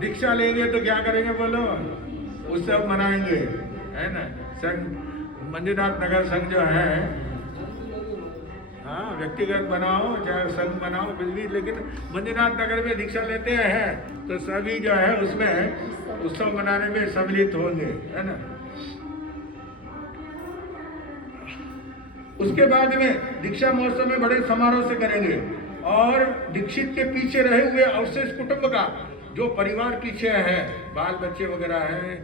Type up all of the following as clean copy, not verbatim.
दीक्षा लेंगे तो क्या करेंगे बोलो, उत्सव मनाएंगे, है ना। संघ मंजुनाथ नगर संघ जो है, हाँ व्यक्तिगत बनाओ चाहे संघ बनाओ कुछ भी, लेकिन मंजुनाथ नगर में दीक्षा लेते हैं तो सभी जो है उसमें उत्सव मनाने में सम्मिलित होंगे, है ना। उसके बाद में दीक्षा महोत्सव में बड़े समारोह से करेंगे और दीक्षित के पीछे रहे हुए अवशेष कुटुंब का, जो परिवार पीछे है, बाल बच्चे वगैरह हैं,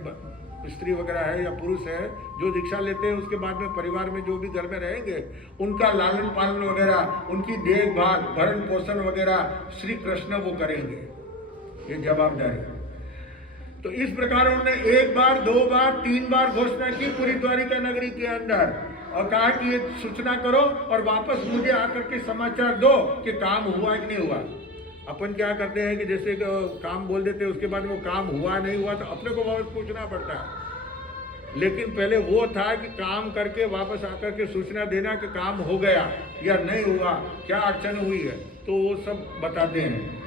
स्त्री वगैरह है या पुरुष है जो दीक्षा लेते हैं, उसके बाद में परिवार में जो भी घर में रहेंगे उनका लालन पालन वगैरह, उनकी देखभाल भरण पोषण वगैरह श्री कृष्ण वो करेंगे, ये जवाबदारी। तो इस प्रकार उन्होंने एक बार, दो बार, तीन बार घोषणा की पूरी द्वारिका नगरी के अंदर और कहा कि ये सूचना करो और वापस मुझे आकर के समाचार दो कि काम हुआ कि नहीं हुआ। अपन क्या करते हैं कि जैसे काम बोल देते हैं, उसके बाद वो काम हुआ नहीं हुआ तो अपने को वापस पूछना पड़ता है। लेकिन पहले वो था कि काम करके वापस आकर के सूचना देना कि काम हो गया या नहीं हुआ, क्या अड़चन हुई है, तो वो सब बताते हैं।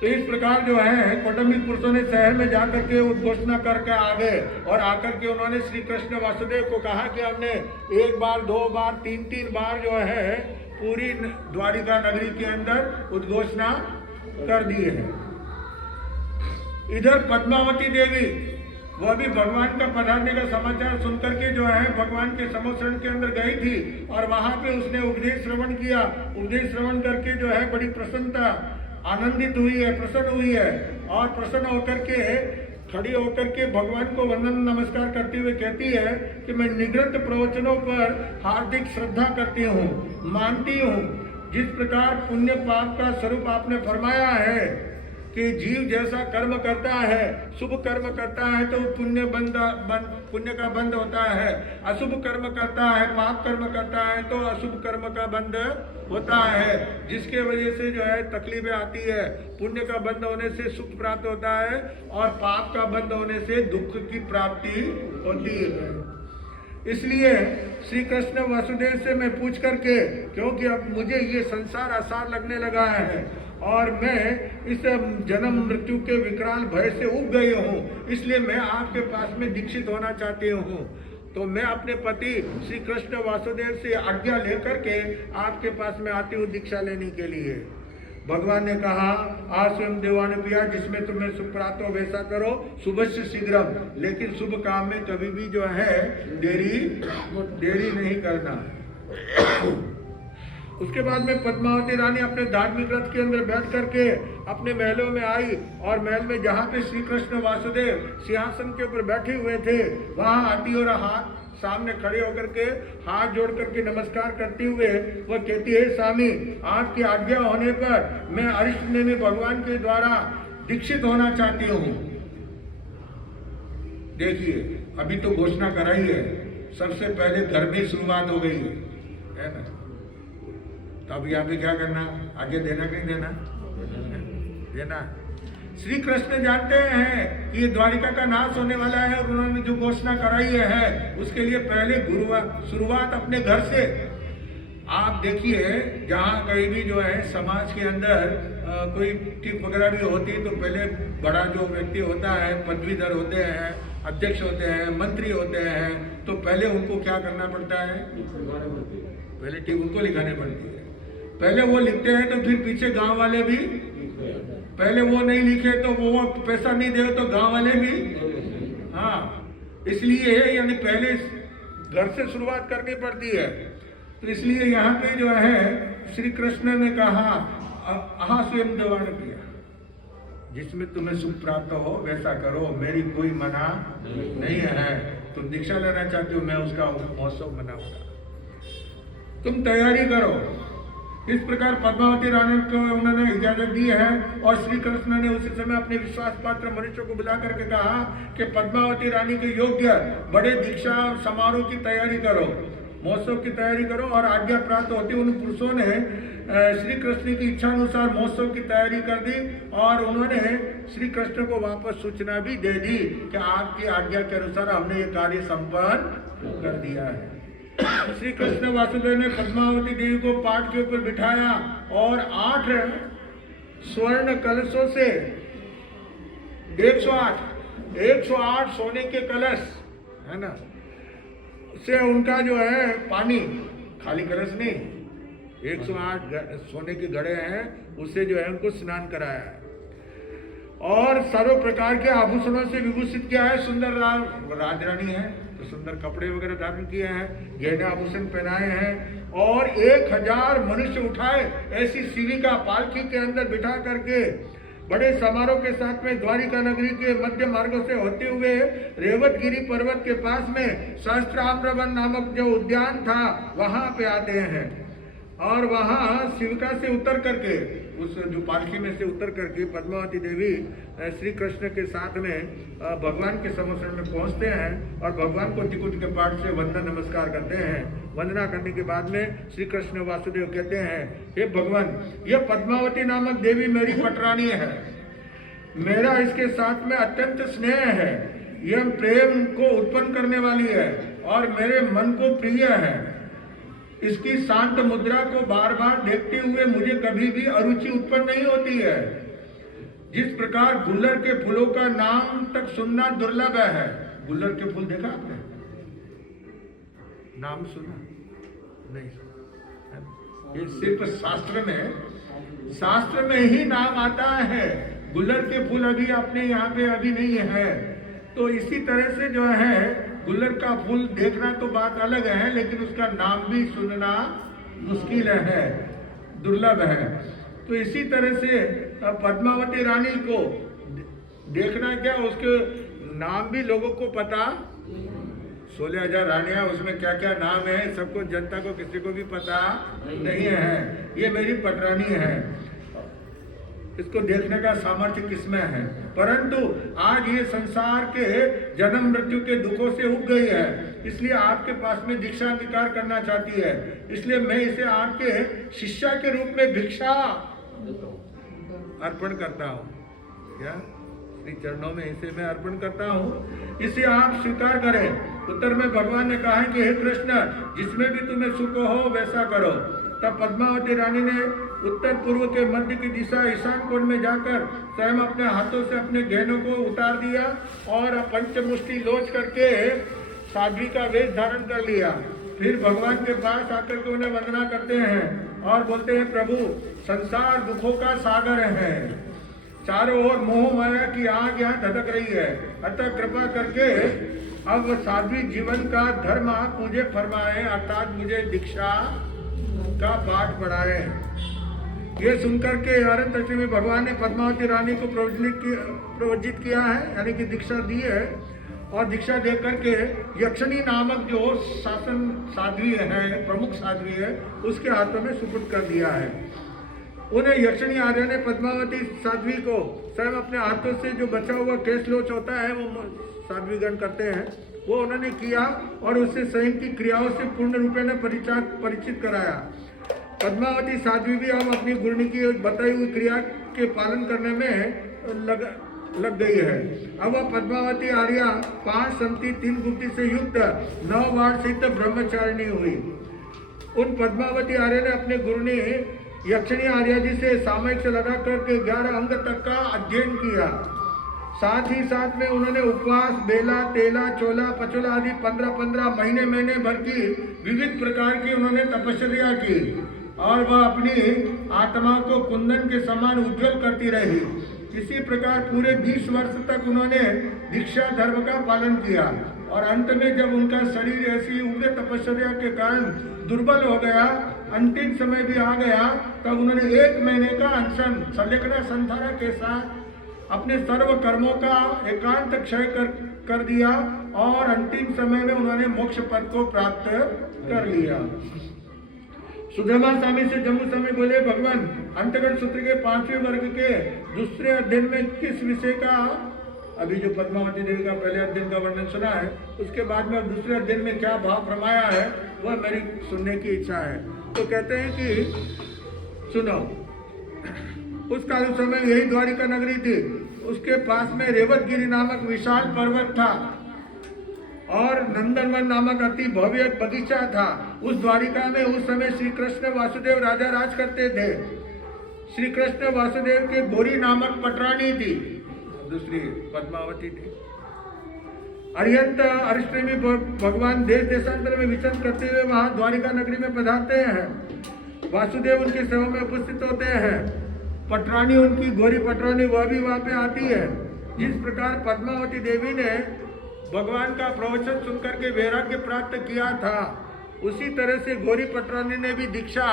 तो इस प्रकार जो है कौटुंबिक पुरुषों ने शहर में जाकर के उद्घोषणा करके आ गए और आकर के उन्होंने श्री कृष्ण वासुदेव को कहा कि हमने एक बार, दो बार, तीन बार जो है पूरी द्वारिका नगरी के अंदर उद्घोषणा कर दी है। इधर पद्मावती देवी वो भी भगवान का पधारने का समाचार सुनकर के जो है भगवान के समोसरण के अंदर गई थी और वहां पे उसने उपदेश श्रवण किया। उपदेश श्रवण करके जो है बड़ी प्रसन्नता, आनंदित हुई है, प्रसन्न हुई है और प्रसन्न होकर के खड़ी होकर के भगवान को वंदन नमस्कार करते हुए कहती है कि मैं निगृत प्रवचनों पर हार्दिक श्रद्धा करती हूँ, मानती हूँ। जिस प्रकार पुण्य पाप का स्वरूप आपने फरमाया है कि जीव जैसा कर्म करता है, शुभ कर्म करता है तो पुण्य का बंध होता है, अशुभ कर्म करता है, पाप कर्म करता है तो अशुभ कर्म का बंध होता है, जिसके वजह से जो है तकलीफें आती है। पुण्य का बंध होने से सुख प्राप्त होता है और पाप का बंध होने से दुख की प्राप्ति होती है। इसलिए श्री कृष्ण वासुदेव से मैं पूछ करके, क्योंकि अब मुझे ये संसार आसार लगने लगा है और मैं इस जन्म मृत्यु के विकराल भय से उब गई हूँ, इसलिए मैं आपके पास में दीक्षित होना चाहती हूँ। तो मैं अपने पति श्री कृष्ण वासुदेव से आज्ञा लेकर के आपके पास में आती हूँ दीक्षा लेने के लिए। भगवान ने कहा, आज स्वयं देवान पिया, जिसमें तुम्हें सुख प्राप्त हो वैसा करो, शुभ से शीघ्रम, लेकिन शुभ काम में कभी भी जो है देरी नहीं करना। उसके बाद में पद्मावती रानी अपने धार्मिक रथ के अंदर बैठ करके अपने महलों में आई और महल में जहाँ पे श्री कृष्ण वासुदेव सिंहासन के ऊपर बैठे हुए थे वहाँ आती और हाथ सामने खड़े होकर के हाथ जोड़ करके नमस्कार करते हुए वो कहती है, स्वामी आपकी आज्ञा होने पर मैं अरिष्ट नेमि भगवान के द्वारा दीक्षित होना चाहती हूँ। देखिए अभी तो घोषणा कराई है, सबसे पहले घर में शुरुआत हो गई है ना। तो अब यहाँ पे क्या करना, आगे देना कि नहीं देना। श्री कृष्ण जानते हैं कि ये द्वारिका का नाश होने वाला है और उन्होंने जो घोषणा कराई है उसके लिए पहले शुरुआत अपने घर से। आप देखिए जहाँ कहीं भी जो है समाज के अंदर कोई टिप वगैरह भी होती है तो पहले बड़ा जो व्यक्ति होता है, पदवीधर होते हैं, अध्यक्ष होते हैं, मंत्री होते हैं, तो पहले उनको क्या करना पड़ता है, पहले टिप उनको लिखानी पड़ती है। पहले वो लिखते हैं तो फिर पीछे गांव वाले भी, पहले वो नहीं लिखे तो वो पैसा नहीं दे तो गांव वाले भी, हाँ इसलिए यानी पहले घर से शुरुआत करनी पड़ती है। तो इसलिए यहाँ पे जो है श्री कृष्ण ने कहा, आहा स्वयं देवान किया, जिसमें तुम्हें सुख प्राप्त हो वैसा करो, मेरी कोई मना नहीं है। तुम दीक्षा लेना चाहते हो, मैं उसका महोत्सव मनाऊंगा, तुम तैयारी करो। इस प्रकार पद्मावती रानी को उन्होंने इजाजत दी है और श्री कृष्ण ने उसी समय अपने विश्वास पात्र मनुष्य को बुला करके कहा कि पद्मावती रानी के योग्य बड़े दीक्षा समारोह की तैयारी करो, महोत्सव की तैयारी करो। और आज्ञा प्राप्त होती उन पुरुषों ने श्री कृष्ण की इच्छा अनुसार महोत्सव की तैयारी कर दी और उन्होंने श्री कृष्ण को वापस सूचना भी दे दी कि आपकी आज्ञा के अनुसार हमने ये कार्य संपन्न कर दिया है। श्री कृष्ण वासुदेव ने पद्मावती देवी को पाट के ऊपर बिठाया और 8 स्वर्ण कलशों से 108 सोने के कलश है ना, से उनका जो है पानी, खाली कलश नहीं, 108 सोने के घड़े हैं, उससे जो है उनको स्नान कराया है। और सर्व प्रकार के आभूषणों से विभूषित किया है। सुंदर राजरानी है तो सुंदर कपड़े वगैरह धारण किए हैं, गहने आभूषण पहनाए हैं, और 1000 मनुष्य उठाए ऐसी शिविका पालकी के अंदर बिठा करके बड़े समारोह के साथ में द्वारिका नगरी के मध्य मार्गों से होते हुए रेवतगिरी पर्वत के पास में सहस्त्राम्रवन नामक जो उद्यान था वहां पे आते हैं। और वहां शिविका से उतर करके, उस जो पालकी में से उतर करके पद्मावती देवी श्री कृष्ण के साथ में भगवान के समक्ष में पहुंचते हैं और भगवान को त्रिकुट के पाठ से वंदन नमस्कार करते हैं। वंदना करने के बाद में श्री कृष्ण वासुदेव कहते हैं, हे भगवान, यह पद्मावती नामक देवी मेरी पटरानी है, मेरा इसके साथ में अत्यंत स्नेह है, यह प्रेम को उत्पन्न करने वाली है और मेरे मन को प्रिय है। इसकी शांत मुद्रा को बार बार देखते हुए मुझे कभी भी अरुचि उत्पन्न नहीं होती है। जिस प्रकार गुल्लर के फूलों का नाम तक सुनना दुर्लभ है। गुल्लर के फूल देखा आपने? नाम सुना नहीं? ये सिर्फ शास्त्र में ही नाम आता है। गुल्लर के फूल अभी अपने यहाँ पे अभी नहीं है। तो इसी तरह से जो है गुल्लर का फूल देखना तो बात अलग है, लेकिन उसका नाम भी सुनना मुश्किल है, दुर्लभ है। तो इसी तरह से पद्मावती रानी को देखना क्या, उसके नाम भी लोगों को पता, 16,000 रानियां, उसमें क्या क्या नाम है सबको, जनता को किसी को भी पता नहीं है। ये मेरी पटरानी है, इसको देखने का सामर्थ्य किसमें है। परंतु आज ये संसार के जन्म मृत्यु के दुखों से उब गई है, इसलिए आपके पास में दीक्षा अंगीकार करना चाहती है। इसलिए मैं इसे आपके शिष्या के रूप में भिक्षा अर्पण करता हूँ। क्या श्री चरणों में इसे मैं अर्पण करता हूँ, इसे आप स्वीकार करें। उत्तर में भगवान ने कहा कि हे कृष्ण, जिसमें भी तुम्हें सुख हो वैसा करो। तब पद्मावती रानी ने उत्तर पूर्व के मध्य की दिशा ईशान कोण में जाकर स्वयं अपने हाथों से अपने गहनों को उतार दिया और पंचमुष्टि लोच करके साध्वी का वेश धारण कर लिया। फिर भगवान के पास आकर के उन्हें वंदना करते हैं और बोलते हैं, प्रभु, संसार दुखों का सागर है, चारों ओर मोह माया की आग यहाँ धधक रही है, अतः कृपा करके अब साध्वी जीवन का धर्म आप मुझे फरमाए, अर्थात मुझे दीक्षा का पाठ पढ़ाए। ये सुनकर के अरण्यदक्षिण में भगवान ने पद्मावती रानी को प्रवजित किया है, यानी कि दीक्षा दी है। और दीक्षा दे करके यक्षिणी नामक जो शासन साध्वी है, प्रमुख साध्वी है, उसके हाथों में सुपुर्द कर दिया है। उन्हें यक्षिणी आर्य ने पद्मावती साध्वी को स्वयं अपने हाथों से जो बचा हुआ केश लोच होता है वो साध्वीगण करते हैं, वो उन्होंने किया और उससे स्वयं की क्रियाओं से पूर्ण रूपेण परिचित कराया। पद्मावती साध्वी भी अब अपनी गुरनी की बताई हुई क्रिया के पालन करने में लग गई है। अब वह पद्मावती आर्या 5 संति 3 गुप्ती से युक्त 9 वार सहित ब्रह्मचारिणी हुई। उन पद्मावती आर्य ने अपने गुरुनी यक्षिणी आर्या जी से सामयिक से लगा करके 11 अंग तक का अध्ययन किया। साथ ही साथ में उन्होंने उपवास, बेला, तेला, चोला, पचोला आदि 15 महीने भर की विविध प्रकार की उन्होंने तपस्या की और वह अपनी आत्मा को कुंदन के समान उज्जवल करती रही। इसी प्रकार पूरे 20 वर्ष तक उन्होंने दीक्षा धर्म का पालन किया और अंत में जब उनका शरीर ऐसी उग्र तपस्या के कारण दुर्बल हो गया, अंतिम समय भी आ गया, तब उन्होंने 1 महीने का अनशन संलेखना संधारा के साथ अपने सर्व कर्मों का एकांत क्षय कर दिया और अंतिम समय में उन्होंने मोक्ष पद को प्राप्त कर लिया। सुदामा स्वामी से जम्मू स्वामी बोले, भगवान, अंतगण सूत्र के 5वें वर्ग के दूसरे अध्ययन में किस विषय का, अभी जो पद्मावती देवी का पहले अध्ययन का वर्णन सुना है, उसके बाद में दूसरे अध्ययन में क्या भाव फरमाया है वह मेरी सुनने की इच्छा है। तो कहते हैं कि सुनो, उस काल समय यही द्वारिका नगरी थी, उसके पास में रेवतगिरी नामक विशाल पर्वत था और नंदनवन नामक अति भव्य बगीचा था। उस द्वारिका में उस समय श्री कृष्ण वासुदेव राजा राज करते थे। श्री कृष्ण वासुदेव के गौरी नामक पटरानी थी। दूसरी पद्मावती थी। अरिहंत अरिष्टनेमी भगवान देश देशांतर में विचरण करते हुए वहां द्वारिका नगरी में पधारते हैं। वासुदेव उनकी सेवा में उपस्थित होते हैं। पटरानी उनकी गोरी पटरानी वह भी वहां पे आती है। जिस प्रकार पद्मावती देवी ने भगवान का प्रवचन सुनकर के वैराग्य प्राप्त किया था, उसी तरह से गोरी पटरानी ने भी दीक्षा,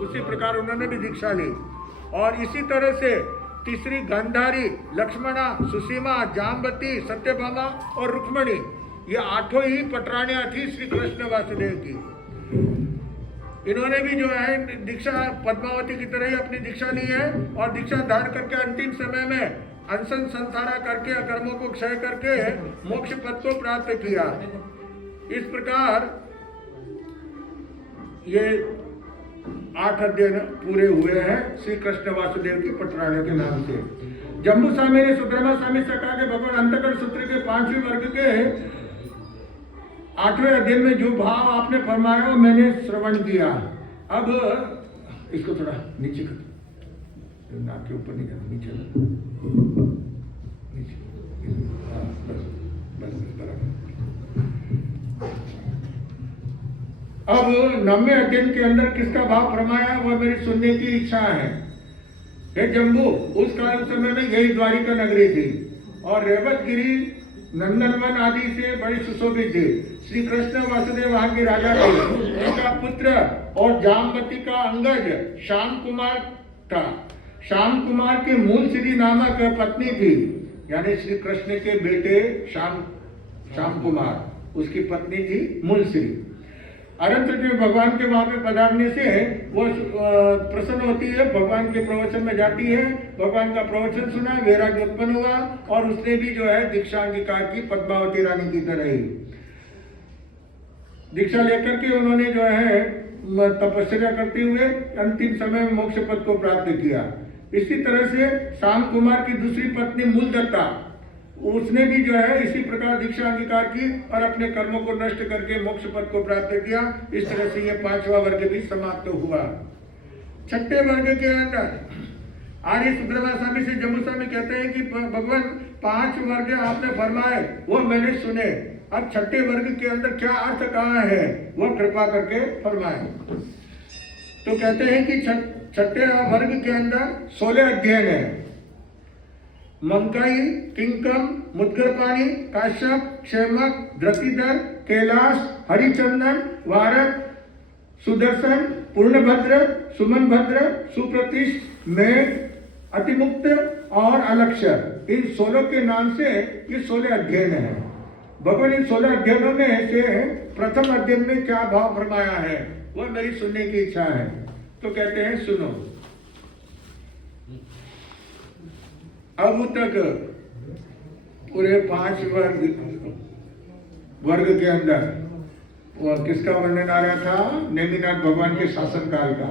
उसी प्रकार उन्होंने भी दीक्षा ली। और इसी तरह से तीसरी गांधारी, लक्ष्मणा, सुसीमा, जाम्बती, सत्यभामा और रुक्मणी, ये आठों ही पटरानियां थी श्री कृष्ण वासुदेव की। इन्होंने भी जो है दीक्षा पद्मावती की तरह ही अपनी दीक्षा ली है और दीक्षा धारण करके अंतिम समय में अनशन संसारा करके कर्मों को क्षय करके मोक्ष पद को प्राप्त किया। इस प्रकार ये 8 अध्ययन पूरे हुए हैं श्री कृष्ण वासुदेव की पटरानियों के नाम से। जम्बू स्वामी ने सुब्रमा स्वामी से कहा कि भगवान अंतकरण सूत्र के 5वें वर्ग के 8वें अध्ययन में जो भाव आपने फरमाया वो मैंने श्रवण किया। अब इसको थोड़ा नीचे कर, नाक के ऊपर नहीं करना, नीचे नीचे, हाँ, बस बस बराबर। अब 9वें अध्ययन के अंदर किसका भाव फरमाया वह मेरी सुनने की इच्छा है। हे जम्बू, उस काल समय में यही द्वारिका नगरी थी और रेवतगिरी नंदनवन आदि से बड़ी सुशोभित थी। श्री कृष्ण वासुदेव वहां के राजा थे। उनका पुत्र और जाम्बती का अंगज श्याम कुमार था। श्याम कुमार के मूल श्री नामक पत्नी थी, यानी श्री कृष्ण के बेटे श्याम कुमार, उसकी पत्नी थी मूल श्री। अनंत में भगवान के वहां पे पधारने से वो प्रसन्न होती है, भगवान के प्रवचन में जाती है, भगवान का प्रवचन सुना, वैराग्य उत्पन्न हुआ और उसने भी जो है दीक्षा अंगीकार की पद्मावती रानी की तरह ही। दीक्षा लेकर के उन्होंने जो है तपस्या करते हुए अंतिम समय में मोक्ष पद को प्राप्त किया। इसी तरह से श्याम कुमार की दूसरी पत्नी मूलदत्ता, उसने भी जो है इसी प्रकार दीक्षा अंगीकार की और अपने कर्मों को नष्ट करके मोक्ष पद को प्राप्त किया। इस तरह से ये 5वां वर्ग भी समाप्त हुआ। 6ठे वर्ग के अंदर आर्य सुब्रमा स्वामी से जम्बू स्वामी कहते हैं कि भगवान 5 वर्ग आपने फरमाए वो मैंने सुने, अब 6ठे वर्ग के अंदर क्या अर्थ कहाँ है वो कृपा करके फरमाए। तो कहते हैं कि 6ठे वर्ग के अंदर 16 अध्ययन है। मंकाई, किंकम, मुद्गरपाणी, काश्यप, क्षेमक, द्रतिधर, कैलाश, हरिचंदन, वारक, सुदर्शन, पूर्णभद्र, सुमनभद्र, सुप्रतिष्ठ, मेघ, अतिमुक्त और अलक्षर, इन 16 के नाम से ये 16 अध्ययन है। भगवान इन 16 अध्ययनों में से प्रथम अध्ययन में क्या भाव फरमाया है वह मेरी सुनने की इच्छा है। तो कहते हैं सुनो। अब तक पूरे 5 वर्ग के अंदर किसका वर्णन आ रहा था? नेमिनाथ भगवान के शासन काल का।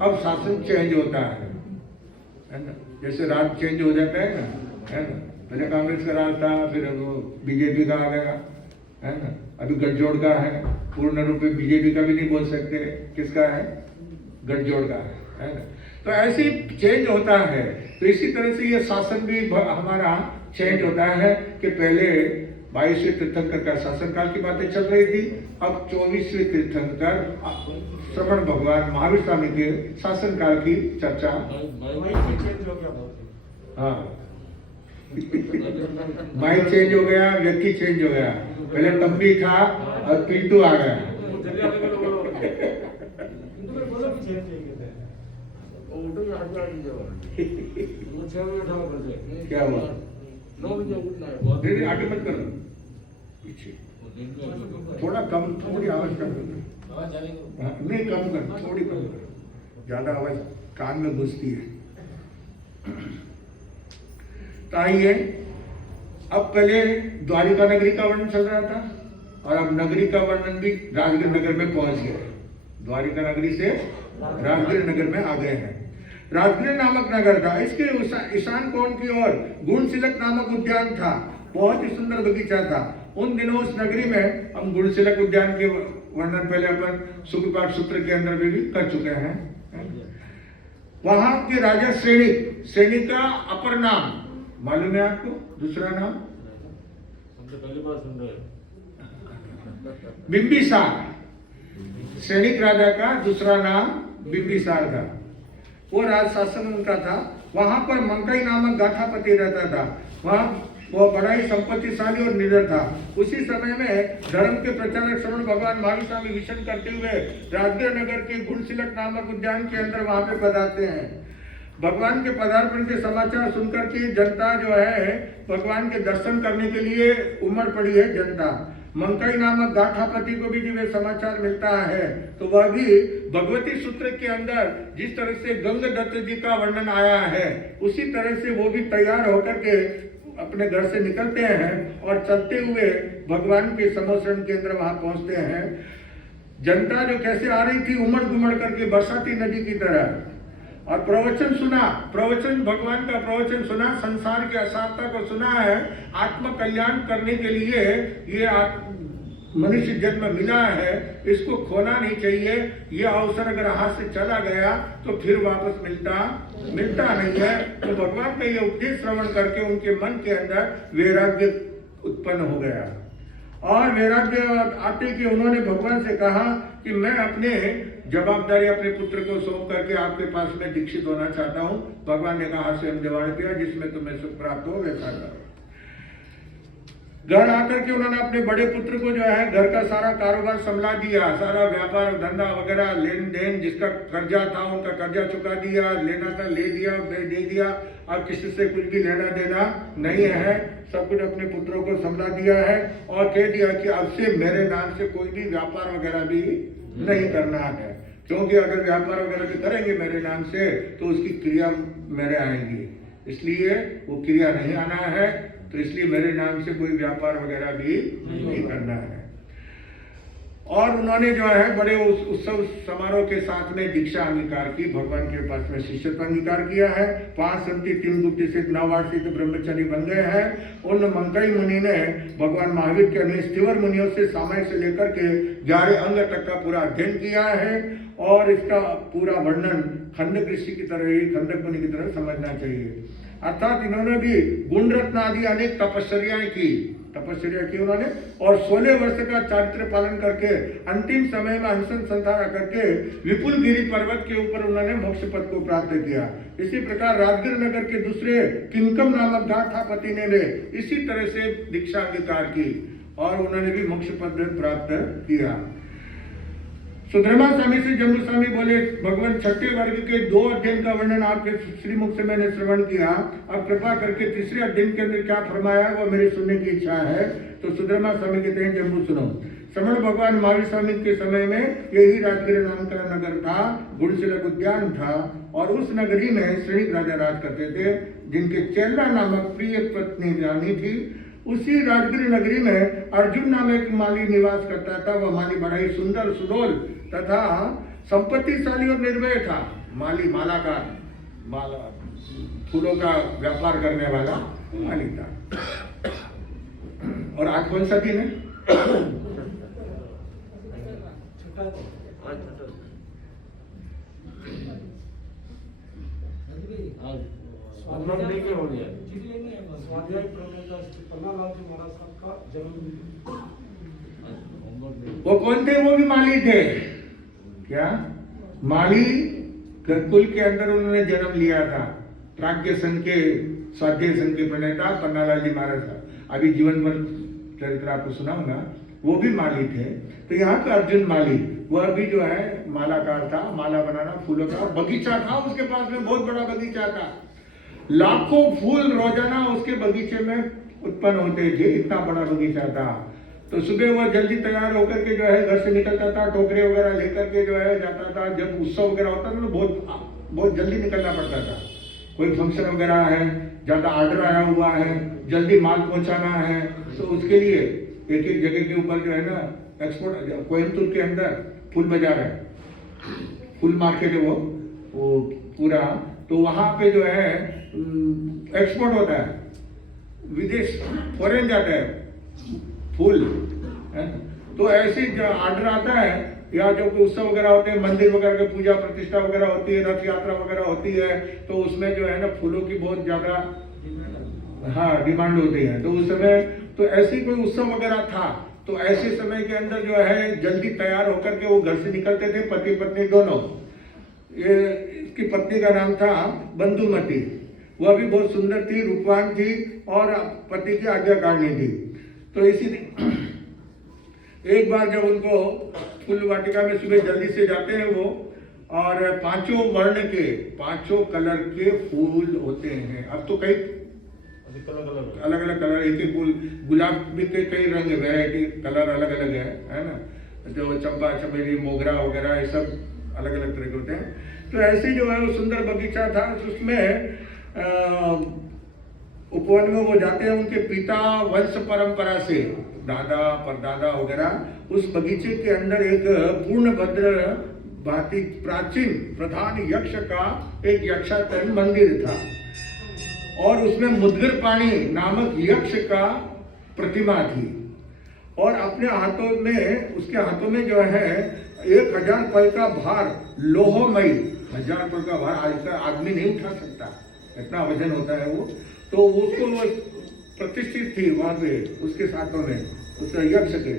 अब शासन चेंज होता है ना, जैसे राज चेंज हो जाता है ना, पहले कांग्रेस का राज था, फिर वो बीजेपी का आ गया, है ना, अभी गठजोड़ का है। पूर्ण रूप में बीजेपी का भी नहीं बोल सकते, किसका है? गठजोड़ का है ना। तो ऐसे ही चेंज होता है। तो इसी तरह से ये शासन भी हमारा चेंज होता है कि पहले 22वें तीर्थंकर का शासन काल की बातें चल रही थी, अब 24वें तीर्थंकर श्रवण भगवान महावीर स्वामी के शासन काल की चर्चा। हाँ, माइक चेंज हो गया, व्यक्ति चेंज हो गया। पहले तंबी था और पिंटू आ गया। क्या हुआ? आगे मत करो, पीछे थोड़ा कम, थोड़ी आवाज कम करो। नहीं, कम कर, थोड़ी कम करो, ज्यादा आवाज कान में घुसती है। तो आइए, अब पहले द्वारिका नगरी का वर्णन चल रहा था और अब नगरी का वर्णन भी राजगीर नगर में पहुंच गए। द्वारिका नगरी से राजगीर नगर में आ गए हैं। राजगीर नामक नगर था, इसके ईशान कोण की ओर गुणशिलक नामक उद्यान था, बहुत ही सुंदर बगीचा था। उन दिनों उस नगरी में हम गुणशिलक उद्यान के वर्णन पहले अपन सुखपाठ सूत्र के अंदर भी कर चुके हैं। वहां के राजा श्रेणी का अपर नाम मालूम है आपको दूसरा नाम? पहली बार सुन रहे बिंबिसार, सैनिक राजा का दूसरा नाम बिंबिसार था। वो राज शासन उनका था। वहां पर मंकई नामक गाथापति रहता था। वहां वो बड़ा ही संपत्तिशाली और निडर था। उसी समय में धर्म के प्रचारक श्रवण भगवान महावीर स्वामी विचरण करते हुए राजगीर नगर के गुणशिलक नामक उद्यान के अंदर वहां पे पधारते हैं। भगवान के पदार्पण के समाचार सुनकर के जनता जो है भगवान के दर्शन करने के लिए उमड़ पड़ी है जनता। मंकई नामक गाथापति को भी जब ये समाचार मिलता है तो वह भी भगवती सूत्र के अंदर जिस तरह से गंगदत्त जी का वर्णन आया है उसी तरह से वो भी तैयार होकर के अपने घर से निकलते हैं और चलते हुए भगवान के समोसरण के अंदर वहां पहुंचते हैं। जनता जो कैसे आ रही थी उमड़ घुमड़ करके बरसाती नदी की तरह, और प्रवचन सुना, प्रवचन भगवान का प्रवचन सुना, संसार की असारता को सुना है। आत्म कल्याण करने के लिए ये मनुष्य जन्म मिला है, इसको खोना नहीं चाहिए। ये अवसर अगर हाथ से चला गया तो फिर वापस मिलता नहीं है। तो भगवान का ये उपदेश श्रवण करके उनके मन के अंदर वैराग्य उत्पन्न हो गया, और वैराग्य आते कि उन्होंने भगवान से कहा कि मैं अपने जवाबदारी अपने पुत्र को सौंप करके आपके पास में दीक्षित होना चाहता हूँ। भगवान ने कहा से हम जवाब दिया जिसमें तुम्हें सुख प्राप्त हो वैसा करो। घर आकर के उन्होंने अपने बड़े पुत्र को जो है घर का सारा कारोबार संभला दिया, सारा व्यापार धंधा वगैरह लेन देन जिसका कर्जा था उनका कर्जा चुका दिया, लेना था ले दिया, दे दिया। अब किसी से कुछ भी लेना देना नहीं है, सब कुछ अपने पुत्रों को संभला दिया है और कह दिया कि अब से मेरे नाम से कोई भी व्यापार वगैरह भी नहीं करना है, क्योंकि अगर व्यापार वगैरह भी करेंगे मेरे नाम से तो उसकी क्रिया मेरे आएंगी, इसलिए वो क्रिया नहीं आना है। तो इसलिए मेरे नाम से कोई व्यापार वगैरह भी नहीं करना है। और उन्होंने जो है बड़े उत्सव समारोह के साथ में दीक्षा अंगीकार की, भगवान के पास में शिष्यत्व अंगीकार किया है। 5 संति 3 गुप्ति से 9 वार्षिक ब्रह्मचारी बन गए हैं। उन मंकई मुनि ने भगवान महावीर के अन्य स्थिवर मुनियों से सामय से लेकर के 11 अंग तक का पूरा अध्ययन किया है, और इसका पूरा वर्णन खंडक ऋषि की तरह ही, खंडक मुनि की तरह समझना चाहिए। अर्थात इन्होंने भी गुण रत्न आदि अनेक तपस्याएं की उन्होंने, और 16 वर्ष का चारित्र पालन करके अंतिम समय में अनशन संधारा करके विपुल गिरी पर्वत के ऊपर उन्होंने मोक्ष पद को प्राप्त किया। इसी प्रकार राजगीर नगर के दूसरे किंकम नामक गाथापति ने भी इसी तरह से दीक्षा अंगीकार की और उन्होंने भी मोक्ष पद प्राप्त किया। सुधर्मा स्वामी से जम्मू स्वामी बोले, भगवान छठे वर्ग के 2 अध्ययन का वर्णन आपके श्रीमुख से मैंने श्रवण किया, अब कृपा करके तीसरे अध्ययन के अंदर क्या फरमाया है वो मेरी सुनने की इच्छा है। तो सुधर्मा स्वामी कहते हैं जम्मू सुनो। श्रवण भगवान महावीर स्वामी के समय में यही राजगीर नाम का नगर था, गुणशिलक उद्यान था, और उस नगरी में सैनिक राजा राज करते थे जिनके चेल्ला नामक प्रिय पत्नी रानी थी। उसी राजगीर नगरी में अर्जुन नाम एक माली निवास करता था। वह माली बड़ा ही सुंदर सुडोल तथा संपत्तिशाली और निर्भय था। माली मालाकार, माला फूलों का व्यापार करने वाला माली था। और आज कौन सा दिन है? वो कौन थे? वो भी माली थे। क्या माली कुल के अंदर उन्होंने जन्म लिया था। प्राज्ञ संघ के स्वाध्याय संघ के प्रणेता पन्नालाल जी महाराज था। अभी जीवन भर चरित्र आपको सुनाऊंगा। वो भी माली थे। तो यहाँ का अर्जुन माली वह भी जो है मालाकार था, माला बनाना फूलों का, बगीचा था उसके पास में, बहुत बड़ा बगीचा था। लाखों फूल रोजाना उसके बगीचे में उत्पन्न होते थे, इतना बड़ा बगीचा था। तो सुबह वह जल्दी तैयार होकर के जो है घर से निकलता था, टोकरे वगैरह लेकर के जो है जाता था। जब उत्सव वगैरह होता था तो बहुत जल्दी निकलना पड़ता था। कोई फंक्शन वगैरह है, ज्यादा ऑर्डर आया हुआ है, जल्दी माल पहुंचाना है, तो उसके लिए एक एक जगह के ऊपर जो है ना एक्सपोर्ट, कोयम्बतूर के अंदर फूल बाजार है, फूल मार्केट है वो पूरा, तो वहां पे जो है एक्सपोर्ट होता है, विदेश फॉरेन जाता है फूल है। तो ऐसे ऑर्डर आता है, या जो उत्सव वगैरह होते हैं, मंदिर वगैरह की पूजा प्रतिष्ठा वगैरह होती है, रथ यात्रा वगैरह होती है, तो उसमें जो है ना फूलों की बहुत ज्यादा हाँ डिमांड होती है। तो उस समय तो ऐसी कोई उत्सव वगैरह था, तो ऐसे समय के अंदर जो है जल्दी तैयार होकर के वो घर से निकलते थे, पति पत्नी दोनों। ये इसकी पत्नी का नाम था बंधुमती। वह भी बहुत सुंदर थी, रूपवान थी और पति की आज्ञाकारिणी थी। तो इसी एक बार जब उनको फूल वाटिका में सुबह जल्दी से जाते हैं वो, और पांचों वर्ण के, पांचों कलर के फूल होते हैं। अब तो कई अलग अलग कलर, एक एक फूल, गुलाब भी के कई रंग वैरायटी कलर अलग अलग है ना। जो चंपा चमेली मोगरा वगैरह ये सब अलग अलग तरह के होते हैं। तो ऐसे जो है वो सुंदर बगीचा था, उसमें उपवन में वो जाते हैं उनके पिता वंश परंपरा से, दादा परदादा वगैरह। उस बगीचे के अंदर एक पूर्णभद्र भांति प्राचीन प्रधान यक्ष का एक यक्षातन मंदिर था, और उसमें मुद्गर पाणी नामक यक्ष का प्रतिमा थी। और अपने हाथों में, उसके हाथों में जो है 1000 पल का भार लोहमयी, 1000 पल का भार आज का आदमी नहीं उठा सकता, इतना वजन होता है वो। तो उसको प्रतिष्ठित थी वहां पे उसके साथों में, उस यक्ष के।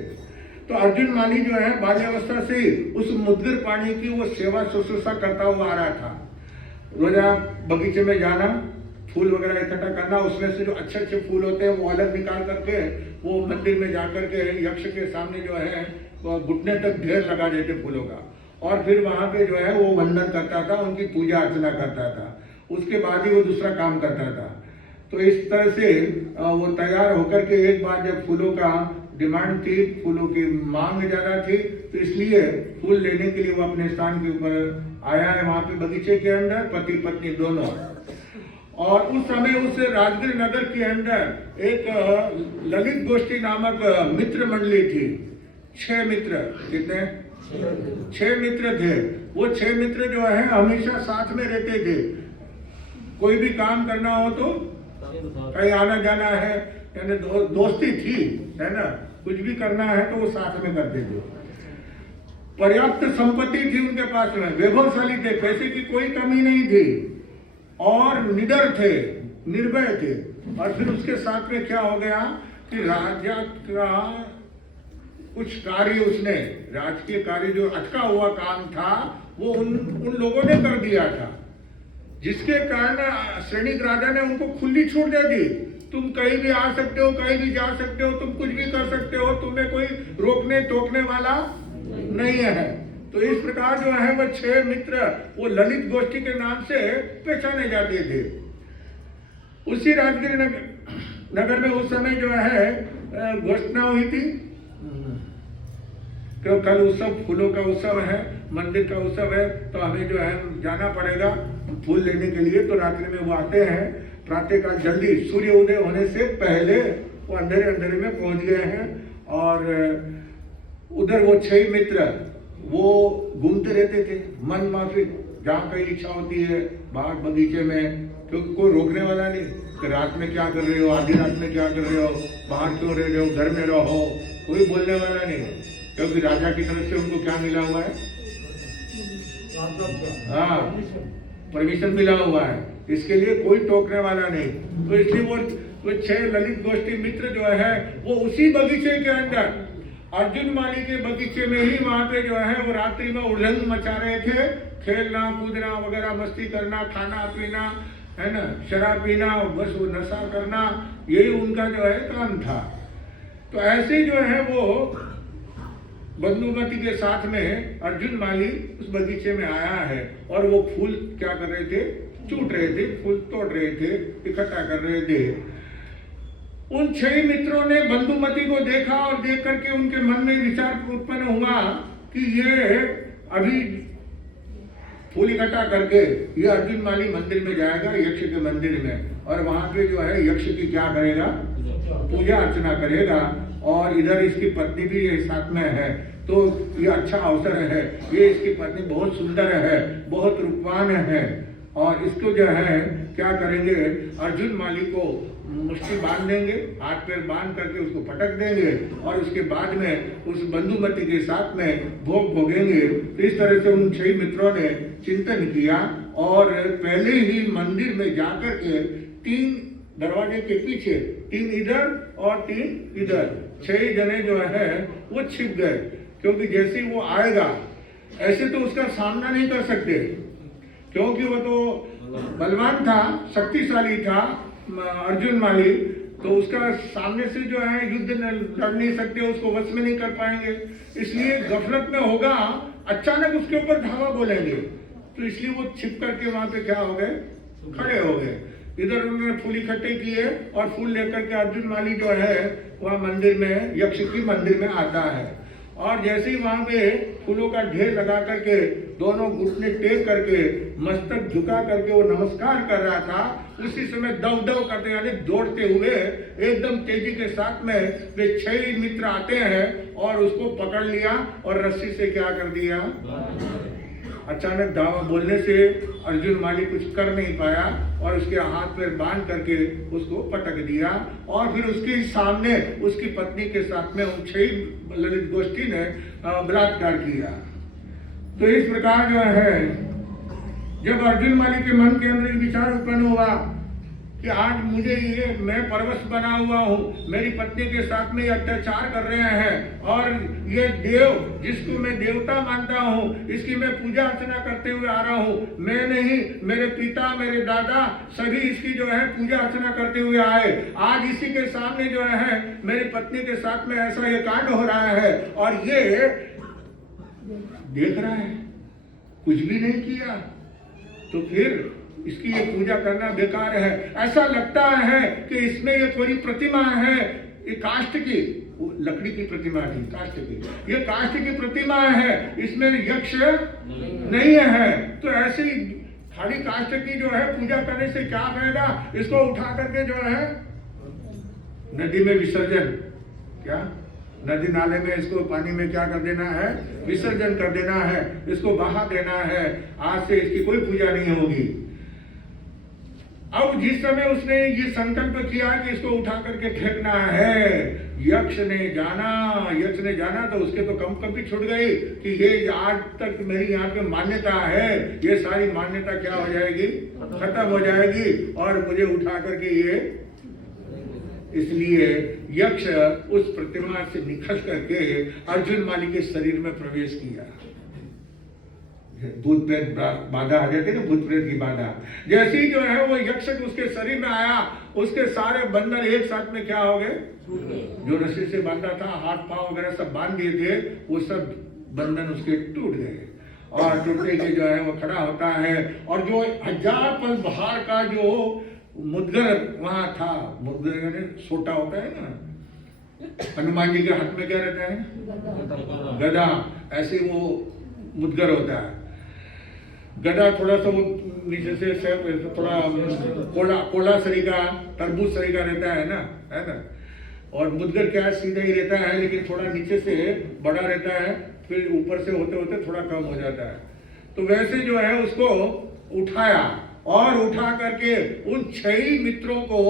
तो अर्जुन माली जो है बाल्यावस्था से उस मुद्गर पाणी की वो सेवा शुश्रूषा करता हुआ आ रहा था। रोजा बगीचे में जाना, फूल वगैरह इकट्ठा करना, उसमें से जो अच्छे अच्छे फूल होते हैं वो अलग निकाल करके वो मंदिर में जाकर के यक्ष के सामने जो है वो घुटने तक ढेर लगा देते फूलों का, और फिर वहां पे जो है वो वंदन करता था, उनकी पूजा अर्चना करता था। उसके बाद ही वो दूसरा काम करता था। तो इस तरह से वो तैयार होकर के, एक बार जब फूलों का डिमांड थी, फूलों की मांग ज्यादा थी, तो इसलिए फूल लेने के लिए वो अपने स्थान के ऊपर आया है, वहां पे बगीचे के अंदर, पति पत्नी दोनों। और उस समय उस राजगीर नगर के अंदर एक ललित गोष्ठी नामक मित्र मंडली थी। 6 मित्र, कितने? 6 मित्र थे। वो 6 मित्र जो है हमेशा साथ में रहते थे। कोई भी काम करना हो तो कहीं आना जाना है, यानी दोस्ती थी, है ना। कुछ भी करना है तो वो साथ में करते थे। पर्याप्त संपत्ति थी उनके पास में, वैभवशाली थे, पैसे की कोई कमी नहीं थी, और निडर थे, निर्भय थे। और फिर उसके साथ में क्या हो गया कि राजा का कुछ कार्य, उसने राजकीय कार्य जो अटका हुआ काम था वो उन लोगों ने कर दिया था, जिसके कारण सैनिक राजा ने उनको खुली छूट दे दी। तुम कहीं भी आ सकते हो, कहीं भी जा सकते हो, तुम कुछ भी कर सकते हो, तुम्हें कोई रोकने टोकने वाला नहीं है। तो इस प्रकार जो है वो 6 मित्र वो ललित गोष्ठी के नाम से पहचाने जाते थे। उसी राजगीर नगर में उस समय जो है घोषणा हुई थी कि कल उत्सव, फूलों का उत्सव है, मंदिर का उत्सव है, तो हमें जो है जाना पड़ेगा फूल लेने के लिए। तो रात्रि में वो आते हैं, प्रातःकाल जल्दी सूर्य उदय होने से पहले वो अंधेरे अंधेरे में पहुंच गए हैं। और उधर वो 6 मित्र वो घूमते रहते थे मन माफिक, जहाँ कहीं इच्छा होती है बाहर बगीचे में, क्योंकि कोई रोकने वाला नहीं कि रात में क्या कर रहे हो, आधी रात में क्या कर रहे हो, बाहर क्यों रह रहे हो, घर में रहो, कोई बोलने वाला नहीं, क्योंकि राजा की तरफ से उनको क्या मिला हुआ है? हाँ, परमिशन मिला हुआ है, इसके लिए कोई टोकने वाला नहीं। तो इसलिए वो 6 ललित गोष्ठी मित्र जो है वो उसी बगीचे के अंदर, अर्जुन माली के बगीचे में ही, वहां पे जो है वो रात्रि में उड़ंग मचा रहे थे, खेलना कूदना वगैरह, मस्ती करना, खाना पीना, है ना, शराब पीना, बस वो नशा करना, यही उनका जो है काम था। तो ऐसे जो है वो बंधुमती के साथ में अर्जुन माली उस बगीचे में आया है, और वो फूल क्या कर रहे थे? चूट रहे थे, फूल तोड़ रहे थे, इकट्ठा कर रहे थे। उन 6 मित्रों ने बंधुमती को देखा, और देख करके उनके मन में विचार उत्पन्न हुआ कि ये अभी फूल इकट्ठा करके ये अर्जुन माली मंदिर में जाएगा, यक्ष के मंदिर में, और वहां पे जो है यक्ष की क्या करेगा? पूजा अर्चना करेगा। और इधर इसकी पत्नी भी ये साथ में है, तो ये अच्छा अवसर है। ये इसकी पत्नी बहुत सुंदर है, बहुत रूपवान है, और इसको जो है क्या करेंगे? अर्जुन माली को मुट्ठी बांध देंगे, हाथ पैर बांध करके उसको पटक देंगे, और उसके बाद में उस बंधुमती के साथ में भोग भोगेंगे। इस तरह से उन 6 मित्रों ने चिंतन किया, और पहले ही मंदिर में जाकर के 3 दरवाजे के पीछे, 3 इधर और 3 इधर, 6 जने जो है वो छिप गए, क्योंकि जैसे ही वो आएगा ऐसे तो उसका सामना नहीं कर सकते, क्योंकि वो तो बलवान था, शक्तिशाली था अर्जुन माली, तो उसका सामने से जो है युद्ध लड़ नहीं सकते, उसको वश में नहीं कर पाएंगे, इसलिए गफलत में होगा, अचानक उसके ऊपर धावा बोलेंगे, तो इसलिए वो छिप करके वहां पे क्या हो गए, खड़े हो गए। इधर उन्होंने फूल इकट्ठे किए और फूल लेकर के अर्जुन माली जो है वह मंदिर में, यक्ष की मंदिर में आता है, और जैसे ही वहां पे फूलों का ढेर लगा करके दोनों घुटने टेक करके मस्तक झुका करके वो नमस्कार कर रहा था, उसी समय दव दव करते यानी दौड़ते हुए एकदम तेजी के साथ में वे 6 मित्र आते हैं और उसको पकड़ लिया और रस्सी से क्या कर दिया, अचानक धावा बोलने से अर्जुन माली कुछ कर नहीं पाया और उसके हाथ पैर बांध करके उसको पटक दिया, और फिर उसके सामने उसकी पत्नी के साथ में उन 6 ललित गोष्ठी ने बलात्कार किया। तो इस प्रकार जो है जब अर्जुन माली के मन के अंदर एक विचार उत्पन्न हुआ कि आज मुझे ये, मैं परवश बना हुआ हूँ, मेरी पत्नी के साथ में ये अत्याचार कर रहे हैं, और ये देव जिसको मैं देवता मानता हूँ, इसकी मैं पूजा अर्चना करते हुए आ रहा हूँ, मैं नहीं, मेरे पिता, मेरे दादा सभी इसकी जो है पूजा अर्चना करते हुए आए, आज इसी के सामने जो है मेरी पत्नी के साथ में ऐसा ये कांड हो रहा है, और ये देख रहा है, कुछ भी नहीं किया, तो फिर इसकी ये पूजा करना बेकार है। ऐसा लगता है कि इसमें ये कोई प्रतिमा है, ये काष्ठ की, लकड़ी की प्रतिमा थी, काष्ठ की, ये काष्ठ की प्रतिमा है, इसमें यक्ष नहीं है, तो ऐसी खाली काष्ठ की जो है पूजा करने से क्या फायदा, इसको उठा करके जो है नदी में विसर्जन, क्या नदी नाले में इसको पानी में क्या कर देना है, विसर्जन कर देना है, इसको बहा देना है, आज से इसकी कोई पूजा नहीं होगी। अब जिस समय उसने ये संकल्प किया कि इसको उठा करके फेंकना है, यक्ष ने जाना तो उसके तो कंपी छूट गई कि ये आज तक मेरी यहाँ पे मान्यता है, ये सारी मान्यता क्या हो जाएगी, खत्म हो जाएगी, और मुझे उठा करके ये, इसलिए यक्ष उस प्रतिमा से निकल करके अर्जुन माली के शरीर में प्रवेश किया। भूत प्रेत बाधा आ जाती है ना, भूत प्रेत की बाधा, जैसे ही जो है वो यक्ष उसके शरीर में आया, उसके सारे बंधन एक साथ में क्या हो गए, जो रस्सी से बांधा था, हाथ पांव वगैरह सब बांध दिए थे, वो सब बंधन उसके टूट गए, और टूटने के जो है वो खड़ा होता है, और जो 1000 पल भार का जो मुद्गर वहां था, मुद्गर यानी सोटा होता है ना, हनुमान जी के हाथ में क्या रहता है, गदा, ऐसे वो मुद्गर होता है, गदा थोड़ा सा वो नीचे से थोड़ा कोला सरीका, तरबूज सरीका रहता है ना, और मुद्गर क्या सीधा ही रहता है, लेकिन थोड़ा नीचे से बड़ा रहता है, फिर ऊपर से होते होते थोड़ा कम हो जाता है, तो वैसे जो है उसको उठाया, और उठा करके उन 6 मित्रों को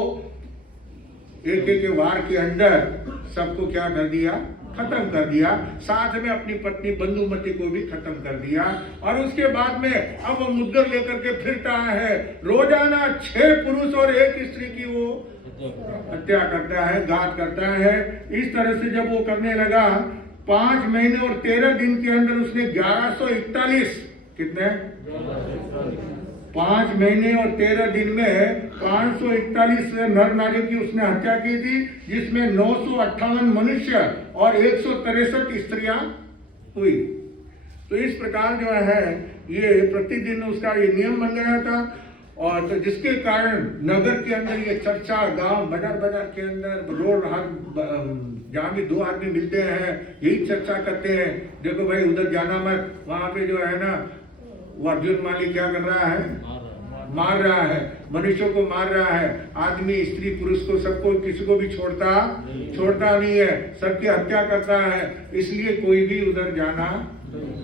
एक एक वार के अंदर सबको क्या कर दिया, खत्म कर दिया, साथ में अपनी पत्नी बंधुमती को भी खत्म कर दिया, और उसके बाद में अब वो मुद्गर लेकर के फिरता है, रोजाना 6 पुरुष और 1 स्त्री की वो हत्या करता है, घात करता है। इस तरह से जब वो करने लगा, 5 महीने और 13 दिन के अंदर उसने 1141, कितने, 5 महीने और 13 दिन में 541 नर नारियों की उसने हत्या की थी, जिसमें 958 मनुष्य और 163 स्त्रियां हुई। तो इस प्रकार जो है ये प्रतिदिन उसका ये नियम बन गया था, और तो जिसके कारण नगर के अंदर ये चर्चा, गांव बाजार के अंदर रोड जहाँ भी 2 आदमी मिलते हैं यही चर्चा करते हैं, देखो भाई उधर जाना मत, वहां पे जो है ना वो अर्जुन माली क्या कर रहा है, मार रहा है, मनुष्यों को मार रहा है, आदमी स्त्री पुरुष को सबको, किसी को भी छोड़ता नहीं है, सबकी हत्या करता है, इसलिए कोई भी उधर जाना,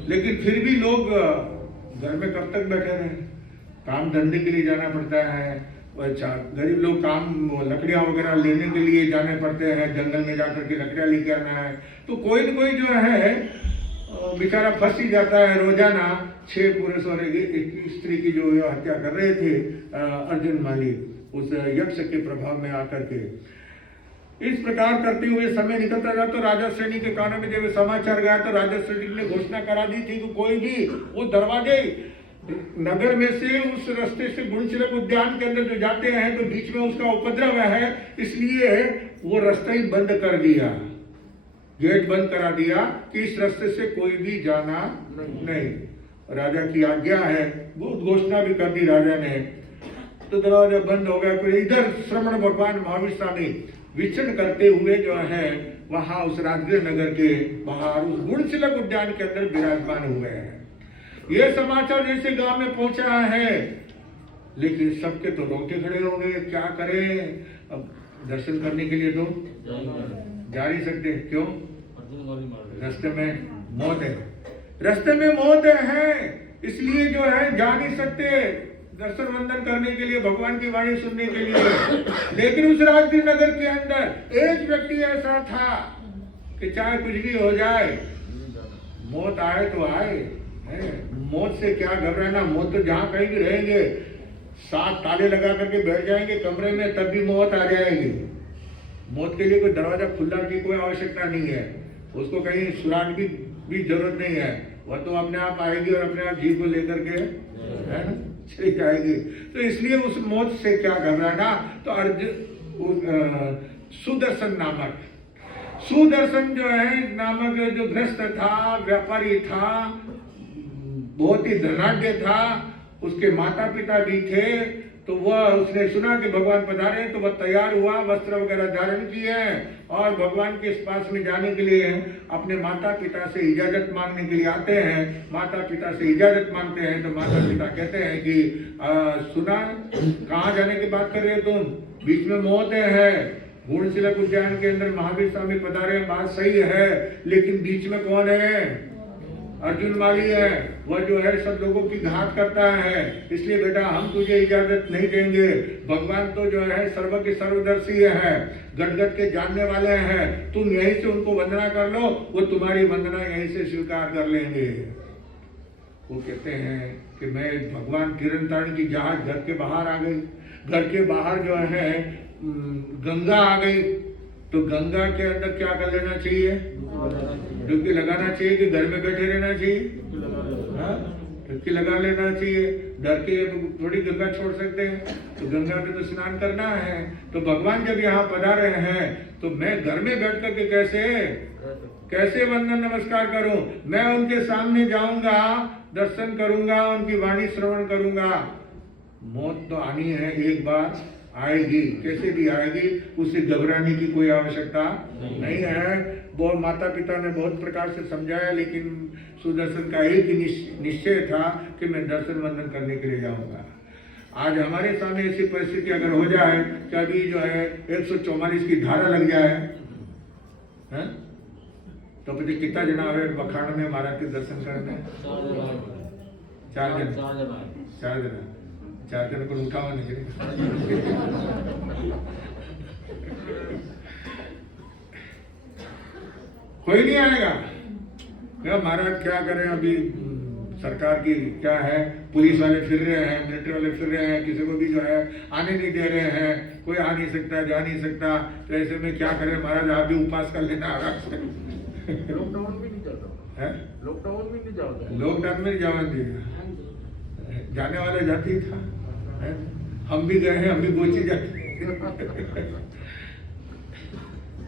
लेकिन फिर भी लोग घर में कब तक बैठे रहे, काम धंधे के लिए जाना पड़ता है, अच्छा गरीब लोग काम लकड़ियाँ वगैरह लेने के लिए जाने पड़ते हैं, जंगल में जाकर के लकड़ियाँ लेके आना है, तो कोई न कोई जो है बेचारा फंस ही जाता है। रोजाना 6 पुरुष और 1 स्त्री की जो हत्या कर रहे थे अर्जुन माली, उस यक्ष के प्रभाव में आकर के इस प्रकार करते हुए समय निकलता था। तो राजा श्रेणी के कानों में जब समाचार गया तो राजा श्रेणी ने घोषणा करा दी थी कि कोई भी वो दरवाजे नगर में से उस रास्ते से गुणशिलक उद्यान के अंदर जो जाते हैं तो बीच में उसका उपद्रव है, इसलिए वो रास्ता ही बंद कर दिया, गेट बंद करा दिया कि इस रास्ते से कोई भी जाना नहीं। राजा की आज्ञा है, बहुत घोषणा भी कर दी राजा ने। तो दरवाजा बंद हो गया। फिर इधर श्रवण भगवान महावीर स्वामी विचरण करते हुए जो है वहां उस राजगीर नगर के बाहर उस गुणशिलक उद्यान के अंदर विराजमान हुए हैं। ये समाचार जैसे गांव में पहुंचा है, लेकिन सबके तो रोके खड़े हो गए, क्या करें। अब दर्शन करने के लिए तो जा नहीं सकते, क्यों? रास्ते में मौत है, रास्ते में मौत है, इसलिए जो है जा नहीं सकते दर्शन वंदन करने के लिए, भगवान की वाणी सुनने के लिए। लेकिन उस राजगीर नगर के अंदर एक व्यक्ति ऐसा था कि चाहे कुछ भी हो जाए, मौत आए तो आए, मौत से क्या घबराना, मौत तो जहाँ कहीं भी रहेंगे, 7 ताले लगा करके बैठ जाएंगे कमरे में, तब भी मौत आ जाएगी। मौत के लिए कोई दरवाजा खुलने की कोई आवश्यकता नहीं है, उसको कहीं सुराग की भी जरूरत नहीं है, वह तो अपने आप आएगी और अपने आप जीव को लेकर के है ना चली जाएगी। तो इसलिए उस मौत से क्या घबराना। तो अर्जुन सुदर्शन जो है नामक जो ग्रस्त था, व्यापारी था, बहुत ही धनाढ्य था, उसके माता पिता भी थे। तो वह उसने सुना कि भगवान पधारे, तो वह तैयार हुआ, वस्त्र वगैरह धारण किए और भगवान के पास में जाने के लिए अपने माता पिता से इजाजत मांगने के लिए आते हैं। माता पिता से इजाजत मांगते हैं तो माता पिता कहते हैं कि सुना, कहाँ जाने की बात कर रहे हो तुम, बीच में मौत है, गुणशिलक उद्यान के अंदर महावीर स्वामी पधारे, बात सही है, लेकिन बीच में कौन है? अर्जुन माली है, वह जो है सब लोगों की घात करता है, इसलिए बेटा हम तुझे इजाजत नहीं देंगे। भगवान तो जो है सर्व के सर्वदर्शी है, गट के जानने वाले हैं, तुम यहीं से उनको वंदना कर लो, वो तुम्हारी वंदना यहीं से स्वीकार कर लेंगे। वो कहते हैं कि मैं भगवान किरण तारण की जहाज घर के बाहर आ गई, घर के बाहर जो है गंगा आ गई, तो गंगा के अंदर क्या कर लेना चाहिए? डुबकी लगाना चाहिए कि घर में बैठे रहना चाहिए? डुबकी लगा लेना चाहिए, डर के थोड़ी गंगा छोड़ सकते हैं, तो गंगा में तो स्नान करना है। तो भगवान जब यहाँ पधारे हैं तो मैं घर में बैठ करके कैसे वंदन नमस्कार करूं? मैं उनके सामने जाऊंगा, दर्शन करूंगा, उनकी वाणी श्रवण करूंगा। मौत तो आनी है, एक बार आएगी, कैसे भी आएगी, उससे घबराने की कोई आवश्यकता नहीं है। वो माता पिता ने बहुत प्रकार से समझाया, लेकिन सुदर्शन का एक ही निश्चय था कि मैं दर्शन वंदन करने के लिए जाऊंगा। आज हमारे सामने ऐसी परिस्थिति अगर हो जाए कि अभी जो है 144 की धारा लग जाए है? तो मुझे कितना जना है बखाड़ में महाराज के दर्शन करने? 4 जन को उठावा नहीं। कोई नहीं आएगा। क्या महाराज क्या करें, अभी सरकार की क्या है, पुलिस वाले फिर रहे हैं, मिलिट्री वाले फिर रहे हैं, किसी को भी जो है आने नहीं दे रहे हैं, कोई आ नहीं सकता, जा नहीं सकता। तो ऐसे में क्या करें महाराज, आप भी उपास कर लेना आराम से। लॉकडाउन भी नहीं जाता है, लॉकडाउन भी नहीं जाता, लॉकडाउन में जावा दिया, जाने वाले जाती था, हम भी गए हैं, हम भी गोची जाते।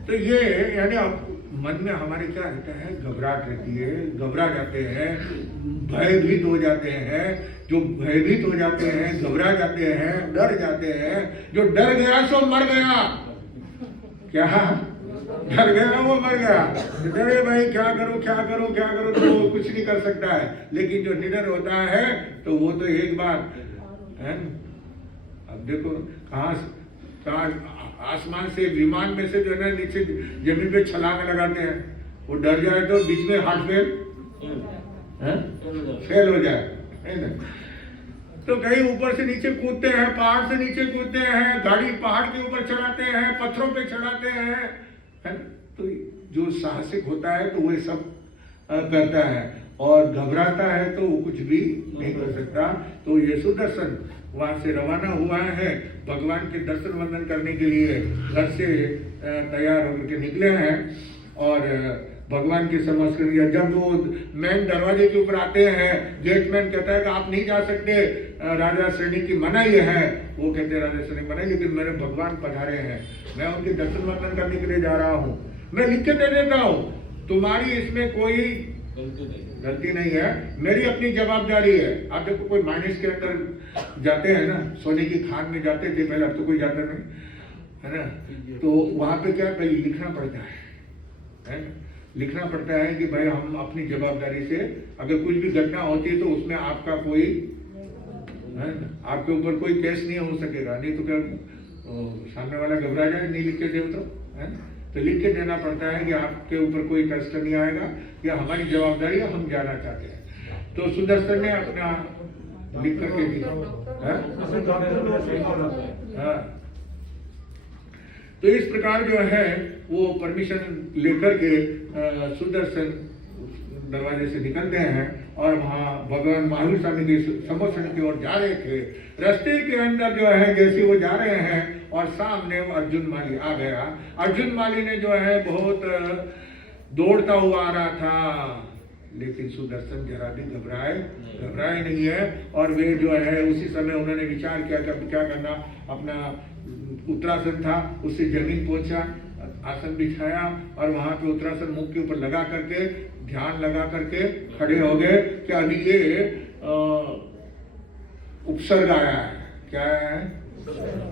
तो ये यानी अब मन में हमारे क्या रहता है, घबराहट रहती है, घबरा जाते हैं, भयभीत हो जाते हैं। जो भयभीत हो जाते हैं, घबरा जाते हैं, डर जाते हैं, जो डर गया सो मर गया। क्या डर गया वो मर गया। डरे भाई क्या करो क्या करो क्या करो, तो वो कुछ नहीं कर सकता है। लेकिन जो निडर होता है तो वो तो एक बार है। अब देखो कहाँ आसमान से, विमान में से जो है ना नीचे जमीन पे छलांग लगाते हैं, वो डर जाए तो बीच में हार्ट फेल हो जाए, है ना। तो कहीं ऊपर से नीचे कूदते हैं, पहाड़ से नीचे कूदते हैं, गाड़ी पहाड़ के ऊपर चढ़ाते हैं, पत्थरों पे चढ़ाते हैं, है ना। तो जो साहसिक होता है तो वही सब करता है। और घबराता है तो वो कुछ भी नहीं कर सकता। तो ये सुदर्शन वहां से रवाना हुआ है, भगवान के दर्शन वंदन करने के लिए घर से तैयार होकर के निकले हैं और भगवान की समझ कर लिया। जब वो मैन दरवाजे के ऊपर आते हैं, गेटमैन कहता है कि आप नहीं जा सकते, राजा श्रेणी की मनाही है। वो कहते हैं राजा श्रेणी मनाही, लेकिन मेरे भगवान पधारे हैं, मैं उनके दर्शन वंदन करने के लिए जा रहा हूँ, मैं लिख के दे देता हूँ, तुम्हारी इसमें कोई गलती नहीं है, मेरी अपनी जवाबदारी है। आप देखो कोई माइनस के अंदर जाते हैं ना, सोने की खान में जाते थे पहले, अब तो कोई जाता नहीं है ना, तो वहां पे क्या पहले लिखना पड़ता है ना? लिखना पड़ता है कि भाई हम अपनी जवाबदारी से, अगर कुछ भी घटना होती है तो उसमें आपका कोई आपके ऊपर कोई केस नहीं हो सकेगा, नहीं तो क्या सामने वाला घबरा जाए नहीं लिख के दे तो लिख के देना पड़ता है कि आपके ऊपर कोई कष्ट नहीं आएगा, या हमारी जवाबदारी है, हम जाना चाहते हैं। तो सुदर्शन ने अपना लिख करके दिया। तो इस प्रकार जो है वो परमिशन लेकर के सुदर्शन दरवाजे से निकलते हैं और वहाँ भगवान महावीर स्वामी के समोसन की ओर जा रहे थे। रास्ते के अंदर जो है जैसे वो जा रहे हैं और सामने वो अर्जुन माली आ गया। अर्जुन माली ने जो है बहुत दौड़ता हुआ आ रहा था, लेकिन सुदर्शन जरा भी घबराए नहीं है। और वे जो है उसी समय उन्होंने विचार किया कि क्या करना, अपना उत्तरासन था उससे जमीन पहुंचा, आसन बिछाया और वहां पे उत्तरासन मुख के ऊपर लगा करके ध्यान लगा करके खड़े हो गए कि अभी ये उपसर्ग आया है। क्या है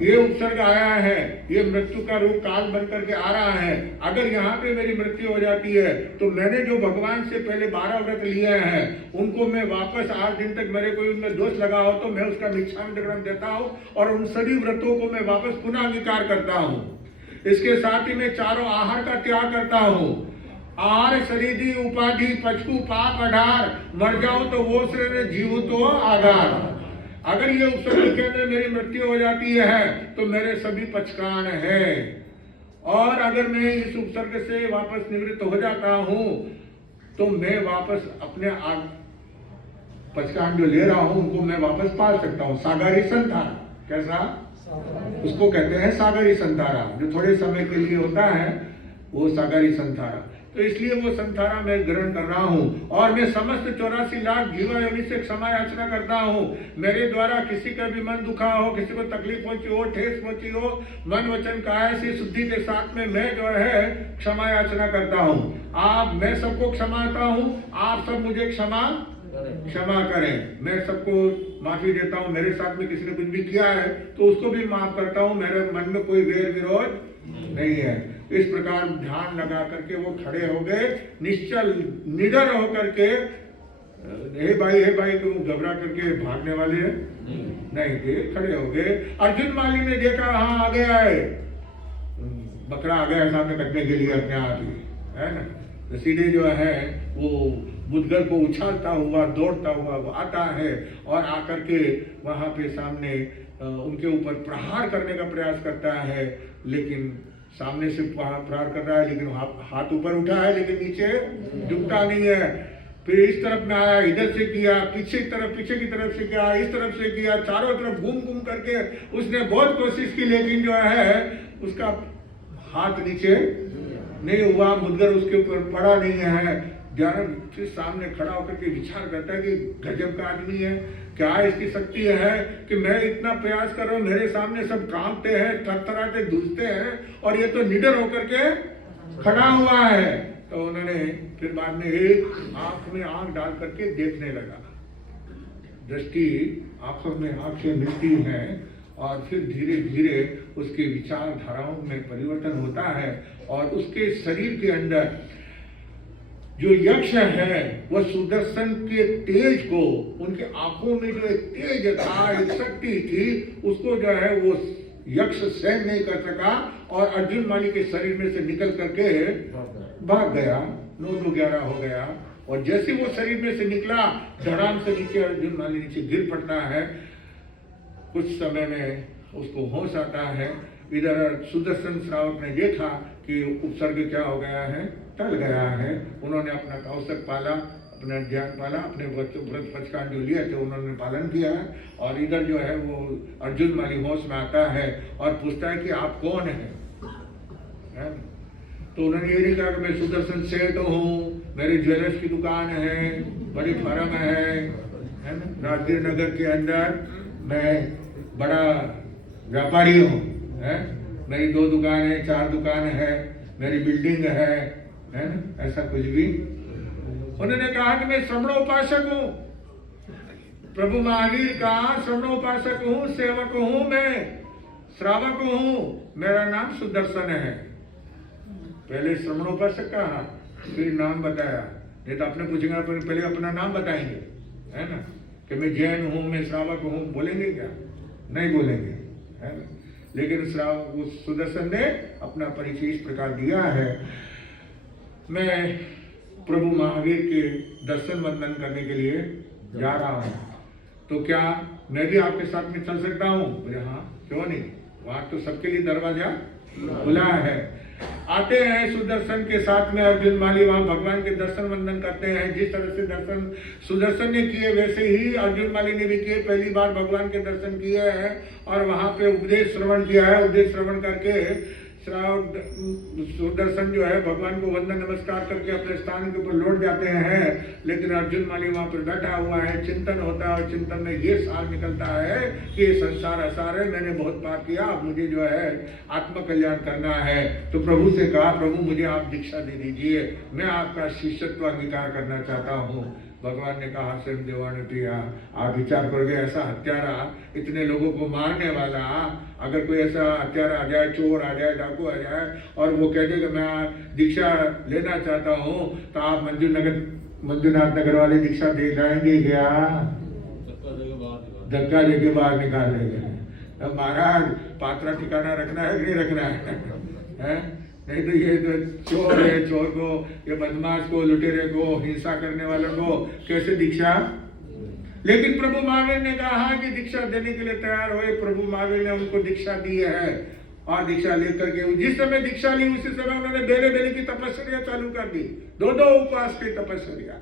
ये उपसर्ग आया है, ये मृत्यु का रूप काल बन करके आ रहा है। अगर यहाँ पे मेरी मृत्यु हो जाती है तो मैंने जो भगवान से पहले 12 व्रत लिए हैं उनको मैं वापस 8 दिन तक मेरे कोई उनमें दोष लगा हो तो मैं उसका मिच्छामिदग्रहण देता हूँ और उन सभी व्रतों को मैं वापस पुनः अंगीकार करता हूँ। इसके साथ ही मैं चारों आहार का त्याग करता हूँ। आहार शरीरी उपाधि पचकू पाप अठार, मर जाओ तो वो श्रेय जीव तो आधार। अगर ये उपसर्ग के अंदर मेरी मृत्यु हो जाती है तो मेरे सभी पचकान है, और अगर मैं इस उपसर्ग से वापस निवृत्त हो जाता हूँ तो मैं वापस अपने पचकान जो ले रहा हूँ उनको मैं वापस पाल सकता हूँ। सागरी संतारा, कैसा उसको कहते हैं सागरी संतारा, जो थोड़े समय के लिए होता है वो सागरी संतारा। तो इसलिए वो संतारा मैं ग्रहण कर रहा हूँ और मैं समस्त 84 लाख जीवा योनि से क्षमा याचना करता हूँ। मेरे द्वारा किसी का भी मन दुखा हो, किसी को तकलीफ पहुंची हो, ठेस पहुंची हो, मन वचन काया से शुद्धि के साथ में मैं जो है क्षमा याचना करता हूँ। मैं सबको क्षमाता हूँ, आप सब मुझे क्षमा करें। मैं सबको माफी देता हूँ। मेरे साथ में किसी ने कुछ भी किया है तो उसको भी माफ करता हूँ। मेरे मन में कोई वेर विरोध नहीं है। इस प्रकार ध्यान लगा करके वो खड़े हो गए, निश्चल निडर होकर के। हे भाई तुम घबरा करके भागने वाले हैं नहीं थे, खड़े हो गए। अर्जुन माली ने देखा हाँ आ गया है, बकरा आ गया सामने कटने के लिए अपने आप ही, है ना। तो सीधे जो है वो बुद्धगर को उछालता हुआ दौड़ता हुआ वो आता है और आकर के वहां पे सामने उनके ऊपर प्रहार करने का प्रयास करता है, लेकिन सामने से प्रहार कर रहा है लेकिन हाथ ऊपर उठा है लेकिन नीचे झुकता नहीं है। फिर इस तरफ में आया, इधर से किया, पीछे की तरफ से किया, इस तरफ से किया, चारों तरफ घूम करके उसने बहुत कोशिश की, लेकिन जो है उसका हाथ नीचे नहीं हुआ, मुद्गर उसके ऊपर पड़ा नहीं है। ध्यान से सामने खड़ा होकर के विचार करता है कि गजब का आदमी है, क्या इसकी शक्ति है कि मैं इतना प्रयास कर रहा हूँ, मेरे सामने सब कांपते हैं, थरथराते धूलते हैं और ये तो निडर होकर के खड़ा हुआ है। तो उन्होंने फिर बाद में एक आंख में आंख डाल करके देखने लगा। दृष्टि आंखों में आंख से मिलती है और फिर धीरे धीरे उसके विचारधाराओं में परिवर्तन होता है और उसके शरीर के अंदर जो यक्ष है वह सुदर्शन के तेज को, उनके आंखों में जो एक तेज था, एक शक्ति थी, उसको जो है वो यक्ष सहन नहीं कर सका और अर्जुन माली के शरीर में से निकल करके भाग गया। 9-2-11 हो गया और जैसे वो शरीर में से निकला धड़ाम से नीचे अर्जुन माली नीचे गिर पड़ता है। कुछ समय में उसको होश आता है। इधर सुदर्शन श्रावक ने देखा कि उपसर्ग क्या हो गया है, टल गया है। उन्होंने अपना कौशक पाला, अपना ध्यान पाला, अपने व्रत पचकान जो लिए थे उन्होंने पालन किया। और इधर जो है वो अर्जुन माली होश में आता है और पूछता है कि आप कौन है? तो उन्होंने ये नहीं कहा कि मैं सुदर्शन सेठ हूँ, मेरी ज्वेलर्स की दुकान है, बड़ी फर्म है ना, राजगीर नगर के अंदर मैं बड़ा व्यापारी हूँ, मेरी 2 दुकानें 4 दुकान है, मेरी बिल्डिंग है ना, ऐसा कुछ भी। उन्होंने कहा कि मैं श्रवणोपासक हूँ, प्रभु महावीर का श्रवणोपासक हूँ, सेवक हूँ, मैं श्रावक हूँ, मेरा नाम सुदर्शन है। पहले श्रवणोपासक कहा, फिर नाम बताया। नहीं तो अपने पूछेंगे पहले अपना नाम बताएंगे, है ना, कि मैं जैन हूँ, मैं श्रावक हूँ, बोलेंगे क्या? नहीं बोलेंगे, है ना। लेकिन उस सुदर्शन ने अपना परिचय इस प्रकार दिया है, मैं प्रभु महावीर के दर्शन वंदन करने के लिए जा रहा हूँ, तो क्या मैं भी आपके साथ में चल सकता हूँ? बोले हाँ, क्यों नहीं, वहां तो सबके लिए दरवाजा खुला है। आते हैं सुदर्शन के साथ में अर्जुन माली, वहां भगवान के दर्शन वंदन करते हैं। जिस तरह से दर्शन सुदर्शन ने किए वैसे ही अर्जुन माली ने भी किए, पहली बार भगवान के दर्शन किए हैं और वहां पे उपदेश श्रवण किया है। उपदेश श्रवण करके सुदर्शन जो है भगवान को वंदन नमस्कार करके अपने स्थान के ऊपर लौट जाते हैं। लेकिन अर्जुन माली वहां पर बैठा हुआ है, चिंतन होता है और चिंतन में ये सार निकलता है कि ये संसार असार है, मैंने बहुत पाप किया, अब मुझे जो है आत्म कल्याण करना है। तो प्रभु से कहा, प्रभु मुझे आप दीक्षा दे दीजिए, मैं आपका शिष्यत्व अंगीकार करना चाहता हूँ। भगवान ने कहा, स्वयं देवा ने प्रिया, आप विचार करोगे ऐसा हत्यारा, इतने लोगों को मारने वाला, अगर कोई ऐसा हत्यारा आ जाए, चोर आ जाए, डाकू आ जाए और वो कह दे कि मैं दीक्षा लेना चाहता हूँ, तो आप मंजूनाथ नगर वाले दीक्षा दे जाएंगे क्या? धक्का देके बाहर निकाल देंगे। अब महाराज पात्रा ठिकाना रखना है कि नहीं रखना है? नहीं तो ये तो चोर है, चोर को, ये बदमाश को, लुटेरे को, हिंसा करने वालों को कैसे दीक्षा? लेकिन प्रभु महावीर ने कहा कि दीक्षा देने के लिए तैयार हुए। प्रभु महावीर ने उनको दीक्षा दी है और दीक्षा लेकर के जिस समय दीक्षा ली उसी समय उन्होंने बेले बेले की तपस्या चालू कर दी, 2 उपवास की तपस्या।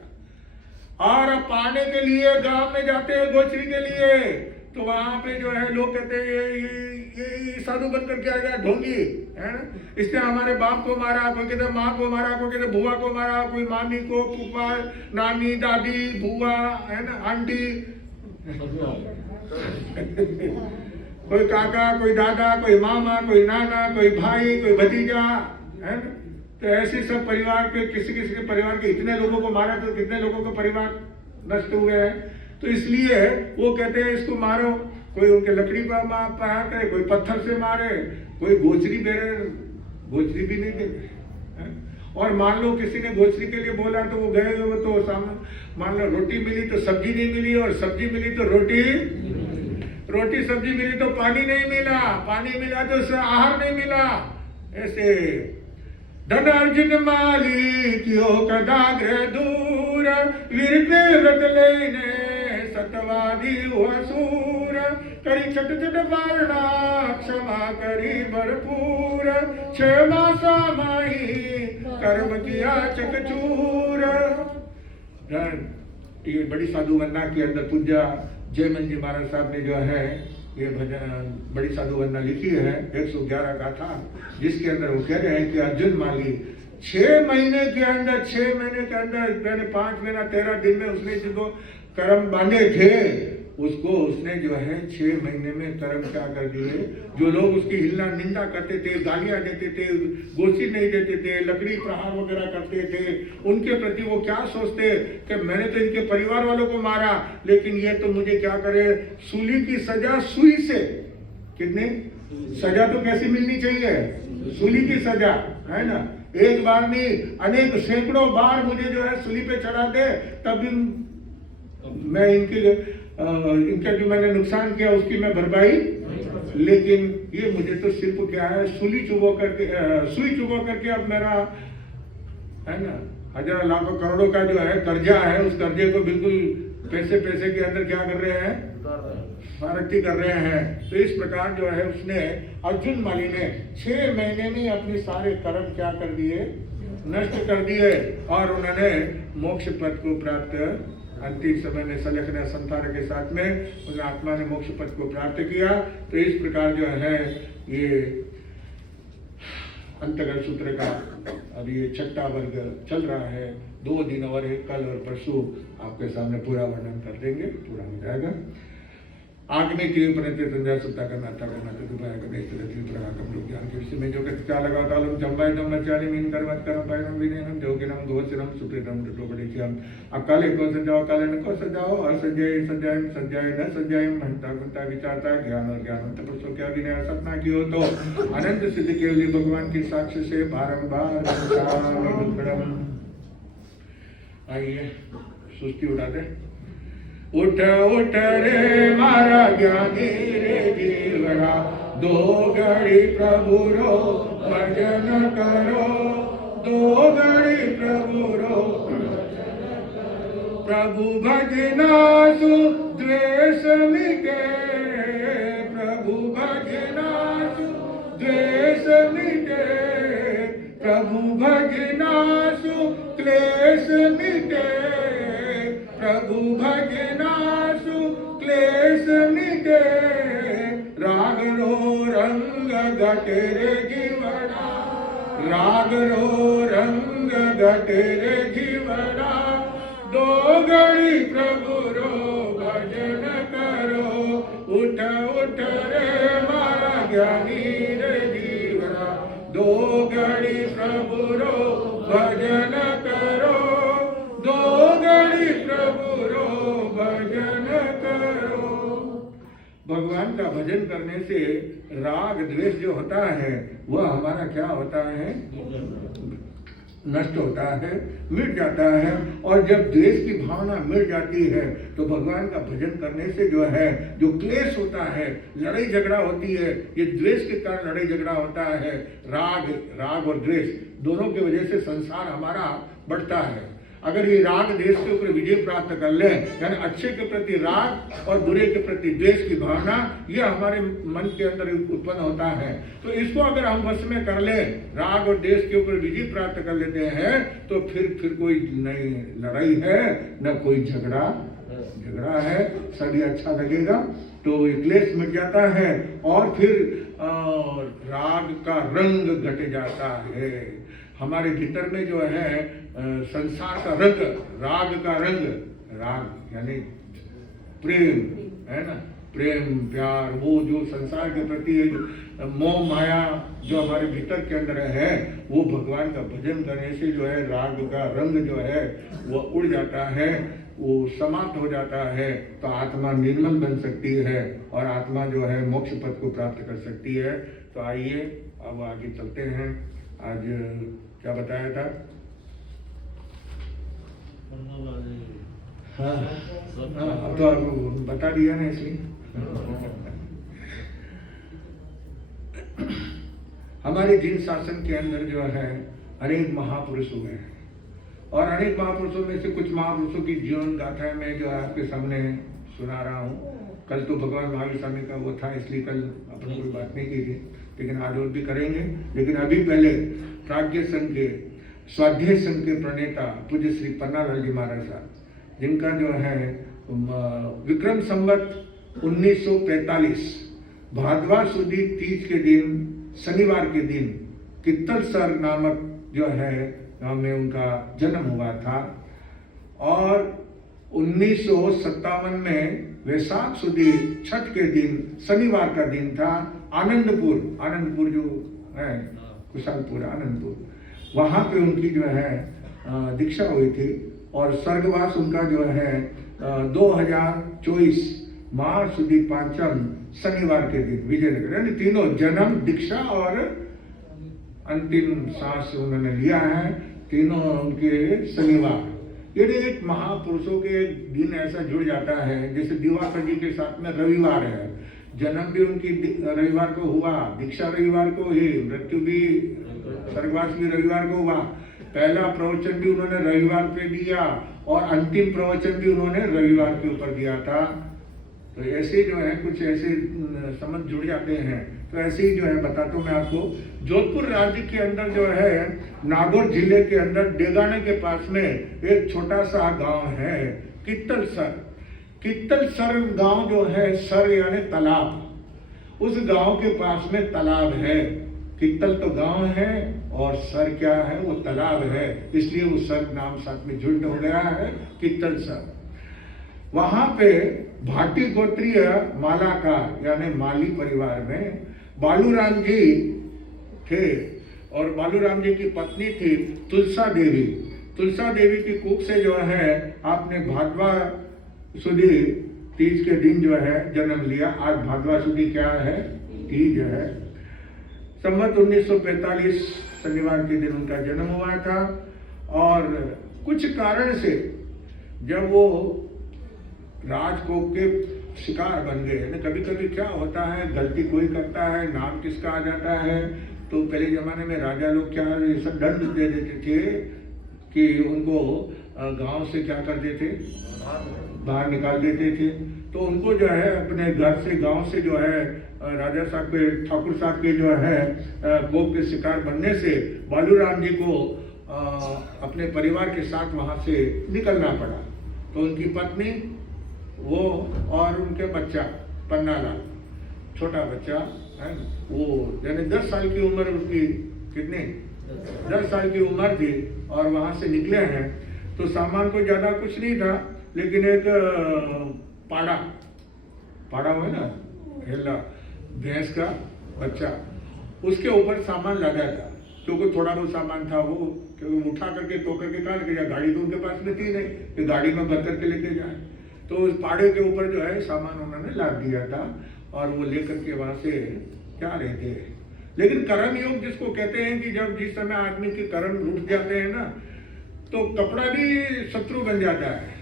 और अब पाने के लिए गांव में जाते हैं गोचरी के लिए, तो वहां पे जो है लोग कहते हैं ये साधु बनकर के आ गया, ढोंगी है ना, इसने हमारे बाप को मारा, कोई कहते माँ को मारा, कोई कहते बुआ को मारा, कोई मामी को, फूफा, नानी, दादी, बुआ, है ना, आंटी, कोई काका, कोई दादा, कोई मामा, कोई नाना, कोई भाई, कोई भतीजा, है ना। तो ऐसे सब परिवार के किसी किसी के परिवार के इतने लोगों को मारा तो कितने लोगों का परिवार नष्ट हुए हैं। तो इसलिए वो कहते हैं इसको मारो, कोई उनके लकड़ी पर प्रहार करे, कोई पत्थर से मारे, कोई गोचरी बेरे, गोचरी भी नहीं देते। और मान लो किसी ने गोचरी के लिए बोला तो वो गए, वो तो सामने मान लो रोटी मिली तो सब्जी नहीं मिली, और सब्जी मिली तो रोटी सब्जी मिली तो पानी नहीं मिला, पानी मिला तो आहार नहीं मिला। ऐसे धन अर्जुन माली कियो कदाग्र दूर, वीर पे व्रत लेने सतवादी हुआ सूर, करी छट छट वारणा क्षमा करी भरपूर, 6 मासा माही कर्म किया चकचूर। ये बड़ी साधु वंदना के अंदर पूज्य जयमन जी महाराज साहब ने जो है ये भजन बड़ी साधु वंदना लिखी है, 111 गाथा, जिसके अंदर वो कह रहे हैं कि अर्जुन माली 6 महीने के अंदर, 6 महीने के अंदर, मैंने 5 महीना 13 दिन में उसने जो कर्म बांधे थे उसको उसने जो है 6 महीने में कर्म क्या कर दिए। जो लोग उसकी हिलना निंदा करते थे, गालियां देते थे, गोशी नहीं देते थे, लकड़ी प्रहार वगैरह करते थे, उनके प्रति वो क्या सोचते कि मैंने तो इनके परिवार वालों को मारा, लेकिन ये तो मुझे क्या करे, सूली की सजा सुई से, कितनी सजा तो कैसी मिलनी चाहिए, सूली की सजा, है ना। एक बार नहीं, अनेक सैकड़ों बार मुझे जो है सूली पे चढ़ा दे, तब मैं इनका जो मैंने नुकसान किया उसकी मैं भरपाई, लेकिन ये मुझे तो सिर्फ क्या है, सुई चुबो करके अब मेरा, है ना, हजारों लाखों करोड़ों का जो है कर्जा है, उस कर्जे को बिल्कुल पैसे के अंदर क्या कर रहे हैं, फारक्ती कर रहे हैं। तो इस प्रकार जो है उसने अर्जुन माली ने 6 महीने में अपने सारे कर्म क्या कर दिए, नष्ट कर दिए और उन्होंने मोक्ष पद को प्राप्त अंतिम समय में सलखना संसार के साथ में उन आत्मा ने मोक्ष पद को प्राप्त किया। तो इस प्रकार जो है ये अंतर्गत सूत्र का अब ये छठा वर्ग चल रहा है। 2 दिन और एक कल और परसों आपके सामने पूरा वर्णन कर देंगे, पूरा हो जाएगा। आग्नि तीन प्रति संध्या सुत्ता करना था करना तो दुबारा करने इस तरह तीन प्रकार कम लोग ज्ञान के विषय में जो कहते क्या लगा तालुम जम्बाई दम नचारी मीन करवत करम पायनम विनयनम जोगिनम घोषनम सुप्रीतम टोपड़िक्यम। अब काले को सजाओ काले न को सजाओ और सजाए सजाए सजाए न सजाए मनता मनता विचारता ज्ञान और ज्ञानवंत पुरुषों क्या विनय सपना की हो तो अनंत सिद्ध केवली भगवान की साक्ष्य से बारंबार आइए सुस्ती उड़ा दे। उठ उठ रे मारा ज्ञानी रे जीवरा, 2 घड़ी प्रभु रो भजन करो, 2 घड़ी प्रभु रो प्रभु भजनासु द्वेष मिटे, प्रभु भजनासु द्वेष मिटे, प्रभु भजनासु क्लेश मिटे, प्रभु भजनासु क्लेश मिटे, राग रो रंग घटे रे जीवना, राग रो रंग घटे रे जीवना, 2 घड़ी प्रभु रो भजन करो, उठ उठ रे मारा ज्ञानी रे जीवना, 2 घड़ी प्रभु रो भजन करो, 2 घड़ी प्रभु रो भजन करो। भगवान का भजन करने से राग द्वेष जो होता है वह हमारा क्या होता है, नष्ट होता है, मिट जाता है। और जब द्वेष की भावना मिट जाती है तो भगवान का भजन करने से जो है जो क्लेश होता है, लड़ाई झगड़ा होती है, ये द्वेष के कारण लड़ाई झगड़ा होता है। राग और द्वेष दोनों की वजह से संसार हमारा बढ़ता है। अगर ये राग द्वेष के ऊपर विजय प्राप्त कर ले, यानी अच्छे के प्रति राग और बुरे के प्रति द्वेष की भावना, ये हमारे मन के अंदर उत्पन्न होता है। तो इसको अगर हम वश में कर ले, राग और द्वेष के ऊपर विजय प्राप्त कर लेते हैं, तो फिर कोई नई लड़ाई है, न कोई झगड़ा है, सभी अच्छा लगेगा। तो ये क्लेश मिट जाता है और फिर राग का रंग घट जाता है। हमारे भीतर में जो है संसार का रंग, राग का रंग, राग यानी प्रेम है ना, प्रेम प्यार, वो जो संसार के प्रति मोह माया जो हमारे भीतर के अंदर है, वो भगवान का भजन करने से जो है राग का रंग जो है वो उड़ जाता है, वो समाप्त हो जाता है। तो आत्मा निर्मल बन सकती है और आत्मा जो है मोक्ष पद को प्राप्त कर सकती है। तो आइए अब आगे चलते हैं। आज क्या बताया था? हाँ, अब तो बता दिया ना, इसलिए हमारे जिन शासन के अंदर जो है अनेक महापुरुष हुए हैं और अनेक महापुरुषों में से कुछ महापुरुषों की जीवन गाथाएं मैं जो है आपके सामने सुना रहा हूँ। कल तो भगवान महावीर स्वामी का वो था, इसलिए कल अपन कोई बात नहीं की थी, लेकिन आज और भी करेंगे। लेकिन अभी पहले प्राज्ञ संघ के स्वाध्याय संघ के प्रणेता पूज्य श्री पन्नालाल जी महाराज साहब, जिनका जो है विक्रम संवत 1945 भाद्रवा सुदी 30 के दिन शनिवार के दिन कित्तलसर नामक जो है गाँव में उनका जन्म हुआ था। और 1957 में वैशाख सुदी छठ के दिन शनिवार का दिन था। आनंदपुर जो है कुशालपुर आनंदपुर, वहाँ पे उनकी जो है दीक्षा हुई थी और स्वर्गवास उनका जो है 2024 मार्च सुदी पांचम शनिवार के दिन विजयनगर, यानी तीनों जन्म, दीक्षा और अंतिम सांस उन्होंने लिया है, तीनों उनके शनिवार। यदि एक महापुरुषों के दिन ऐसा जुड़ जाता है, जैसे दिवाकर जी के साथ में रविवार है, जन्म भी उनकी रविवार को हुआ, दीक्षा रविवार को ही, मृत्यु भी स्वर्गवास भी रविवार को हुआ। पहला प्रवचन भी उन्होंने रविवार पे दिया और अंतिम प्रवचन भी उन्होंने रविवार के ऊपर दिया था। तो ऐसे जो है कुछ ऐसे समझ जुड़ जाते हैं। तो ऐसे ही जो है बताता हूँ मैं आपको। जोधपुर राज्य के अंदर जो है नागौर जिले के अंदर डेगाने के पास में एक छोटा सा गांव है कित्तलसर। कित्तलसर गांव जो है, सर यानी तालाब, उस गांव के पास में तालाब है। कित्तल तो गांव है और सर क्या है, वो तालाब है, इसलिए वो सर नाम साथ में जुड़ हो गया है कित्तलसर। वहां पे भाटी गोत्रीय मालाकार यानी माली परिवार में बालूराम जी थे और बालूराम जी की पत्नी थी तुलसा देवी। तुलसा देवी की कुख से जो है आपने भादवा सुदी तीज के दिन जो है जन्म लिया। आज भादवा सुदी क्या है, तीज है। संवत 1945 शनिवार के दिन उनका जन्म हुआ था और कुछ कारण से जब वो राजकोप के शिकार बन गए ना, कभी कभी क्या होता है गलती कोई करता है, नाम किसका आ जाता है, तो पहले जमाने में राजा लोग क्या सब दंड दे देते थे कि उनको गांव से क्या कर देते, बाहर निकाल देते थे। तो उनको जो है अपने घर से, गांव से जो है राजा साहब के, ठाकुर साहब के जो है कोप के शिकार बनने से बालूराम जी को अपने परिवार के साथ वहां से निकलना पड़ा। तो उनकी पत्नी, वो और उनके बच्चा पन्नालाल, छोटा बच्चा है, वो यानी 10 साल की उम्र उसकी, कितनी 10 साल की उम्र थी और वहां से निकले हैं। तो सामान को ज्यादा कुछ नहीं था, लेकिन एक पाड़ा हुआ ना, हेला भैंस का बच्चा, उसके ऊपर सामान लगा था, क्योंकि थोड़ा बहुत सामान था वो, क्योंकि उठा करके तो करके कहा लेके जाए, गाड़ी तो उनके पास में थी नहीं कि गाड़ी में भर करके लेके जाए। तो उस पाड़े के ऊपर जो है सामान उन्होंने लाद दिया था और वो लेकर के वहां से क्या रहते हैं। लेकिन कर्म योग जिसको कहते हैं कि जब जिस समय आदमी के कर्म रूठ जाते हैं ना, तो कपड़ा भी शत्रु बन जाता है।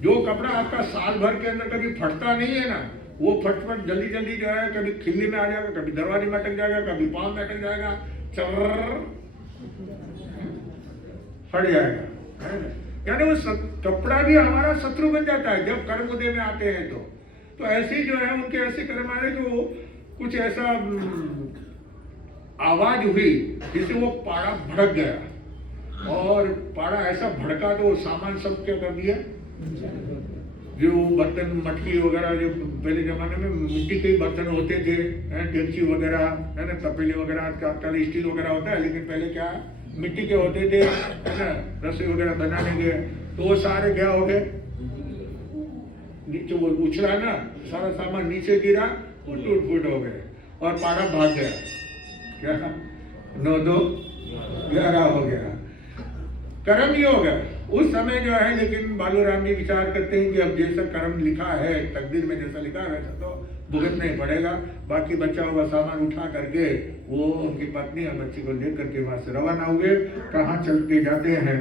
जो कपड़ा आपका साल भर के अंदर कभी फटता नहीं है ना, वो फटफट जल्दी जल्दी जो है कभी खिल्ली में आ जाएगा, कभी दरवाजे में अटक जाएगा, कभी पाँव में अटक जाएगा, चर्र फट जाएगा। यानी वो कपड़ा भी हमारा शत्रु बन जाता है जब कर्म उदय में आते हैं। तो ऐसे ही जो है उनके ऐसे कर्म आए कि कुछ ऐसा आवाज हुई जिससे वो पाड़ा भड़क गया और पाड़ा ऐसा भड़का तो वो सामान सब क्या कर दिया, जो बर्तन मटकी वगैरह जो पहले जमाने में मिट्टी के बर्तन होते थे, डेगची वगैरह है ना, तपेले वगैरह, आजकल स्टील वगैरह होता है, लेकिन पहले क्या मिट्टी के होते थे है ना, रसोई वगैरह बनाने के, तो वो सारे क्या हो गए, नीचे वो उछला ना, सारा सामान नीचे गिरा, वो टूट फूट हो गए और पाड़ा भाग गया। क्या 9-2-11 हो गया, कर्म ही हो गया उस समय जो है। लेकिन बालूराम जी विचार करते हैं कि अब जैसा कर्म लिखा है, तकदीर में जैसा लिखा है वैसा तो भुगतना ही पड़ेगा। बाकी बचा हुआ सामान उठा करके वो उनकी पत्नी और बच्ची को लेकर के वहां से रवाना हुए। कहाँ चल के जाते हैं,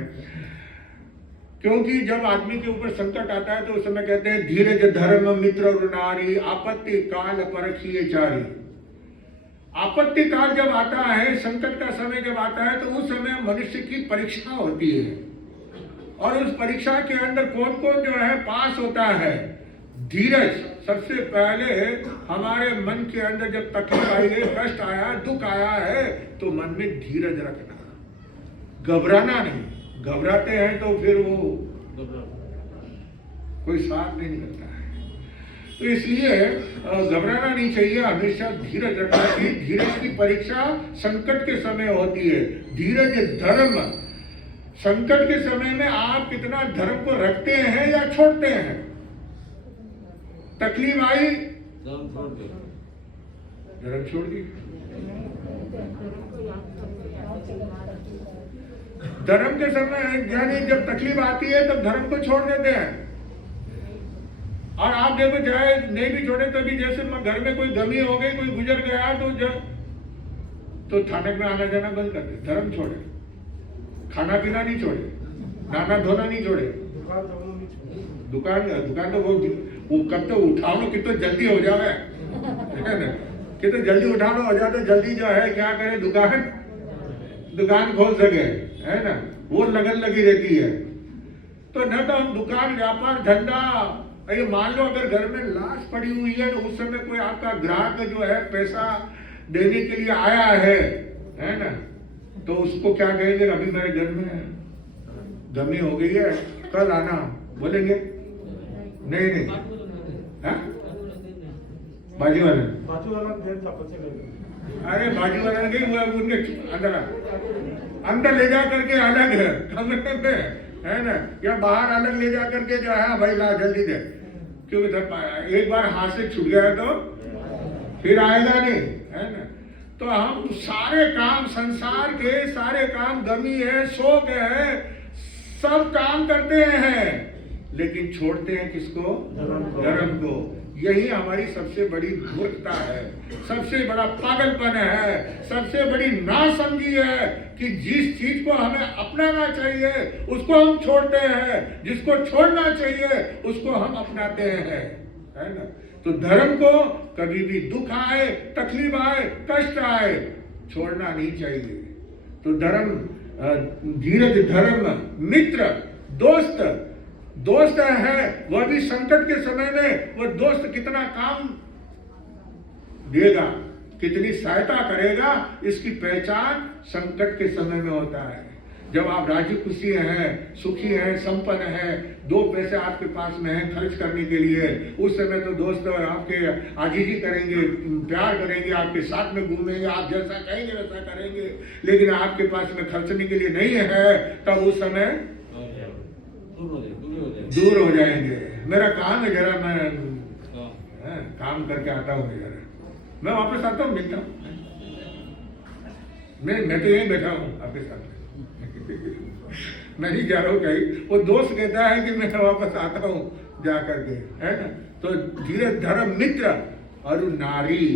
क्योंकि जब आदमी के ऊपर संकट आता है तो उस समय कहते हैं धीरज धर्म मित्र और नारी, आपत्ति काल परखिए चारी। आपत्ति काल जब आता है, संकट का समय जब आता है, तो उस समय मनुष्य की परीक्षा होती है और उस परीक्षा के अंदर कौन कौन जो है पास होता है। धीरज सबसे पहले हमारे मन के अंदर जब तकलीफ आई है, कष्ट आया, दुख आया है, तो मन में धीरज रखना, घबराना नहीं। घबराते हैं तो फिर वो कोई साथ नहीं निकलता है। तो इसलिए घबराना नहीं चाहिए, हमेशा धीरज रखना चाहिए। धीरज की परीक्षा संकट के समय होती है। धीरज धर्म, संकट के समय में आप कितना धर्म को रखते हैं या छोड़ते हैं। तकलीफ आई, धर्म छोड़ दी। धर्म के समय यानी जब तकलीफ आती है तब धर्म को छोड़ देते हैं। और आप देखो चाहे नहीं भी छोड़े तभी, जैसे घर में कोई गमी हो गई, कोई गुजर गया, तो थाने में आना जाना बंद कर दे, धर्म छोड़े। खाना पीना नहीं छोड़े, नहाना धोना नहीं छोड़े, दुकान तो वो कब तो उठाओ कि तो जल्दी हो जावे है ना, कि तो जल्दी उठाओ हो जाए तो जल्दी जो है क्या करे, दुकान खोल सके है ना, वो लगन लगी रहती है। तो न तो हम दुकान व्यापार धंधा ये मान लो अगर घर में लाश पड़ी हुई है तो उस समय कोई आपका ग्राहक जो है पैसा देने के लिए आया है ना, तो उसको क्या कहेंगे, अभी मेरे घर में दमी हो गई है, कल आना, बोलेंगे? नहीं नहीं, हाँ? बाजी वाला अरे बाजी वाला नहीं, वो उनके अंदर ले जा करके अलग है कमरे में, है ना, या बाहर अलग ले जा करके जो है भाई ला जल्दी दे, क्योंकि एक बार हाथ से छूट गया तो फिर आएगा नहीं, है ना। तो हम सारे काम, संसार के सारे काम, गमी है, शोक है, सब काम करते हैं, लेकिन छोड़ते हैं किसको? धर्म को। यही हमारी सबसे बड़ी मूर्खता है, सबसे बड़ा पागलपन है, सबसे बड़ी नासमझी है कि जिस चीज को हमें अपनाना चाहिए उसको हम छोड़ते हैं, जिसको छोड़ना चाहिए उसको हम अपनाते हैं, है ना। तो धर्म को कभी भी दुख आए, तकलीफ आए, कष्ट आए, छोड़ना नहीं चाहिए। तो धर्म, धीरज धर्म मित्र, दोस्त है, वह भी संकट के समय में वो दोस्त कितना काम देगा, कितनी सहायता करेगा, इसकी पहचान संकट के समय में होता है। जब आप राजी खुशी हैं, सुखी हैं, संपन्न हैं, 2 पैसे आपके पास में हैं खर्च करने के लिए, उस समय तो दोस्त आपके आजीजी करेंगे, प्यार करेंगे, आपके साथ में घूमेंगे, आप जैसा कहेंगे वैसा करेंगे। लेकिन आपके पास में खर्चने के लिए नहीं है, तब उस समय दूर हो जाएंगे। मेरा काम है, जरा मैं काम करके आता हूँ, जरा मैं वापस आता हूँ, मिलता हूँ। मैं तो यहीं बैठा हूँ आपके साथ, मैं नहीं जा रहा हूँ कहीं। वो दोस्त कहता है कि मैं वापस आता हूँ जा करके, है ना। तो धीरज धर्म मित्र और नारी,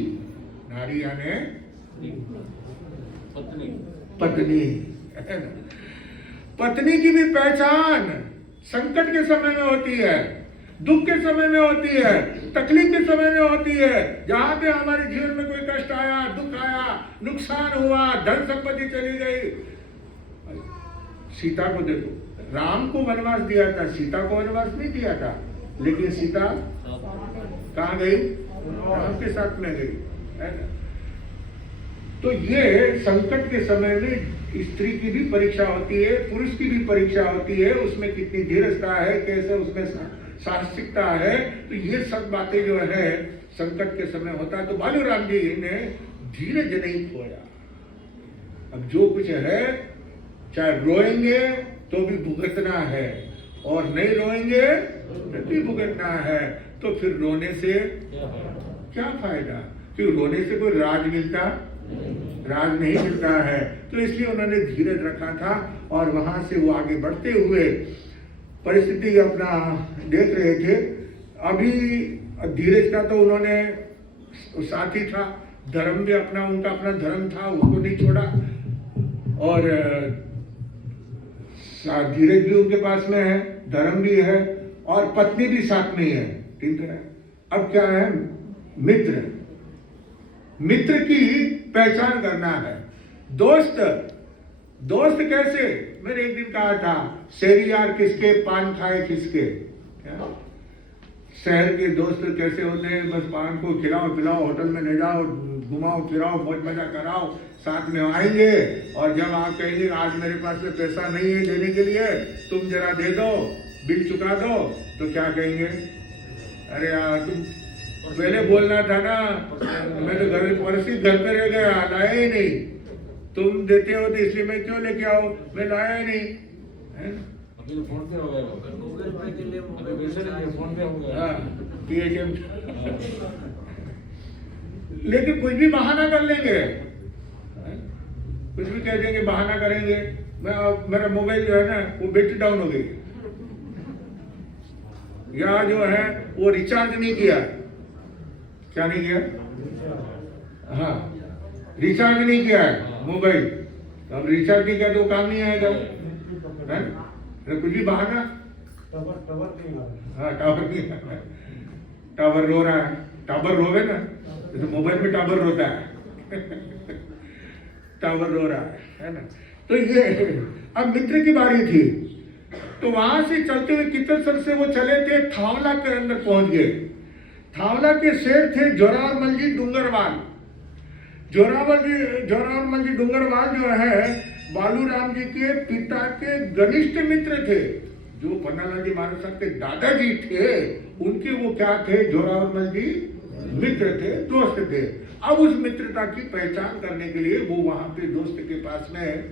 नारी यानी पत्नी, है ना। पत्नी की भी पहचान संकट के समय में होती है, दुख के समय में होती है, तकलीफ के समय में होती है। जहां पे हमारे जीवन में कोई कष्ट आया, दुख आया, नुकसान हुआ, धन संपत्ति चली गई। सीता को देखो, राम को वनवास दिया था, सीता को वनवास नहीं दिया था, लेकिन सीता कहाँ गई? राम के साथ में गई, है ना। तो ये संकट के समय में स्त्री की भी परीक्षा होती है, पुरुष की भी परीक्षा होती है, उसमें कितनी धीरजता है, कैसे उसमें साहसिकता है। तो ये सब बातें जो है संकट के समय होता है। तो बालूराम जी ने धीरज नहीं खोया। अब जो कुछ है, चाहे रोएंगे तो भी भुगतना है, और नहीं रोएंगे तो भी भुगतना है। तो फिर रोने से क्या फायदा? क्यों रोने से कोई राज मिलता? राज नहीं मिलता है। तो इसलिए उन्होंने धीरज रखा था, और वहां से वो आगे बढ़ते हुए परिस्थिति अपना देख रहे थे। अभी धीरज का तो उन्होंने साथी था, धर्म भी अपना, उनका अपना धर्म था, उसको नहीं छोड़ा, और धीरज भी उनके पास में है, धर्म भी है, और पत्नी भी साथ में है, ठीक है। अब क्या है? मित्र, मित्र की पहचान करना है। दोस्त, दोस्त कैसे? मैंने एक दिन कहा था, शेरी यार किसके, पान खाए किसके। शहर के दोस्त कैसे होते हैं? बस पान को खिलाओ पिलाओ, होटल में ले जाओ, घुमाओ फिराओ, मौज मजा कराओ, साथ में आएंगे, और जब आप कहेंगे आज मेरे पास में पैसा नहीं है देने के लिए, तुम जरा दे दो, बिल चुका दो, तो क्या कहेंगे? अरे यार तुम पहले बोलना था ना, मैं तो परिस्थिति घर पे रह गया, लाया ही नहीं, तुम देते हो तो इसलिए मैं क्यों लेके आओ, मैं लाया ही नहीं, है? फोन पे हो गया, फोन पे हो गया, लेकिन कुछ भी बहाना कर लेंगे, कुछ भी कह देंगे, बहाना करेंगे। मेरा मोबाइल जो है ना, वो बैटरी डाउन हो गई, या जो है वो रिचार्ज नहीं किया। क्या नहीं किया? हाँ, रिचार्ज नहीं किया है मोबाइल। तो अब रिचार्ज नहीं किया तो काम नहीं आएगा, है? तो कुछ भी बहाना। हाँ, टावर नहीं, टावर रो रहा है, टावर रोवे ना, जैसे मोबाइल में टावर रोता है टावर रो रहा है ना। तो ये अब मित्र की बारी थी। तो वहां से चलते हुए कितनसर से वो चले थे, थावला के अंदर पहुंच गए। थावला के शेर थे जोरावरमल जी डूंगरवाल। जोरावरमल जी डूंगरवाल जो है बालूराम जी के पिता के घनिष्ठ मित्र थे। जो पन्नालाल जी महाराज साहब के दादाजी थे, उनके वो क्या थे, जोरावरमल जी मित्र थे, दोस्त थे। अब उस मित्रता की पहचान करने के लिए वो वहां पे दोस्त के पास में,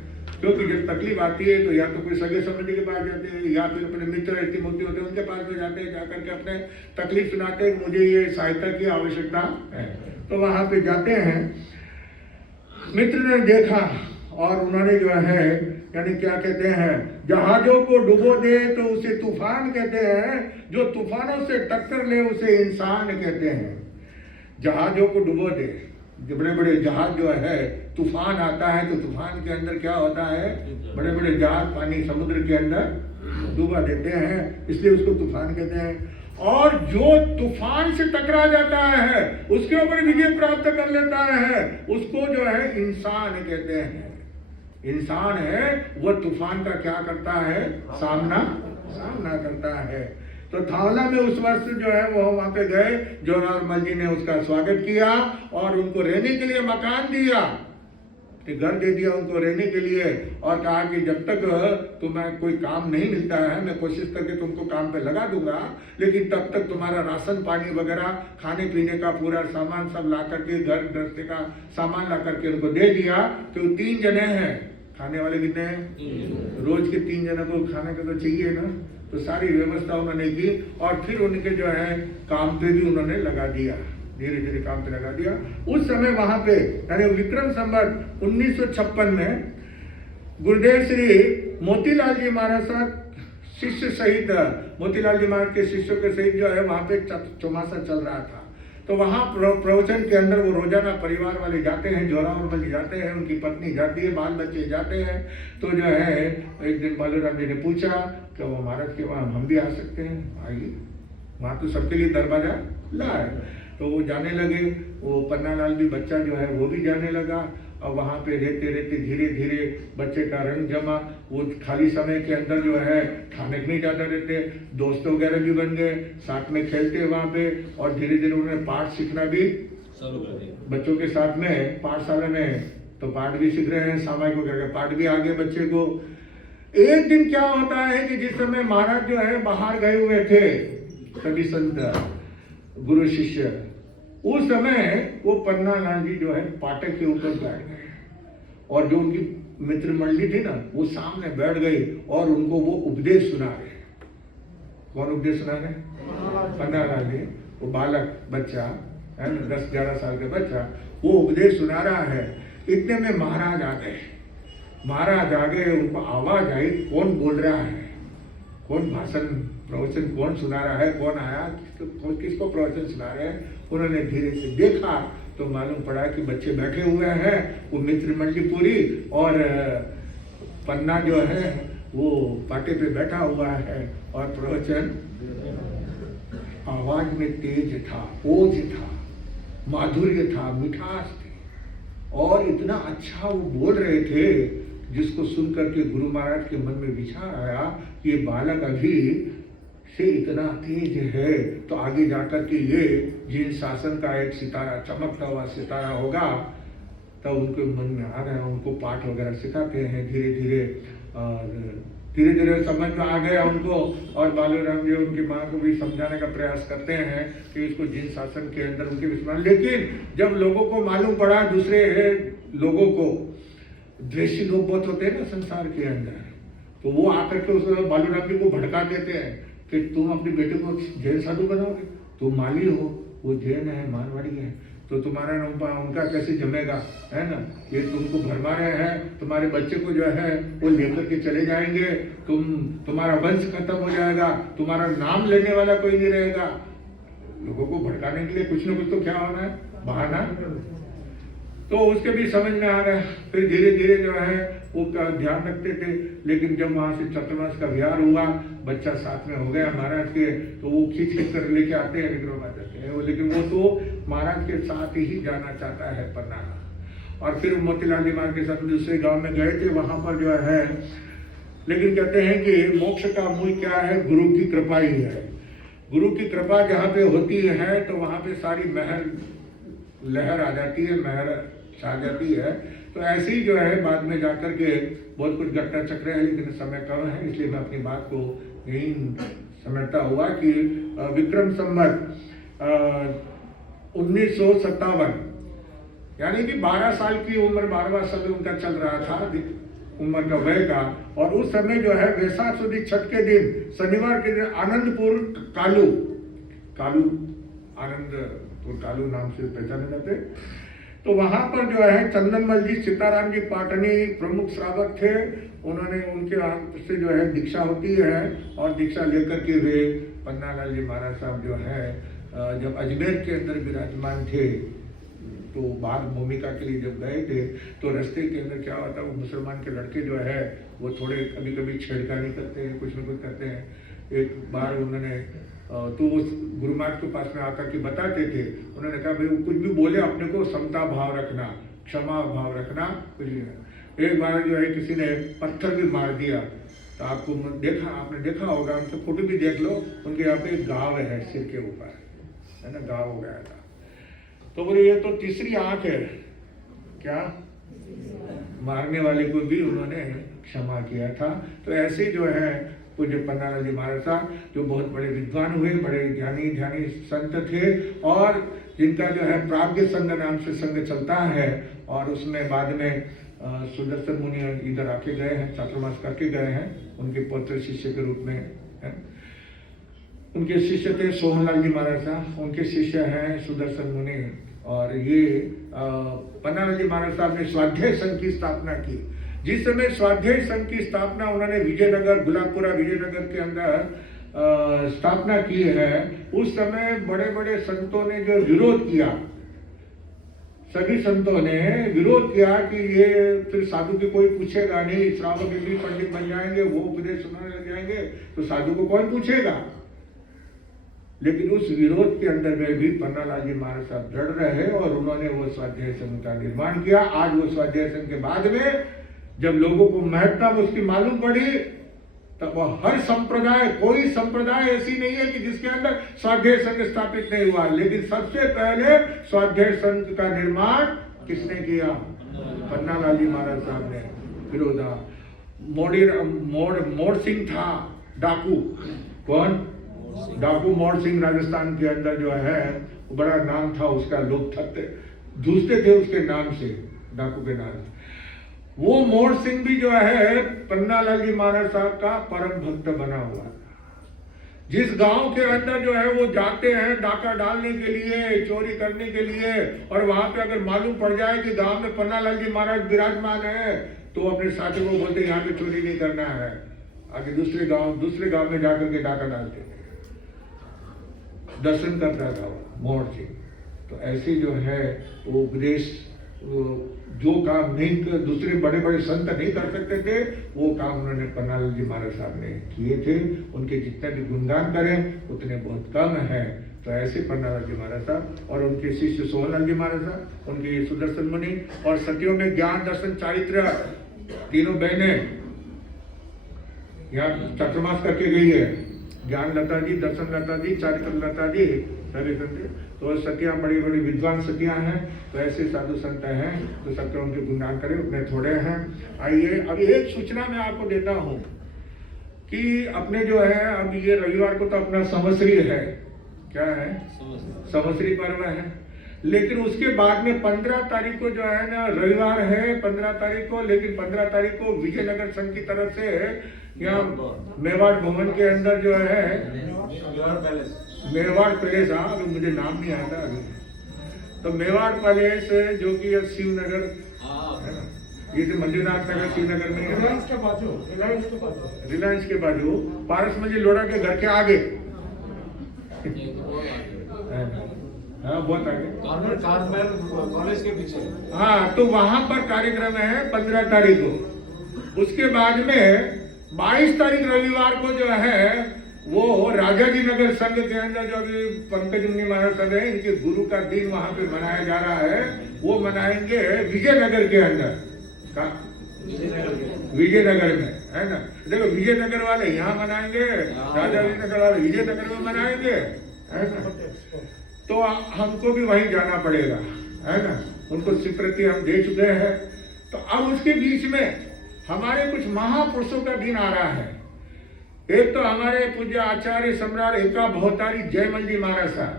क्योंकि जब तकलीफ आती है तो या तो कोई सगे संबंधी के पास जाते हैं या फिर अपने मित्र इतिमुक्ति होते हैं उनके पास में जाते हैं, जाकर के अपने तकलीफ सुनाते हैं, मुझे ये सहायता की आवश्यकता है। तो वहां पे जाते हैं। मित्र ने देखा और उन्होंने जो है, यानी क्या कहते हैं, जहाजों को डुबो दे तो उसे तूफान कहते हैं, जो तूफानों से टक्कर ले उसे इंसान कहते हैं। जहाजों को डुबो दे, जो बड़े बड़े जहाज जो है, तूफान आता है तो तूफान के अंदर क्या होता है, बड़े बड़े जहाज पानी समुद्र के अंदर डुबा देते हैं, इसलिए उसको तूफान कहते हैं। और जो तूफान से टकरा जाता है, उसके ऊपर विजय प्राप्त कर लेता है, उसको जो है इंसान कहते हैं। इंसान है वो तूफान का क्या करता है, सामना करता है। तो थावला में उस वर्ष जो है वो वहां पे गए, जोरावरमल जी ने उसका स्वागत किया और उनको रहने के लिए मकान दिया, घर दे दिया उनको रहने के लिए, और कहा कि जब तक तुम्हें कोई काम नहीं मिलता है मैं कोशिश करके तुमको काम पे लगा दूंगा, लेकिन तब तक तुम्हारा राशन पानी वगैरह खाने पीने का पूरा सामान सब ला करके, घर गृहस्थी का सामान ला करके उनको दे दिया। तो 3 जने हैं, खाने वाले कितने हैं, रोज के 3 जनों को खाने का तो चाहिए ना, तो सारी व्यवस्था उन्होंने की और फिर उनके जो है काम पे भी उन्होंने लगा दिया, धीरे धीरे काम पे लगा दिया। उस समय वहां पे यानी विक्रम संवत 1956 में गुरुदेव श्री मोतीलाल जी महाराज साहब शिष्य सहित, मोतीलाल जी महाराज के शिष्यों के सहित जो है वहां पे चौमासा चल रहा था। तो वहां प्रवचन के अंदर वो रोजाना परिवार वाले जाते हैं, जोरावरमल जी जाते हैं, उनकी पत्नी जाती है, बाल बच्चे जाते हैं। तो जो है एक दिन बालूराम जी ने पूछा कि वो महाराज के वहाँ हम भी आ सकते हैं, आइए, वहाँ तो सबके लिए दरवाजा खुला है। तो वो जाने लगे, वो पन्नालाल भी बच्चा जो है वो भी जाने लगा। और वहाँ पे रहते रहते धीरे धीरे बच्चे का रंग जमा, वो खाली समय के अंदर जो है खाने में ज़्यादा रहते, दोस्त वगैरह भी बन गए, साथ में खेलते वहाँ पे, और धीरे धीरे उन्होंने पाठ सीखना भी शुरू कर दिया बच्चों के साथ में पाठशाला में। तो पाठ भी सीख रहे हैं, सामाजिक वगैरह पाठ भी आ गए बच्चे को। एक दिन क्या होता है कि जिस समय महाराज जो है बाहर गए हुए थे, सभी संत गुरु शिष्य, उस समय वो पन्नालाल जी जो है पाटक के ऊपर बैठ गए और जो उनकी मित्र मंडली थी ना वो सामने बैठ गई और उनको वो उपदेश सुना रहे। कौन उपदेश सुना रहे? पन्नालाल जी। वो बालक बच्चा है ना, 10-11 साल का बच्चा, वो उपदेश सुना रहा है। इतने में महाराज आ गए। महाराज आ गए, उनको आवाज आई, कौन बोल रहा है, कौन भाषण प्रवचन कौन सुना रहा है, कौन आया, किसको प्रवचन सुना रहे हैं। उन्होंने धीरे से देखा तो मालूम पड़ा कि बच्चे बैठे हुए हैं, वो मित्र मंडली पूरी, और पन्ना जो है वो पाटे पे बैठा हुआ है और प्रवचन आवाज में तेज था, ओज था, माधुर्य था, मिठास थी, और इतना अच्छा वो बोल रहे थे जिसको सुन करके गुरु महाराज के मन में विचार आया कि ये बालक अभी से इतना तेज है तो आगे जाकर के ये जिन शासन का एक सितारा, चमकता हुआ सितारा होगा। तब उनके मन में आ गया, उनको पाठ वगैरह सिखाते हैं धीरे धीरे, और धीरे धीरे समझ में आ गया उनको। और बालूराम जी उनकी माँ को भी समझाने का प्रयास करते हैं कि इसको जिन शासन के अंदर उनके विश्वास। लेकिन जब लोगों को मालूम पड़ा, दूसरे लोगों को, द्वेषी लोग बहुत होते हैं ना संसार के अंदर, तो वो आकर के उस बालूराम जी को भड़का देते हैं कि तुम अपने बेटे को जैन साधु बनाओगे, तुम माली हो, वो जैन है, मारवाड़ी है, तो तुम्हारा उनका कैसे जमेगा, है ना। ये तुमको भरमा रहे हैं, तुम्हारे बच्चे को जो है वो लेकर के चले जाएंगे, तुम्हारा वंश खत्म हो जाएगा, तुम्हारा नाम लेने वाला कोई नहीं रहेगा। लोगों को भड़काने के लिए कुछ ना कुछ तो क्या होना है, बहाना। तो उसके भी समझ में आ गया। फिर धीरे धीरे जो है वो ध्यान रखते थे। लेकिन जब वहाँ से चतुर्मास का विहार हुआ, बच्चा साथ में हो गया महाराज के, तो वो खींच खींच कर लेके आते हैं, विक्रम आ जाते हैं। लेकिन वो तो महाराज के साथ ही जाना चाहता है पन्ना। और फिर मोतीलाल जी महाराज के साथ दूसरे गांव में गए थे, वहाँ पर जो है लेकिन कहते हैं कि मोक्ष का मूल क्या है? गुरु की कृपा ही है। गुरु की कृपा जहाँ पे होती है तो वहाँ पे सारी लहर आ जाती है, महर छा जाती है। तो ऐसे ही जो है बाद में जाकर के बहुत कुछ घटना चक्र है, लेकिन समय कम है, इसलिए मैं अपनी बात को यही समझता हुआ कि विक्रम संवत 1957 यानी कि 12 साल की उम्र, 12वां समय उनका चल रहा था उम्र का वय का। और उस समय जो है वैशाख सुदी छठ के दिन, शनिवार के दिन आनंदपुर कालू आनंदपुर कालू नाम से पहचाने जाते, तो वहां पर जो है चंदनमल जी, सीताराम जी पाटनी प्रमुख श्रावक थे। उन्होंने उनके हाथ से जो है दीक्षा होती है और दीक्षा लेकर के वे पन्नालाल जी महाराज साहब जो है जब अजमेर के अंदर विराजमान थे तो बाहर भूमिका के लिए जब गए थे तो रास्ते के अंदर क्या होता है, वो मुसलमान के लड़के जो है वो थोड़े कभी कभी छेड़खानी करते हैं, कुछ न कुछ करते हैं। एक बार उन्होंने तो उस गुरु महाराज के पास में आकर के बताते थे, उन्होंने कहा भाई कुछ भी बोले अपने को समता भाव रखना, क्षमा भाव रखना, कुछ नहीं। एक बार जो है किसी ने पत्थर भी मार दिया, तो आपने देखा होगा, उनके फोटो भी देख लो, उनके यहाँ पे एक गाँव है सिर के ऊपर, है ना, गाँव हो गया था। तो बोले ये तो तीसरी आंख है, क्या मारने वाले को भी उन्होंने क्षमा किया था। तो ऐसे जो है पूज्य पन्नालाल जी महाराज साहब जो बहुत बड़े विद्वान हुए, बड़े ध्यानी संत थे, और जिनका जो है प्राज्ञ संघ नाम से संघ चलता है, और उसमें बाद में सुदर्शन मुनि इधर आके गए हैं, चातुर्मास करके गए हैं, उनके पौत्र शिष्य के रूप में है। उनके शिष्य थे सोहनलाल जी महाराज साहब, उनके शिष्य हैं सुदर्शन मुनि। और ये पन्नालाल जी महाराज साहब ने स्वाध्याय संघ की स्थापना की। जिस समय स्वाध्याय संघ की स्थापना उन्होंने विजयनगर, गुलाबपुरा विजयनगर के अंदर स्थापना की है, उस समय बड़े बड़े संतों ने जो विरोध किया, सभी संतों ने विरोध किया कि ये फिर साधु की कोई पूछेगा नहीं, श्रावक भी पंडित बन जाएंगे, वो उपदेश सुनाने लग जाएंगे, तो साधु को कौन पूछेगा। लेकिन उस विरोध के अंदर में भी पन्नालाल जी महाराज साहब दृढ़ रहे और उन्होंने वो स्वाध्याय संघ का निर्माण किया। आज वो स्वाध्याय संघ के बाद में जब लोगों को महत्ता उसकी मालूम पड़ी, तब वह हर संप्रदाय, कोई संप्रदाय ऐसी नहीं है कि जिसके अंदर स्वाध्याय संघ स्थापित नहीं हुआ, लेकिन सबसे पहले स्वाध्याय संघ का निर्माण किसने किया? पन्नालाल जी महाराज साहब ने। विरोधा मोड़ सिंह था डाकू, कौन? डाकू मोड़ सिंह राजस्थान के अंदर जो है बड़ा नाम था उसका, लोग धूसते थे उसके नाम से, डाकू के नाम से। वो मोड़ सिंह भी जो है पन्नालाल जी महाराज साहब का परम भक्त बना हुआ। जिस गांव के अंदर जो है वो जाते हैं डाका डालने के लिए, चोरी करने के लिए, और वहां पे अगर मालूम पड़ जाए कि गांव में पन्नालाल जी महाराज विराजमान है, तो अपने साथी को बोलते यहाँ पे चोरी नहीं करना है, आगे दूसरे गांव में जाकर के डाका डालते थे। दर्शन करता था मोड़ सिंह। तो ऐसे जो है वो उपदेश, जो काम नहीं दूसरे बड़े बड़े संत नहीं कर सकते थे, वो काम उन्होंने पन्नालाल जी महाराज साहब ने किए थे। उनके जितने भी गुणगान करें उतने बहुत कम है। तो ऐसे पन्नालाल जी महाराज साहब और उनके शिष्य सोहनलाल जी महाराज साहब, उनके सुदर्शन मुनि, और सतियों में ज्ञान दर्शन चारित्र तीनों बहनें यहाँ चातुर्मास करके गई है। ज्ञान लता जी, दर्शन लता जी, चारित्र लता जी, सभी संत। तो सतियाँ बड़ी बड़ी विद्वान सतियाँ हैं। तो ऐसे साधु संत हैं, तो सबके उनके गुणगान करें, उतने थोड़े हैं। आइए अभी एक सूचना मैं आपको देता हूँ कि अपने जो है अब ये रविवार को तो अपना संवत्सरी है, क्या है? संवत्सरी पर्व है। लेकिन उसके बाद में 15 तारीख को जो है ना रविवार है, 15 तारीख को, लेकिन 15 तारीख को विजयनगर संघ की तरफ से यहाँ मेवाड़ भवन के अंदर जो है मेवाड़ पैलेस, हाँ अभी मुझे नाम नहीं आता अभी, तो मेवाड़ पैलेस जो कि शिवनगर है ना, ये जो मंजूनाथ नगर शिवनगर में, रिलायंस के बाजू पारस मंजिल लोढ़ा के घर के आगे, हाँ बहुत आगे, कॉलेज के पीछे। हाँ, तो वहां पर कार्यक्रम है 15 तारीख को। उसके बाद में 22 तारीख रविवार को जो है वो राजाजी नगर संघ के अंदर जो अभी पंकज मुनि महाराज सब है, इनके गुरु का दिन वहां पे मनाया जा रहा है। वो मनाएंगे विजयनगर के अंदर, विजयनगर में। है ना। देखो विजयनगर वाले यहाँ मनाएंगे, राजा विजयनगर वाले विजयनगर में मनाएंगे, है ना। तो हमको भी वहीं जाना पड़ेगा, है ना। उनको स्वीकृति हम दे चुके हैं। तो अब उसके बीच में हमारे कुछ महापुरुषों का दिन आ रहा है। एक तो हमारे पूज्य आचार्य सम्राट एका भवतारी जयमल जी महाराज साहब,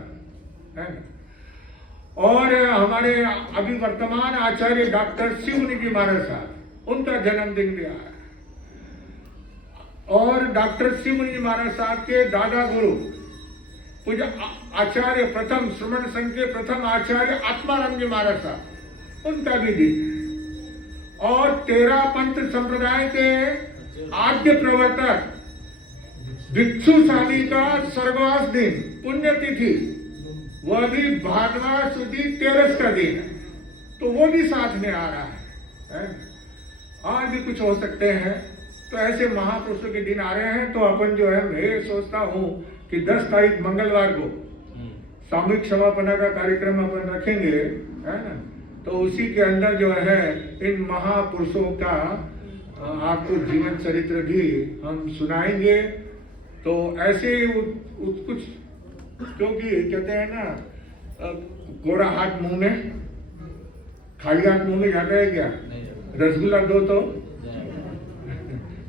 है ना। और हमारे अभी वर्तमान आचार्य डॉक्टर शिवमुनि जी महाराज साहब, उनका जन्मदिन भी आया। और डॉक्टर शिवमुनि जी महाराज साहब के दादा गुरु पूज्य आचार्य प्रथम श्रमण संघ के प्रथम आचार्य आत्माराम जी महाराज साहब, उनका भी दिन। और 13 पंथ संप्रदाय के आद्य प्रवर्तक भिक्षु स्वामी का स्वर्गवास दिन, पुण्यतिथि, वह भी भादवा सुदी 13 का दिन है। तो वो भी साथ में आ रहा है। और भी कुछ हो सकते हैं। तो ऐसे महापुरुषों के दिन आ रहे हैं। तो अपन जो है, मैं सोचता हूँ कि 10 तारीख मंगलवार को सामूहिक क्षमापना का कार्यक्रम अपन रखेंगे, है ना। तो उसी के अंदर जो है इन महापुरुषों का आपको जीवन चरित्र भी हम सुनाएंगे। तो ऐसे कुछ, क्योंकि कहते हैं ना, गोरा हाथ मुंह में, खाली हाथ मुंह में जाता है क्या? रसगुल्ला दो तो,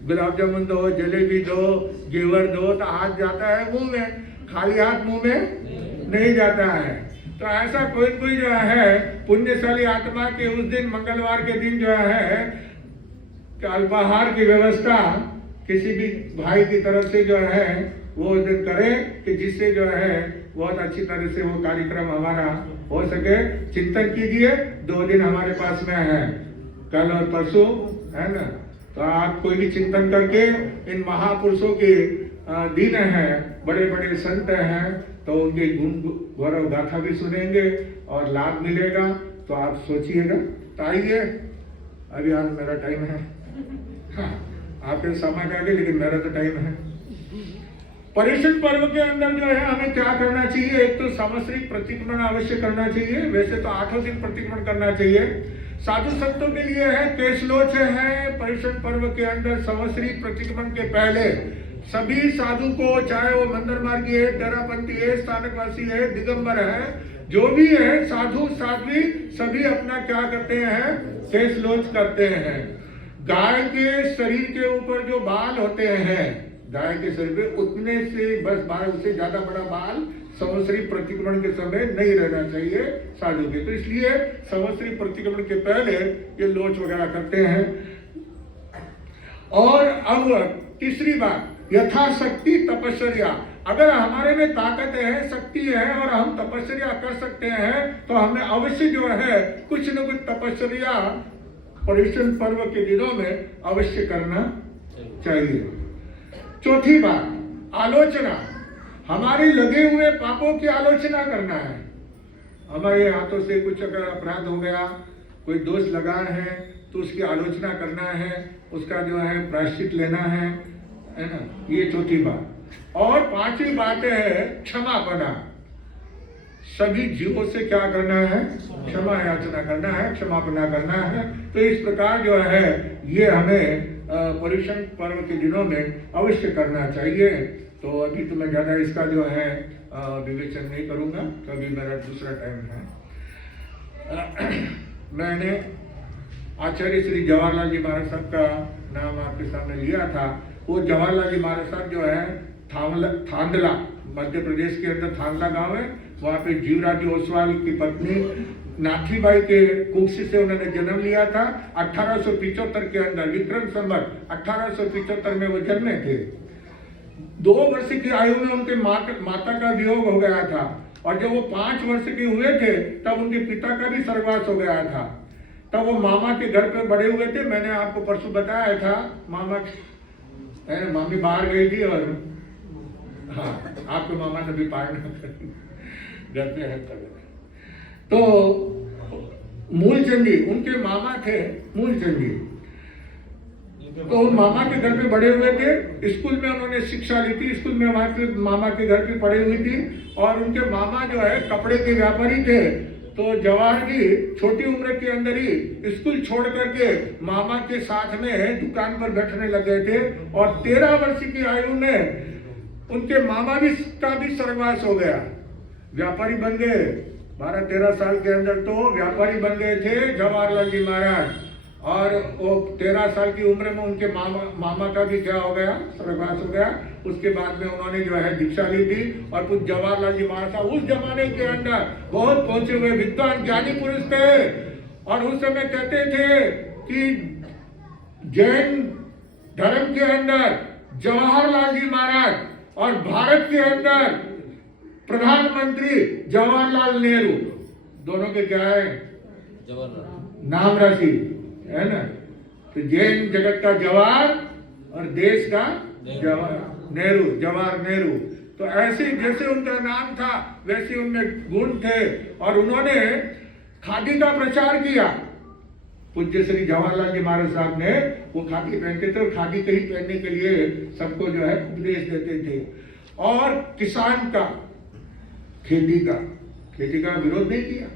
गुलाब जामुन दो, जलेबी दो, घेवर दो, तो हाथ जाता है मुंह में, खाली हाथ मुंह में नहीं जाता है। तो ऐसा कोई जो है पुण्यशाली आत्मा के उस दिन मंगलवार के दिन जो है कि अल्पाहार की व्यवस्था किसी भी भाई की तरफ से जो है वो दिन करे, कि जिससे जो है बहुत अच्छी तरह से वो कार्यक्रम हमारा हो सके। चिंतन कीजिए, 2 दिन हमारे पास में है, कल और परसों, है ना। तो आप कोई भी चिंतन करके इन महापुरुषों के दिन है, बड़े बड़े संत हैं, तो उनके गुण गौरव गाथा भी सुनेंगे और लाभ मिलेगा। तो आप सोचिएगा। तो आइए, अभी आज मेरा टाइम है, हाँ, आपके समय का आगे, लेकिन मेरा तो टाइम है। पर्युषण पर्व के अंदर जो है हमें क्या करना चाहिए? एक तो समश्री प्रतिक्रमण अवश्य करना चाहिए। वैसे तो 8 दिन प्रतिक्रमण करना चाहिए। साधु संतों के लिए है केशलोच है। पर्युषण पर्व के अंदर समश्री प्रतिक्रमण के पहले सभी साधु को, चाहे वो मंदिर मार्गी है, डेरापंथी है, स्थानकवासी है, दिगंबर है, जो भी है, साधु साध्वी, सभी अपना क्या करते हैं? केशलोच करते हैं। गाय के शरीर के ऊपर जो बाल होते हैं, गाय के शरीर पे उतने से बस बाल, उससे ज्यादा बड़ा बाल संवत्सरी प्रतिक्रमण के समय नहीं रहना चाहिए साधु के। तो इसलिए संवत्सरी प्रतिक्रमण के पहले ये लोच वगैरह करते हैं। और अब तीसरी बात, यथाशक्ति तपस्या। अगर हमारे में ताकत है, शक्ति है और हम तपस्या कर सकते हैं, तो हमें अवश्य जो है कुछ न कुछ तपस्या पर्युषण पर्व के दिनों में अवश्य करना चाहिए। चौथी बात, आलोचना। हमारे लगे हुए पापों की आलोचना करना है। हमारे हाथों से कुछ अगर अपराध हो गया, कोई दोष लगा है, तो उसकी आलोचना करना है, उसका जो है प्रायश्चित लेना है ना। ये चौथी बात। और 5वीं बात है क्षमापना। सभी जीवों से क्या करना है? क्षमा याचना करना है, क्षमापना करना है। तो इस प्रकार जो है ये हमें पर्युषण पर्व के दिनों में अवश्य करना चाहिए। तो अभी तो मैं ज़्यादा इसका जो है विवेचन नहीं करूँगा, क्योंकि मेरा दूसरा टाइम है। मैंने आचार्य श्री जवाहरलाल जी महाराज साहब का नाम आपके सामने लिया था। वो जवाहरलाल जी महाराज साहब जो है थांदला, मध्य प्रदेश के अंदर थांदला गांव है, वहाँ पे जीवराज ओसवाल की पत्नी नाथीबाई के कुक्षी से उन्होंने जन्म लिया था। 1875 के अंदर, विक्रम संवत 1875 में वो जन्मे थे। 2 वर्ष की आयु में उनके माता का वियोग हो गया था। और जब वो 5 वर्ष के हुए थे, तब उनके पिता का भी स्वर्गवास हो गया था। तब वो मामा के घर पे बड़े हुए थे। मैंने आपको परसों बताया था, मामी बाहर गई थी और हाँ, आपके मामा ने भी पालन घर पे है। तो मूलचंद जी उनके मामा थे, मूलचंद जी। तो उन मामा के घर पे बड़े हुए थे। स्कूल में उन्होंने शिक्षा ली थी। स्कूल में वहाँ के मामा के घर पे पढ़ी हुई थी। और उनके मामा जो है कपड़े के व्यापारी थे। तो जवाहर जी छोटी उम्र के अंदर ही स्कूल छोड़ करके मामा के साथ में दुकान पर बैठने लग गए थे और 13 वर्ष की आयु में उनके मामा भी का भी स्वर्गवास हो गया। व्यापारी बन गए 12-13 साल के अंदर, तो व्यापारी बन गए थे जवाहरलाल जी महाराज। और वो 13 साल की उम्र में उनके मामा का भी क्या हो गया, स्वर्गवास हो गया। उसके बाद में उन्होंने जो है दीक्षा ली थी और कुछ जवाहरलाल जी महाराज साहब उस जमाने के अंदर बहुत पहुंचे हुए विद्वान ज्ञानी पुरुष थे और उस समय कहते थे कि जैन धर्म के अंदर जवाहरलाल जी महाराज और भारत के अंदर प्रधानमंत्री जवाहरलाल नेहरू, दोनों के क्या है नाम राशि है ना। तो जैन जगत का जवाहर और देश का नेहरू, जवाहर नेहरू। तो ऐसे जैसे उनका नाम था वैसे उनमें गुण थे और उन्होंने खादी का प्रचार किया। पूज्य श्री जवाहरलाल जी महाराज साहब ने वो खादी पहनते थे और खादी के ही पहनने के लिए सबको जो है उपदेश देते थे। और किसान का खेती का विरोध नहीं किया,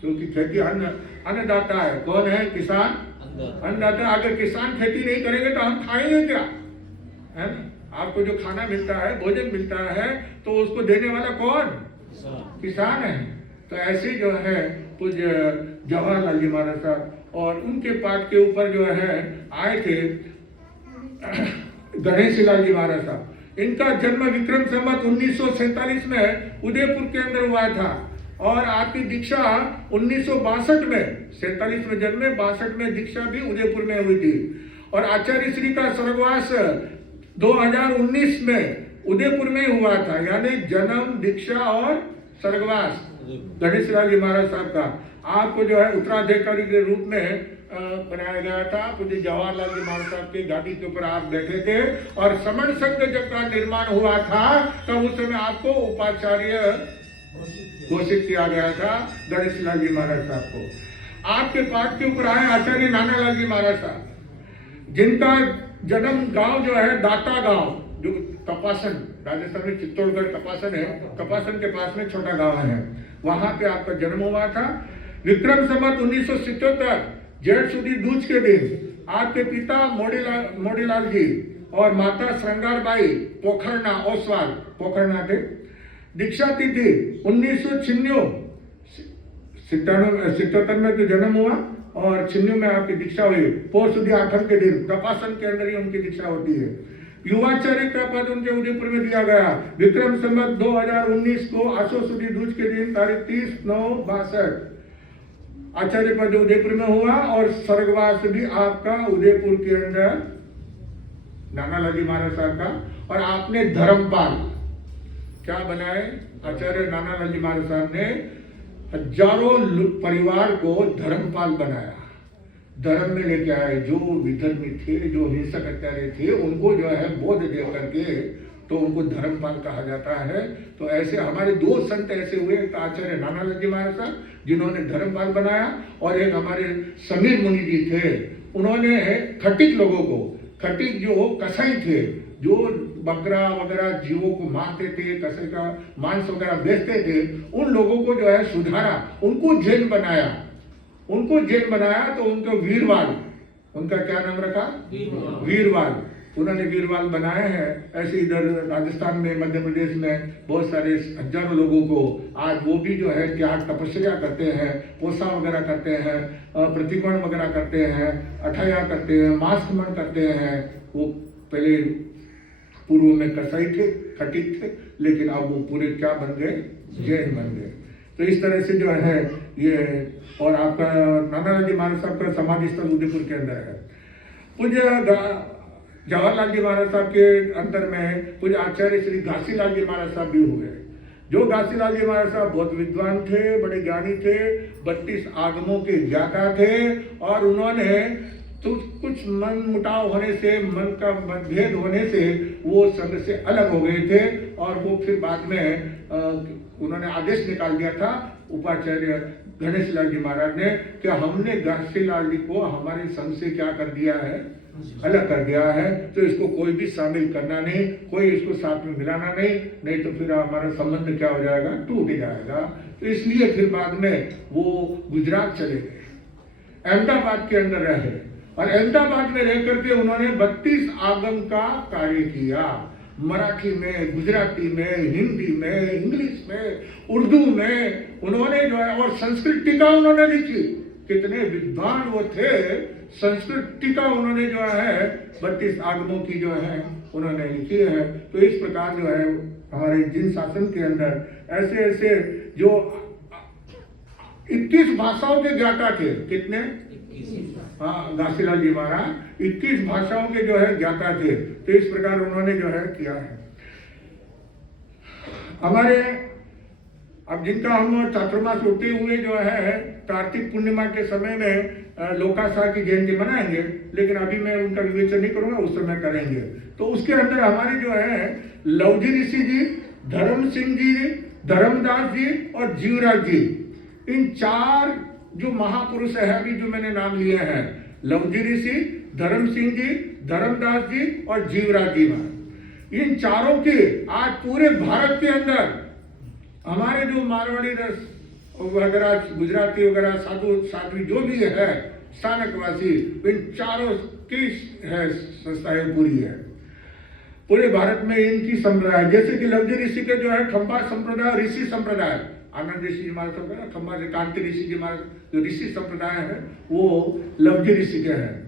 क्योंकि खेती अन्नदाता है। कौन है किसान? अन्नदाता। अगर किसान खेती नहीं करेंगे तो हम खाएंगे क्या, है ना। आपको जो खाना मिलता है, भोजन मिलता है, तो उसको देने वाला कौन? किसान है। तो ऐसे जो है पूज्य जवाहरलाल जी महाराज साहब और उनके पाठ के ऊपर जो है आए थे गणेश लाल जी महाराज साहब। इनका जन्म विक्रम संवत 1947 में उदयपुर के अंदर हुआ था और आपकी दीक्षा 1962 में, 47 में जन्मे, 62 में दीक्षा भी उदयपुर में हुई थी। और आचार्य श्री का स्वर्गवास 2019 में उदयपुर में हुआ था, यानी जन्म, दीक्षा और स्वर्गवास गणेश लाल जी महाराज साहब का। आपको जो है उत्तराधिकारी के रूप में बनाया गया था। पूज्य जवाहरलाल जी महाराज साहब के गादी के ऊपर आप बैठे थे और समण संघ जब का निर्माण हुआ था तब उस समय आपको उपाचार्य घोषित किया गया था गणेश लाल जी महाराज साहब को। आपके पाठ के ऊपर आए आचार्य नानालाल जी महाराज साहब, जिनका जन्म गांव जो है दाता गांव, जो तपासन, राजस्थान में चित्तौड़गढ़ तपासन है, तपासन के पास में छोटा गांव है, वहां पे आपका जन्म हुआ था। विक्रम संवत 1977 जेठ सुदी दूज के दिन आपके पिता मोडीलाल जी और माता श्रृंगारबाई पोखरना ओसवाल पोखरना थे। दीक्षा तिथि 1977 में तो जन्म हुआ और 96 में आपकी दीक्षा हुई। पौष सुदी आठम के दिन तपासन के अंदर ही उनकी दीक्षा होती है। युवाचार्य का पद उनके उदयपुर में दिया गया। विक्रम संवत 2019 को आसो सुदी दूज के दिन तारीख 30/9/62 आचार्य पद उदयपुर में हुआ और स्वर्गवास भी आपका उदयपुर के अंदर नानालाल जी महाराज साहब का। और आपने धर्मपाल क्या बनाए? आचार्य नानालाल जी महाराज साहब ने हजारों परिवार को धर्मपाल बनाया, धर्म में लेके आए। जो विधर्मी थे, जो हिंसक हत्यारे थे, उनको जो है बोध दे करके तो उनको धर्मपाल कहा जाता है। तो ऐसे हमारे 2 संत ऐसे हुए, एक आचार्य नानालाल जी महाराज साहब जिन्होंने धर्मपाल बनाया और एक हमारे समीर मुनि जी थे, उन्होंने खटिक लोगों को, खटिक जो कसाई थे, जो बकरा वगैरह जीवों को मारते थे, कसाई का मांस वगैरह बेचते थे, उन लोगों को जो है सुधारा, उनको जैन बनाया। तो उनको वीरवाल, उनका क्या नाम रखा? वीरवाल। उन्होंने वीरवाल बनाए हैं। ऐसे इधर राजस्थान में, मध्य प्रदेश में बहुत सारे हजारों लोगों को आज वो भी जो है क्या तपस्या करते हैं, पोसा वगैरह करते हैं, प्रतिक्रमण वगैरह करते हैं, अठाया करते हैं, मास्कमण करते हैं। वो पहले पूर्व में कसाई थे, खटिक थे, लेकिन अब वो पूरे क्या बन गए? जैन बन गए। तो इस तरह से जो है ये। और आपका नानालाल जी महाराज साहब का समाधि स्थल उदयपुर के अंदर है। पूज्य जवाहरलाल जी महाराज साहब के अंदर में पूज्य आचार्य श्री घासीलाल जी महाराज साहब भी हुए, जो घासीलाल जी महाराज साहब बहुत विद्वान थे, बड़े ज्ञानी थे, 32 आगमों के ज्ञाता थे। और उन्होंने तो कुछ मन मुटाव होने से, मन का मतभेद होने से वो संघ से अलग हो गए थे और वो फिर बाद में उन्होंने आदेश निकाल दिया था उपाचार्य गणेश लाल जी महाराज ने कि हमने घासीलाल जी को हमारे संघ से क्या कर दिया है? अलग कर दिया है। तो इसको कोई भी शामिल करना नहीं, कोई इसको साथ में मिलाना नहीं, नहीं तो फिर हमारा संबंध क्या हो जाएगा, टूट जाएगा। तो इसलिए फिर बाद में वो गुजरात चले गए, अहमदाबाद के अंदर रहे, और अहमदाबाद में रह करके उन्होंने 32 आगम का कार्य किया। मराठी में, गुजराती में, हिंदी में, इंग्लिश में, उर्दू में उन्होंने जो है, और संस्कृत टीका उन्होंने लिखी। कितने विद्वान वो थे, संस्कृत टीका उन्होंने जो है 32 आगमों की जो है उन्होंने लिखी है। तो इस प्रकार जो है हमारे जिन शासन के अंदर ऐसे ऐसे जो 21 भाषाओं के ज्ञाता थे, कितने, हाँ, घासीलाल जी महाराज 21 भाषाओं के जो है ज्ञाता थे। तो इस प्रकार उन्होंने जो है किया है। हमारे अब जिनका हम चातुर्मास होते हुए जो है कार्तिक पूर्णिमा के समय में लोकाशाह की जयंती मनाएंगे, लेकिन अभी मैं उनका विवेचन नहीं करूंगा, उस समय करेंगे। तो उसके अंदर हमारे जो है लवजी ऋषि जी, धर्म सिंह जी, धर्मदास जी और जीवराज जी, इन 4 जो महापुरुष है अभी जो मैंने नाम लिए हैं, लवजी ऋषि, धर्म सिंह जी, धर्मदास जी और जीवराज जी महाराज, इन चारों के आज पूरे भारत के अंदर हमारे जो मारवाड़ी रस वगैरह, गुजराती वगैरह, साधु जो भी है स्थानकवासी, इन चारों की है संस्थाएं पूरी है पूरे भारत में इनकी संप्रदाय। जैसे कि लवजी ऋषि के जो है खंबा संप्रदाय, ऋषि संप्रदाय, आनंद ऋषि जी महाराज, खंबा कांति ऋषि जी महाराज, जो ऋषि संप्रदाय है वो लवजी ऋषि के हैं।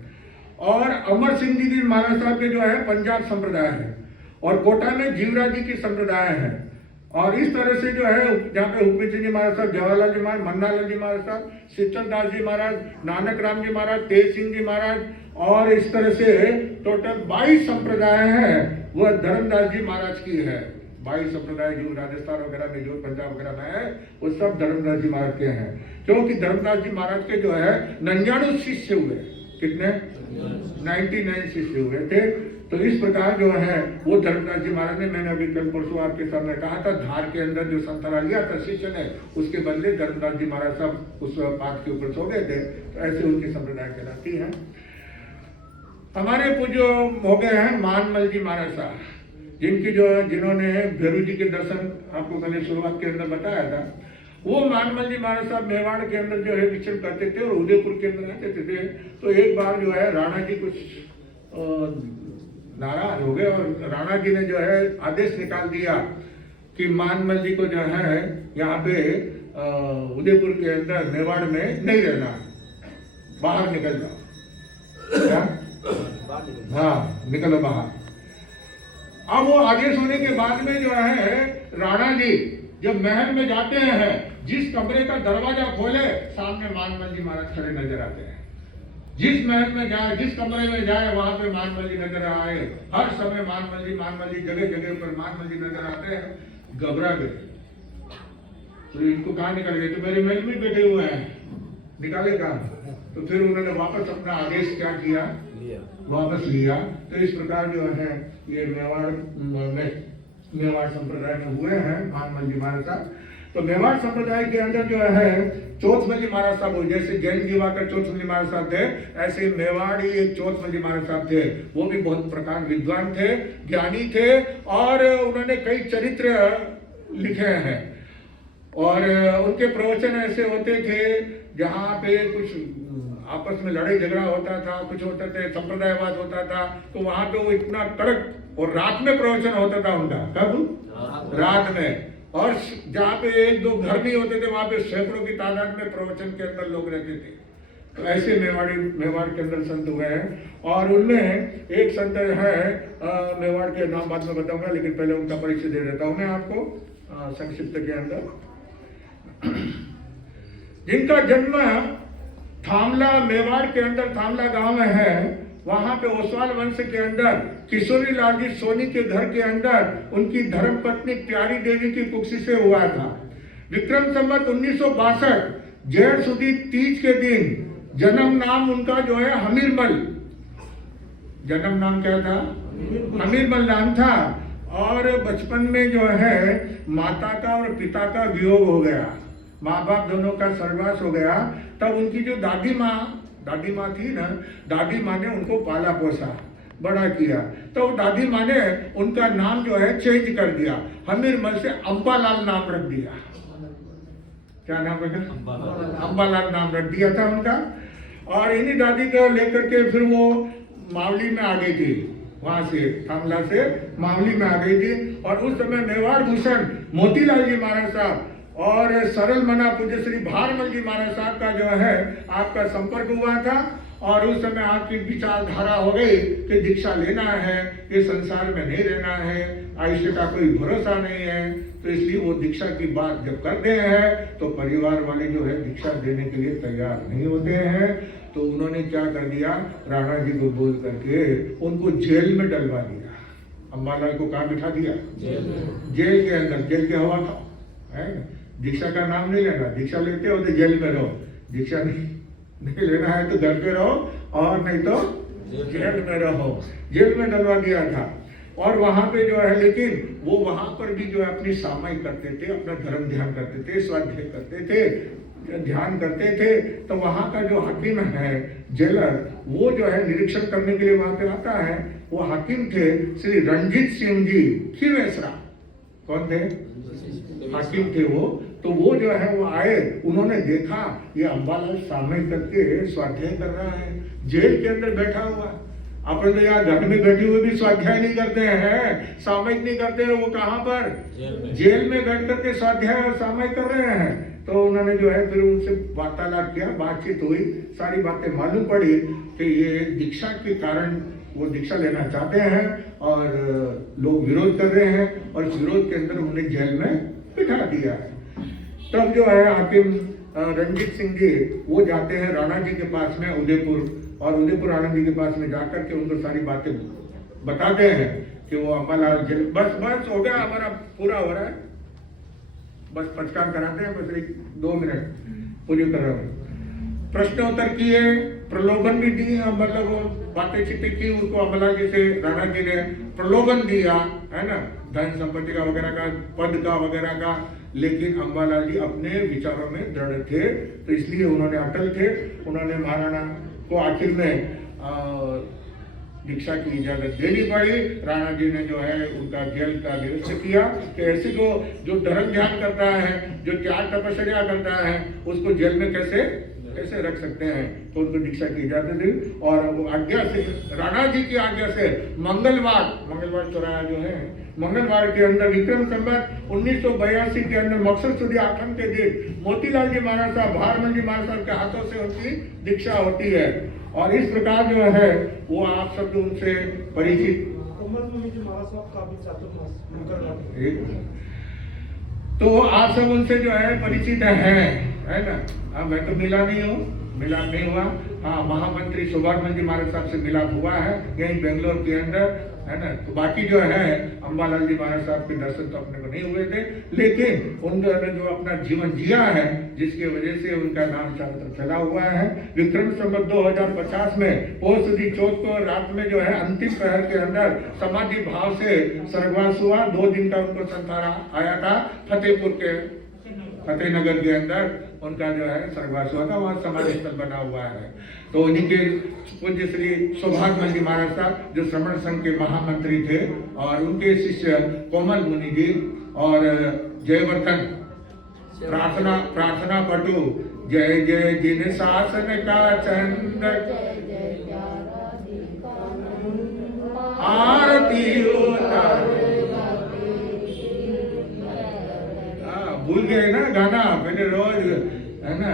और अमर सिंह जी महाराज साहब के जो है पंजाब संप्रदाय है, और कोटा में जीवराज जी की संप्रदाय है। और इस तरह से जो है जहाँ पे हुकमी सिंह जी महाराज साहब, जवाहरलाल जी महाराज, मन्नालाल जी महाराज साहब, शीतलदास जी महाराज, नानक राम जी महाराज, तेज सिंह जी महाराज, और इस तरह से टोटल 22 संप्रदाय है, वह धर्मदास जी महाराज की है। 22 संप्रदाय जो राजस्थान वगैरह में, जो पंजाब वगैरह में है, वो सब धर्मदास जी महाराज के हैं। क्योंकि धर्मदास जी महाराज के जो है 99 शिष्य हुए। कितने? 99 शिष्य हुए थे। तो इस प्रकार जो है वो धर्मदास जी महाराज ने, मैंने अभी कल परसों आपके सामने कहा था, धार के अंदर जो संतरा लिया था शिष्य ने, उसके बदले धर्मदास जी महाराज साहब उस पाठ के ऊपर सो गए थे। तो ऐसे उनकी संप्रदाय कहलाती है। हमारे पूज्य हो गए हैं मानमल जी महाराज साहब, जिनकी जो जिन्होंने भैरू जी के दर्शन आपको मैंने शुरुआत के अंदर बताया था। वो मानमल जी महाराज साहब मेवाड़ के अंदर जो है विचरण करते थे और उदयपुर के अंदर रहते थे। तो एक बार जो है राणा जी कुछ नाराज हो गए, और राणा जी ने जो है आदेश निकाल दिया कि मानमल जी को जो है यहाँ पे उदयपुर के अंदर मेवाड़ में नहीं रहना, बाहर निकल जाओ। क्या? हाँ, निकलो बाहर। अब वो आदेश होने के बाद में जो है राणा जी जब महल में जाते हैं, जिस कमरे का दरवाजा खोले सामने मानमल जी महाराज खड़े नजर आते हैं। जिस महल में जाए, जिस कमरे में जाए, वहां पे मानमल जी नजर आए। हर समय मानमल जी जगह जगह पर मानमल जी नजर आते हैं। घबरा गए, तो इनको कहाँ निकल गए? तो मेरे महल में बैठे हुए हैं, निकाले कहाँ? तो फिर उन्होंने वापस अपना आदेश क्या किया? वापस लिया। तो इस प्रकार जो है ये मेवाड़ संप्रदाय में हुए हैं मानमल जी महाराज साहब। तो मेवाड़ संप्रदाय के अंदर जो है चौथमल जी महाराज साहब, जैसे जैन दिवाकर चौथमल जी महाराज साहब थे, ऐसे मेवाड़ी एक चौथमल जी महाराज साहब थे। वो भी बहुत प्रकार विद्वान थे, ज्ञानी थे, और उन्होंने कई चरित्र लिखे हैं। और उनके प्रवचन ऐसे होते थे जहाँ पे कुछ आपस में लड़ाई झगड़ा होता था, कुछ होता था, संप्रदायवाद होता था, तो वहां पे वो इतना कड़क, और रात में प्रवचन होता था उनका। कब? रात में। और जहाँ पे 1-2 घर नहीं होते थे, वहां पे सैकड़ों की तादाद में प्रवचन के अंदर लोग रहते थे। तो ऐसे मेवाड़ के अंदर संत हुए हैं। और उनमें एक संत है, मेवाड़ के नाम बाद में बताऊंगा, लेकिन पहले उनका परिचय दे देता हूं मैं आपको संक्षिप्त के अंदर। जिनका जन्म थामला, मेवाड़ के अंदर थामला गांव में है। वहां पे ओसवाल वंश के अंदर किशोरी लाल जी सोनी के घर के अंदर उनकी धर्म पत्नी प्यारी देवी की कुक्षी से हुआ था। विक्रम संवत 1962 जेठ सुदी तीज के दिन जन्म नाम उनका जो है हमीरमल, जन्म नाम क्या था? हमीरमल नाम था। और बचपन में जो है माता का और पिता का वियोग हो गया, माँ बाप दोनों का सर्वनाश हो गया। तब उनकी जो दादी माँ थी ना, दादी माँ ने उनको पाला पोसा, बड़ा किया। तो दादी माँ ने उनका नाम जो है चेंज कर दिया, हमीरमल से अंबालाल नाम रख दिया। क्या नाम रखा? अंबालाल नाम रख दिया था उनका। और इन्हीं दादी को लेकर के फिर वो मावली में आ गई थी, वहां से थामला से मावली में आ गई थी। और उस समय मेवाड़ भूषण मोतीलाल जी महाराज साहब और सरल मना पूज्य श्री भारमल जी महाराज साहब का जो है आपका संपर्क हुआ था। और उस समय आपकी विचारधारा हो गई कि दीक्षा लेना है, ये संसार में नहीं रहना है, आयुष्य का कोई भरोसा नहीं है। तो इसलिए वो दीक्षा की बात जब करते हैं तो परिवार वाले जो है दीक्षा देने के लिए तैयार नहीं होते हैं। तो उन्होंने क्या कर दिया, राणा जी को बोल करके उनको जेल में डलवा दिया। अंबालाल को कहाँ बिठा दिया? जेल के अंदर, जेल के हवा खाओ, है ना। दीक्षा का नाम नहीं लेना, दीक्षा लेते हो तो जेल में रहो, दीक्षा नहीं लेना है तो घर पे रहो, और नहीं तो जेल में रहो। जेल में डलवा दिया था। और वहां पे जो है, लेकिन वो वहां पर भी जो है अपनी सामाई करते थे, अपना धर्म ध्यान करते थे, स्वाध्याय करते थे, ध्यान करते थे। तो वहां का जो हाकिम है, जेलर, वो जो है निरीक्षण करने के लिए वहां पे आता है। वो हाकिम थे श्री रणजीत सिंह जी खीवेसरा। कौन थे? हाकिम थे वो। तो वो जो है वो आए, उन्होंने देखा ये अंबालाल सामने करके स्वाध्याय कर रहा है, जेल के अंदर बैठा हुआ। अपन तो यहाँ घर में बैठे हुए भी स्वाध्याय नहीं करते हैं, सामयिक नहीं करते हैं, वो कहाँ पर? जेल में बैठ करके स्वाध्याय और सामयिक कर रहे हैं। तो उन्होंने जो है फिर उनसे वार्तालाप किया, बातचीत हुई, सारी बातें मालूम पड़ी कि ये दीक्षा के कारण वो दीक्षा लेना चाहते हैं और लोग विरोध कर रहे हैं, और इस विरोध के अंदर उन्हें जेल में बिठा दिया है। तब जो है हाकिम रणजीत सिंह जी वो जाते हैं राणा जी के पास में उदयपुर, और उदयपुर आनंद जी के पास में जाकर के उनको सारी बातें बताते हैं कि वो अंबालाल जेल, बस हो गया, हमारा पूरा हो रहा है, बस पचकान कराते हैं, बस 2 मिनट पूरी कर रहा हूँ। प्रश्नोत्तर किए, प्रलोभन भी दिए, मतलब बातें चिट्ठी की उनको अंबालाल जी से। राणा जी ने प्रलोभन दिया, है ना, धन संपत्ति का वगैरह का, पद का वगैरह का। लेकिन अंबालाल जी अपने विचारों में दृढ़ थे, तो इसलिए उन्होंने अटल थे। उन्होंने महाराणा को आखिर में दीक्षा की इजाजत देनी पड़ी। राणा जी ने जो है उनका जेल का व्यवस्था किया कि ऐसे को जो धर्म ध्यान करता है, जो त्याग तपस्या करता है, उसको जेल में कैसे रख सकते हैं। तो उनको दीक्षा की इजाजत दी। और वो आज्ञा से, राणा जी की आज्ञा से मंगलवार चौराहा जो है, मंगलवार के अंदर विक्रम संवत 1982 के अंदर मकसद सुधी आठम के दिन मोतीलाल जी महाराज साहब, भारमल जी महाराज साहब के हाथों से उनकी दीक्षा होती है। और इस प्रकार जो है वो आप सब उनसे परिचित। तो आप सब उनसे जो है परिचित है ना। हाँ, मैं तो मिला नहीं हुआ। हाँ, महामंत्री सुभाष जी महाराज साहब से मिलाप हुआ है यहीं बेंगलोर के अंदर, है ना। तो बाकी जो है अंबालाल जी महाराज साहब के दर्शन तो अपने को नहीं हुए थे, लेकिन उन्होंने जो अपना जीवन जिया है, जिसकी वजह से उनका नाम चारों तरफ फैला हुआ है। विक्रम संवत 2050 में पोष सुदी चौथ को रात में जो है अंतिम प्रहर के अंदर समाधि भाव से स्वर्गवास हुआ। 2 दिन का उनको संतारा आया था। फतेहनगर के अंदर उनका जो है स्वर्गवास हुआ था, वहाँ समाधि स्थल बना हुआ है। तो उन्हीं के पूज्य श्री सौभाग्यमल जी महाराज साहब जो श्रमण संघ के महामंत्री थे, और उनके शिष्य कोमल मुनि जी और जयवर्धन प्रार्थना पटु, जय जय जिन शासन का चंद आरती उतार। भूल गए ना गाना, पहले रोज, है ना,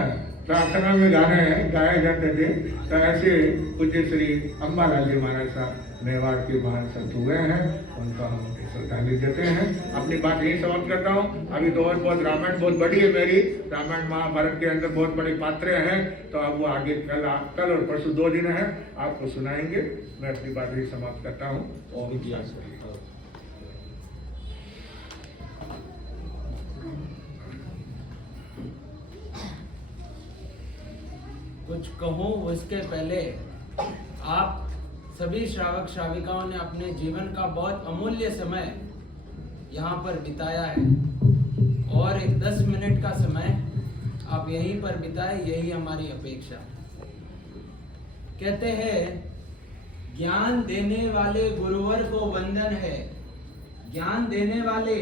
प्रार्थना में गाने गाए जाते थे। तो ऐसे पूज्य श्री अंबालाल जी महाराज साहब मेवाड़ के महान संत हुए हैं, उनका हम श्रद्धांजलि देते हैं। अपनी बात यही समाप्त करता हूँ। अभी तो और बहुत रामायण बहुत बड़ी है मेरी, रामायण महाभारत के अंदर बहुत बड़े पात्र हैं। तो अब वो आगे कल और परसों 2 दिन है, आपको सुनाएंगे। मैं अपनी बात यही समाप्त करता हूँ। कुछ कहूँ उसके पहले, आप सभी श्रावक श्राविकाओं ने अपने जीवन का बहुत अमूल्य समय यहाँ पर बिताया है, और एक 10 मिनट का समय आप यहीं पर बिताए, यही हमारी अपेक्षा। कहते हैं ज्ञान देने वाले गुरुवर को वंदन है, ज्ञान देने वाले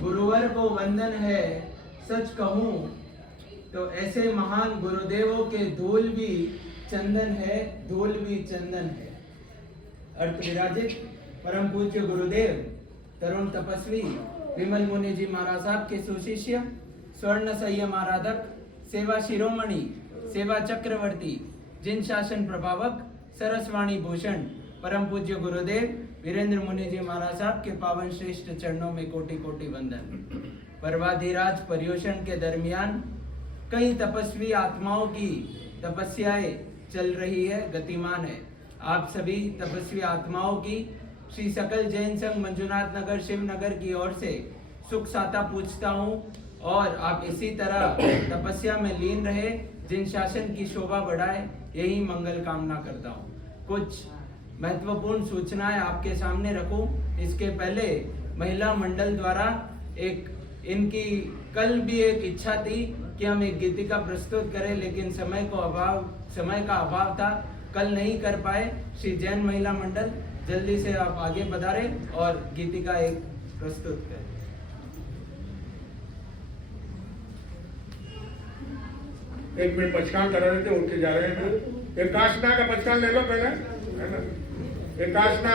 गुरुवर को वंदन है। सच कहूं तो ऐसे महान गुरुदेवों के धूल भी चंदन है, धूल भी चंदन है। अर्थ विराजित परम पूज्य गुरुदेव तरुण तपस्वी विमल मुनि जी महाराज साहब के सुशिष्य स्वर्ण संयम आराधक सेवा शिरोमणि सेवा चक्रवर्ती जिन शासन प्रभावक सरसवाणी भूषण परम पूज्य गुरुदेव वीरेंद्र मुनि जी महाराज साहब के पावन श्रेष्ठ चरणों में कोटि कोटि वंदन। पर्वाधिराज पर्युषण के दरमियान कई तपस्वी आत्माओं की तपस्याएं चल रही है, गतिमान है। आप सभी तपस्वी आत्माओं की श्री सकल जैन संघ मंजुनाथ नगर शिवनगर की ओर से सुख साता पूछता हूँ और आप इसी तरह तपस्या में लीन रहे, जिन शासन की शोभा बढ़ाए, यही मंगल कामना करता हूँ। कुछ महत्वपूर्ण सूचनाएं आपके सामने रखूं इसके पहले महिला मंडल द्वारा एक इनकी कल भी एक इच्छा थी कि हम एक गीतिका प्रस्तुत करें, लेकिन समय का अभाव था, कल नहीं कर पाए। श्री जैन महिला मंडल जल्दी से आप आगे बढ़ारे और गीतिका एक प्रस्तुत करें। एक मिनट पचकान करा रहे थे, उठ के जा रहे हैं। एक काशना का पचकान ले लो पहले, है ना। एक काशना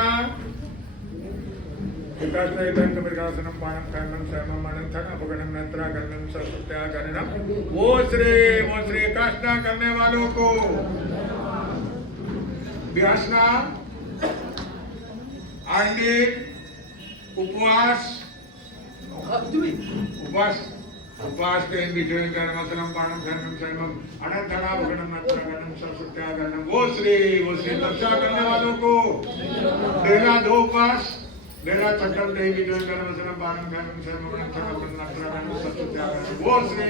इदं कपिलासनं पाणं कर्णं शरणं अनंथनं भगणं नेत्रा कर्णं सत्या कर्णं। वो श्री काशना करने वालों को व्यासना आंगिक उपवास के विजय कर्मसनं पाणं कर्णं शरणं अनंथना भगणं नेत्रा कर्णं सत्या कर्णं। वो श्री तपस्या करने वालों को डेला 2 उपवास मेरा चक्कर देवी विजय कर्मसनं पाणं कर्णं शरणं अनंथना भगणं नेत्रा कर्णं सत्या कर्णं। वो श्री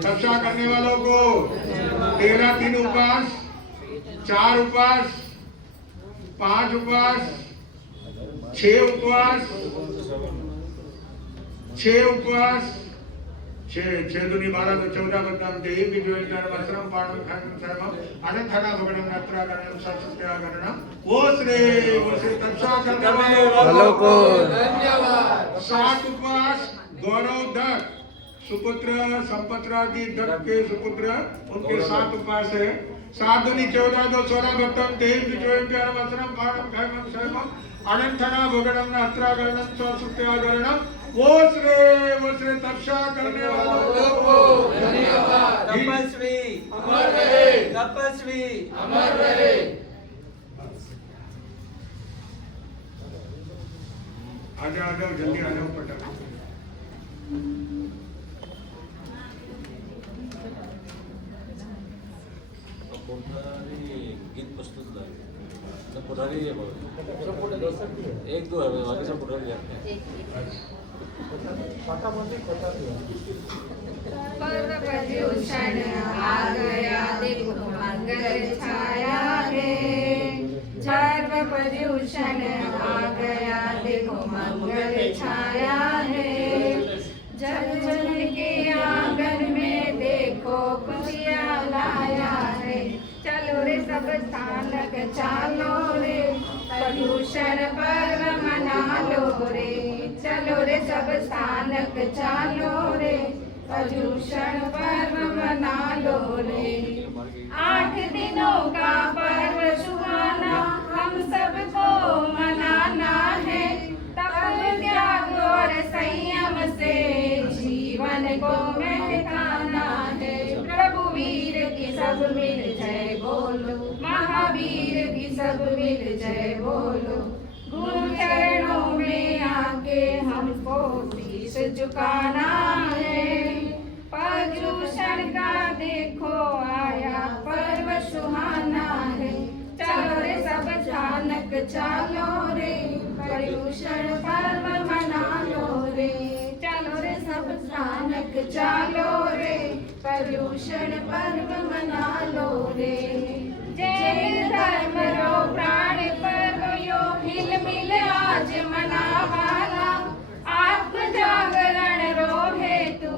तपस्या करने वालों को डेला 3 उपवास 4 उपवास 5 उपवास 6 उपवास 6 दूनी 12 तो 14 बदनाम देवी विजय कर्मसनं पाणं कर्णं शरणं अनंथना भगणं नेत्रा कर्णं सत्या कर्णं। वो श्री तपस्या करने वालों को धन्यवाद। 7 उपवास गौरव दत्त सुपुत्र संपत्रादि दत्त के सुपुत्र उनके 7 उपवास है। 7 दूनी 14 तो 16 बदनाम देवी विजय कर्मसनं पाणं कर्णं शरणं अनंथना भगणं नेत्रा कर्णं सत्या कर्णं। वो श्री तपस्या करने वालों को धन्यवाद। तपस्वी अमर रहे, तपस्वी अमर रहे। आ जाओ जल्दी आ जाओ पटाख। गीत प्रस्तुत पुरानी है, एक दो है बाकी सब पुरानी है। पर्वपर्युषण आ गया देखो मंगल छाया है। पर्वपर्युषण आ गया देखो मंगल छाया है। जल जल के आंगन में देखो खुशियाँ लाया है। चलो रे सब स्थानक चालो रे पर्युषण पर्व मना लो रे। चलो रे सब स्थानक चालो रे पर्युषण पर्व मना लो रे। 8 दिनों का पर्व सुहाना हम सबको मनाना है। तप त्याग और संयम से जीवन को महकाना है। प्रभु वीर की सब मिल जय बोलो, महावीर की सब मिल जय बोलो। गुरु चरणों में आके हमको शीश झुकाना है। पर्युषण का देखो आया पर्व सुहाना है। चलो रे सब स्थानक चालो रे पर्युषण पर्व मना लो रे। चलो रे सब स्थानक चालो रे पर्युषण पर्व मना लो रे। जैन धर्म रो प्राण पर्व यो हिल मिल आज मनावाला। आत्म जागरण रो हेतु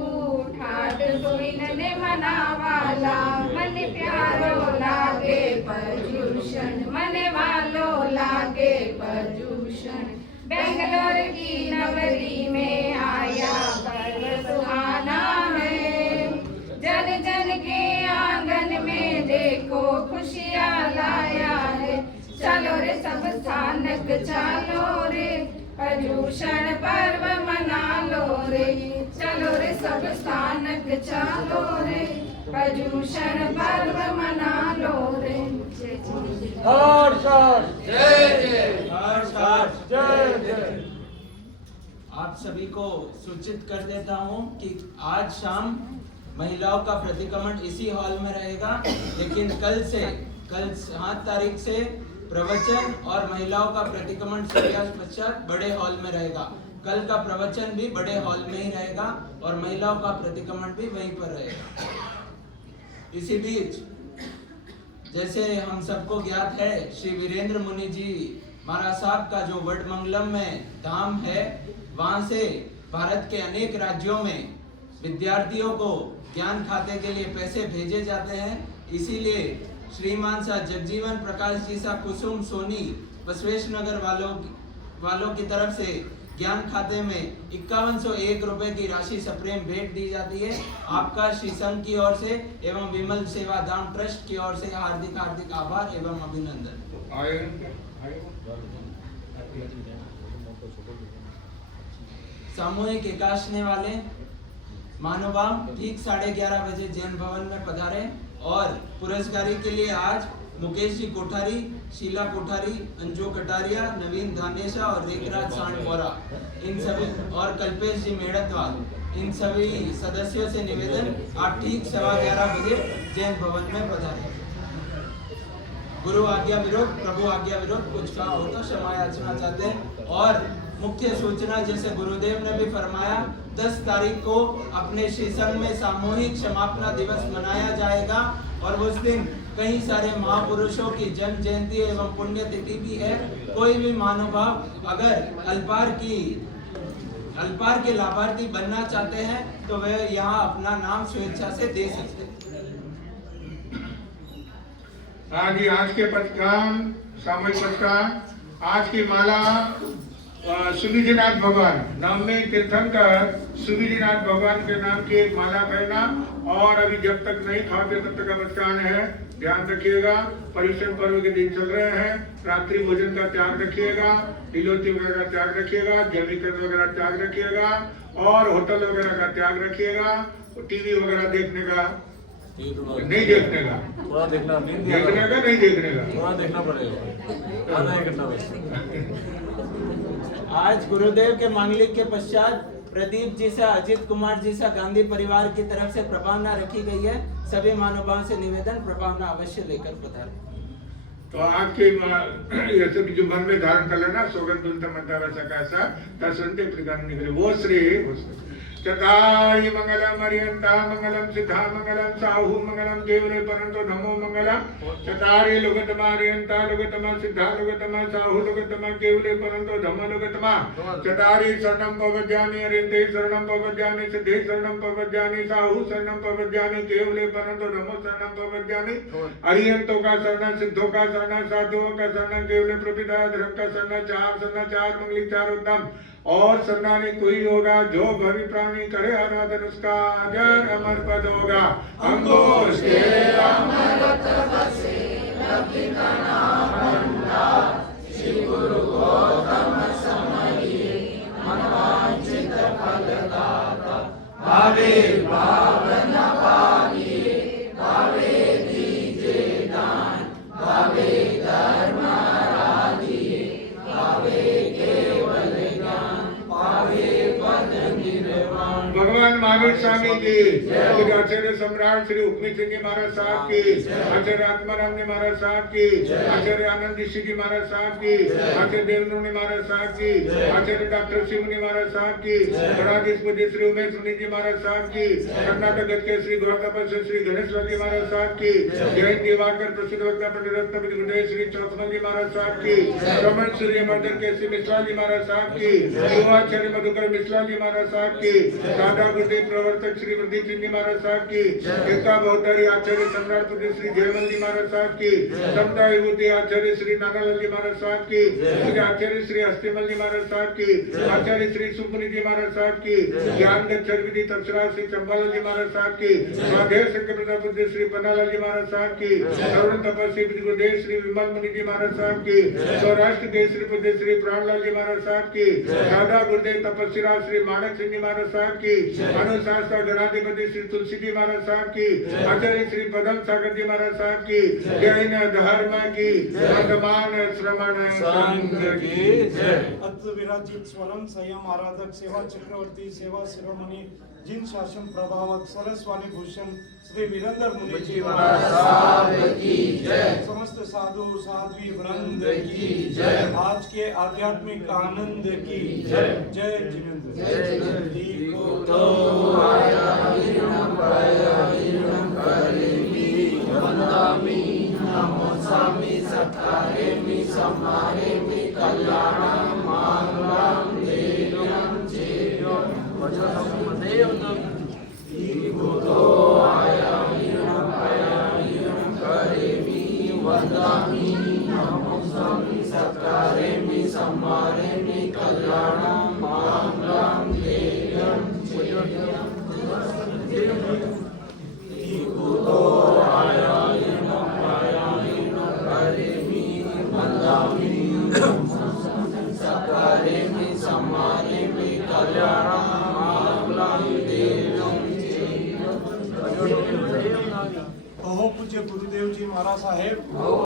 ठाट सुइन ने मनावाला। मन प्यारो लागे पर्युषण भूषण मन वालों लागे प्रदूषण बेंगलोर की नगरी में आया पर्व सुहाना है जन जन के आंगन में देखो खुशियाँ लाया है चलो रे सब स्थानक चलो रे पर्यूषण पर्व मना लो रे चलो रे सब स्थानक चलो रे पर्यूषण पर्व मना लो रे आप सभी को सूचित कर देता हूं कि आज शाम महिलाओं का प्रतिक्रमण इसी हॉल में रहेगा, लेकिन कल 7 तारीख से प्रवचन और महिलाओं का प्रतिक्रमण सूर्यास्त पश्चात बड़े हॉल में रहेगा। कल का प्रवचन भी बड़े हॉल में ही रहेगा और महिलाओं का प्रतिक्रमण भी वहीं पर रहेगा। इसी बीच जैसे हम सबको ज्ञात है, श्री वीरेंद्र मुनि जी महाराज साहब का जो वडमंगलम में धाम है, वहां से भारत के अनेक राज्यों में विद्यार्थियों को ज्ञान खाते के लिए पैसे भेजे जाते हैं। इसीलिए श्रीमान सा जगजीवन प्रकाश जी सा कुसुम सोनी बसवेश्वर नगर वालों की तरफ से ज्ञान खाते में 5101 रुपए की राशि सप्रेम भेंट दी जाती है। आपका श्री संघ की ओर से एवं विमल सेवा दान ट्रस्ट की ओर से हार्दिक हार्दिक आभार एवं अभिनंदन। सामूहिक एकादशने वाले महानुभाव ठीक 11:30 बजे जैन भवन में पधारे और पुरस्कारी के लिए आज मुकेश जी कोठारी, शीला कोठारी, अंजू कटारिया, नवीन धानेशा और रेखराज सांडपोरा इन सभी और कल्पेश जी मेड़तवाल इन सभी सदस्यों से निवेदन आप ठीक 11:15 बजे जैन भवन में पधारें। गुरु आज्ञा विरोध प्रभु आज्ञा विरोध कुछ का हो तो क्षमा याचना चाहते हैं। और मुख्य सूचना जैसे गुरुदेव ने भी फरमाया 10 तारीख को अपने श्री संघ में सामूहिक क्षमापना दिवस मनाया जाएगा और उस दिन कई सारे महापुरुषों की जन्म जयंती एवं पुण्यतिथि भी है। कोई भी महानुभाव अगर अल्पार के लाभार्थी बनना चाहते हैं तो वे यहाँ अपना नाम स्वेच्छा से दे सकते हैं। आज के पचकाम सामूहिक पचकाम आज की माला सुविधिनाथ भगवान नाम में तीर्थंकर सुविधिनाथ भगवान के नाम की एक माला पहना और अभी जब तक नहीं खाते तब तक का बचकान है, ध्यान रखिएगा। पर्यूषण पर्व के दिन चल रहे हैं, रात्रि भोजन का त्याग रखिएगा, टिलोती वगैरह का त्याग रखिएगा, जमीकरण वगैरह त्याग रखिएगा और होटल वगैरह का त्याग रखिएगा। टीवी वगैरह देखने का नहीं देखने का, थोड़ा देखना का नहीं देखने का, थोड़ा देखना पड़ेगा, आधा 1 घंटा बस। आज गुरुदेव के मांगलिक के पश्चात प्रदीप जी से, अजित कुमार जी से गांधी परिवार की तरफ से प्रभावना रखी गई है। सभी महानुभावों से निवेदन प्रभावना अवश्य लेकर पधारें। तो आपके ये सब जो मन में धारण कर लेना सौगंध मंत्रा तसंते प्रदान निकले वो श्री चतारि मंगलम अरियंता मंगलम सिद्धा मंगलम साहु मंगलम देवरे परंतो नमो मंगलम चतारि लोकतमा अरियंता लोकतमा सिद्धा लोकतमा साहु लोकतमा केवले परंतो धम्म लोकतमा चतारि शरणं पवज्यामि अरियंते शरणं पवज्यामि सिद्धे शरणं पवज्यामि साहु शरणं पवज्यामि केवले परंतो नमो शरणं पवज्यामि अरियंतों का शरण, सिद्धों का शरण, साधुओं का शरण, केवले प्रपिता धर्म का शरण, चार मंगली 4 उत्तम और शरणानी कोई होगा जो भवि प्राणी करे आराधन उसका अजर अमर पद होगा। अंगोष्ठे अमर तपसे रवि का नाम भंडार श्री गुरु गौतम समये मनवांछित फलदाता भावे पावन पाविये भावे दीजे दान भावे धर्म आराधिये भावे भगवान महावीर स्वामी की, आचार्य सम्राट श्री हुक्मी सिंह जी महाराज साहब की, आचार्य आत्माराम जी महाराज साहब की, आचार्य आनंद ऋषि जी महाराज साहब की, आचार्य देवनूनि महाराज साहब की, आचार्य डॉक्टर शिवमुनि महाराज साहब की, गणाधीशपति श्री उमेश मुनि जी महाराज साहब की, कर्नाटक के श्री गौतम श्री गणेश जी महाराज साहब की, जयंत दिवाकर प्रसिद्ध वक्ता पंडित रत्न गुरुदेव श्री चौथमल जी महाराज साहब की, रमन सूर्य मर्दन के श्री मिश्रा जी महाराज साहब की, युवाचार्य मधुकर मिश्रा जी महाराज साहब की, दादा गुरुदेव प्रवर्तक मस्तक श्री वृद्धि चिन्नी महाराज साहब की, एका भवतारी आचार्य सम्राट पूज्य श्री जयमल जी महाराज साहब की, समता विभूति आचार्य श्री नानालाल जी महाराज साहब की, श्री आचार्य श्री हस्तिमल जी महाराज साहब की, आचार्य श्री सुमुनि जी महाराज साहब की, ज्ञान गच्छर विधि तक्षरा श्री चंबालाल जी महाराज साहब की, महादेव शंकर प्रताप पूज्य श्री पन्नालाल जी महाराज साहब की, सर्वन तपस्वी गुरुदेव श्री विमल मुनि जी महाराज साहब की, सौराष्ट्र के श्री पूज्य श्री प्राणलाल जी महाराज साहब की, राधा गुरुदेव तपस्वी श्री मानक सिंह जी महाराज साहब की, अनुशास्त्र गणाधिपति श्री तुलसी जी महाराज साहब की, आचार्य श्री पदम सागर जी महाराज साहब की, जैन धर्म की, वर्तमान श्रवण संघ की जय। अद्भुत विराजित स्वरम संयम आराधक सेवा चक्रवर्ती सेवा शिरोमणि जिन शासन प्रभावक सरस्वाणी भूषण श्री वीरेंद्र मुनि जी महाराज साहब की जय। समस्त साधु साध्वी वृंद की जय। आज के आध्यात्मिक आनंद की जय। जय जिनेंद्र जय। तो आया वीरम पाया वीरम करेमी वंदामि नमो सामी सत्कारेमि समारेमि कल्याणं मंगलं देवं जेयं तो आया वीरम पाया वीरम करेमि वंदामि नमो सामी सत्कारेमि समारेमि कल्याणं मंगलं देवं तो आया वीरम पाया वीरम करेमि वंदामि नमो सामी सत्कारेमि समारेमि कल्याणं पूज्य गुरुदेव जी महाराज साहेब।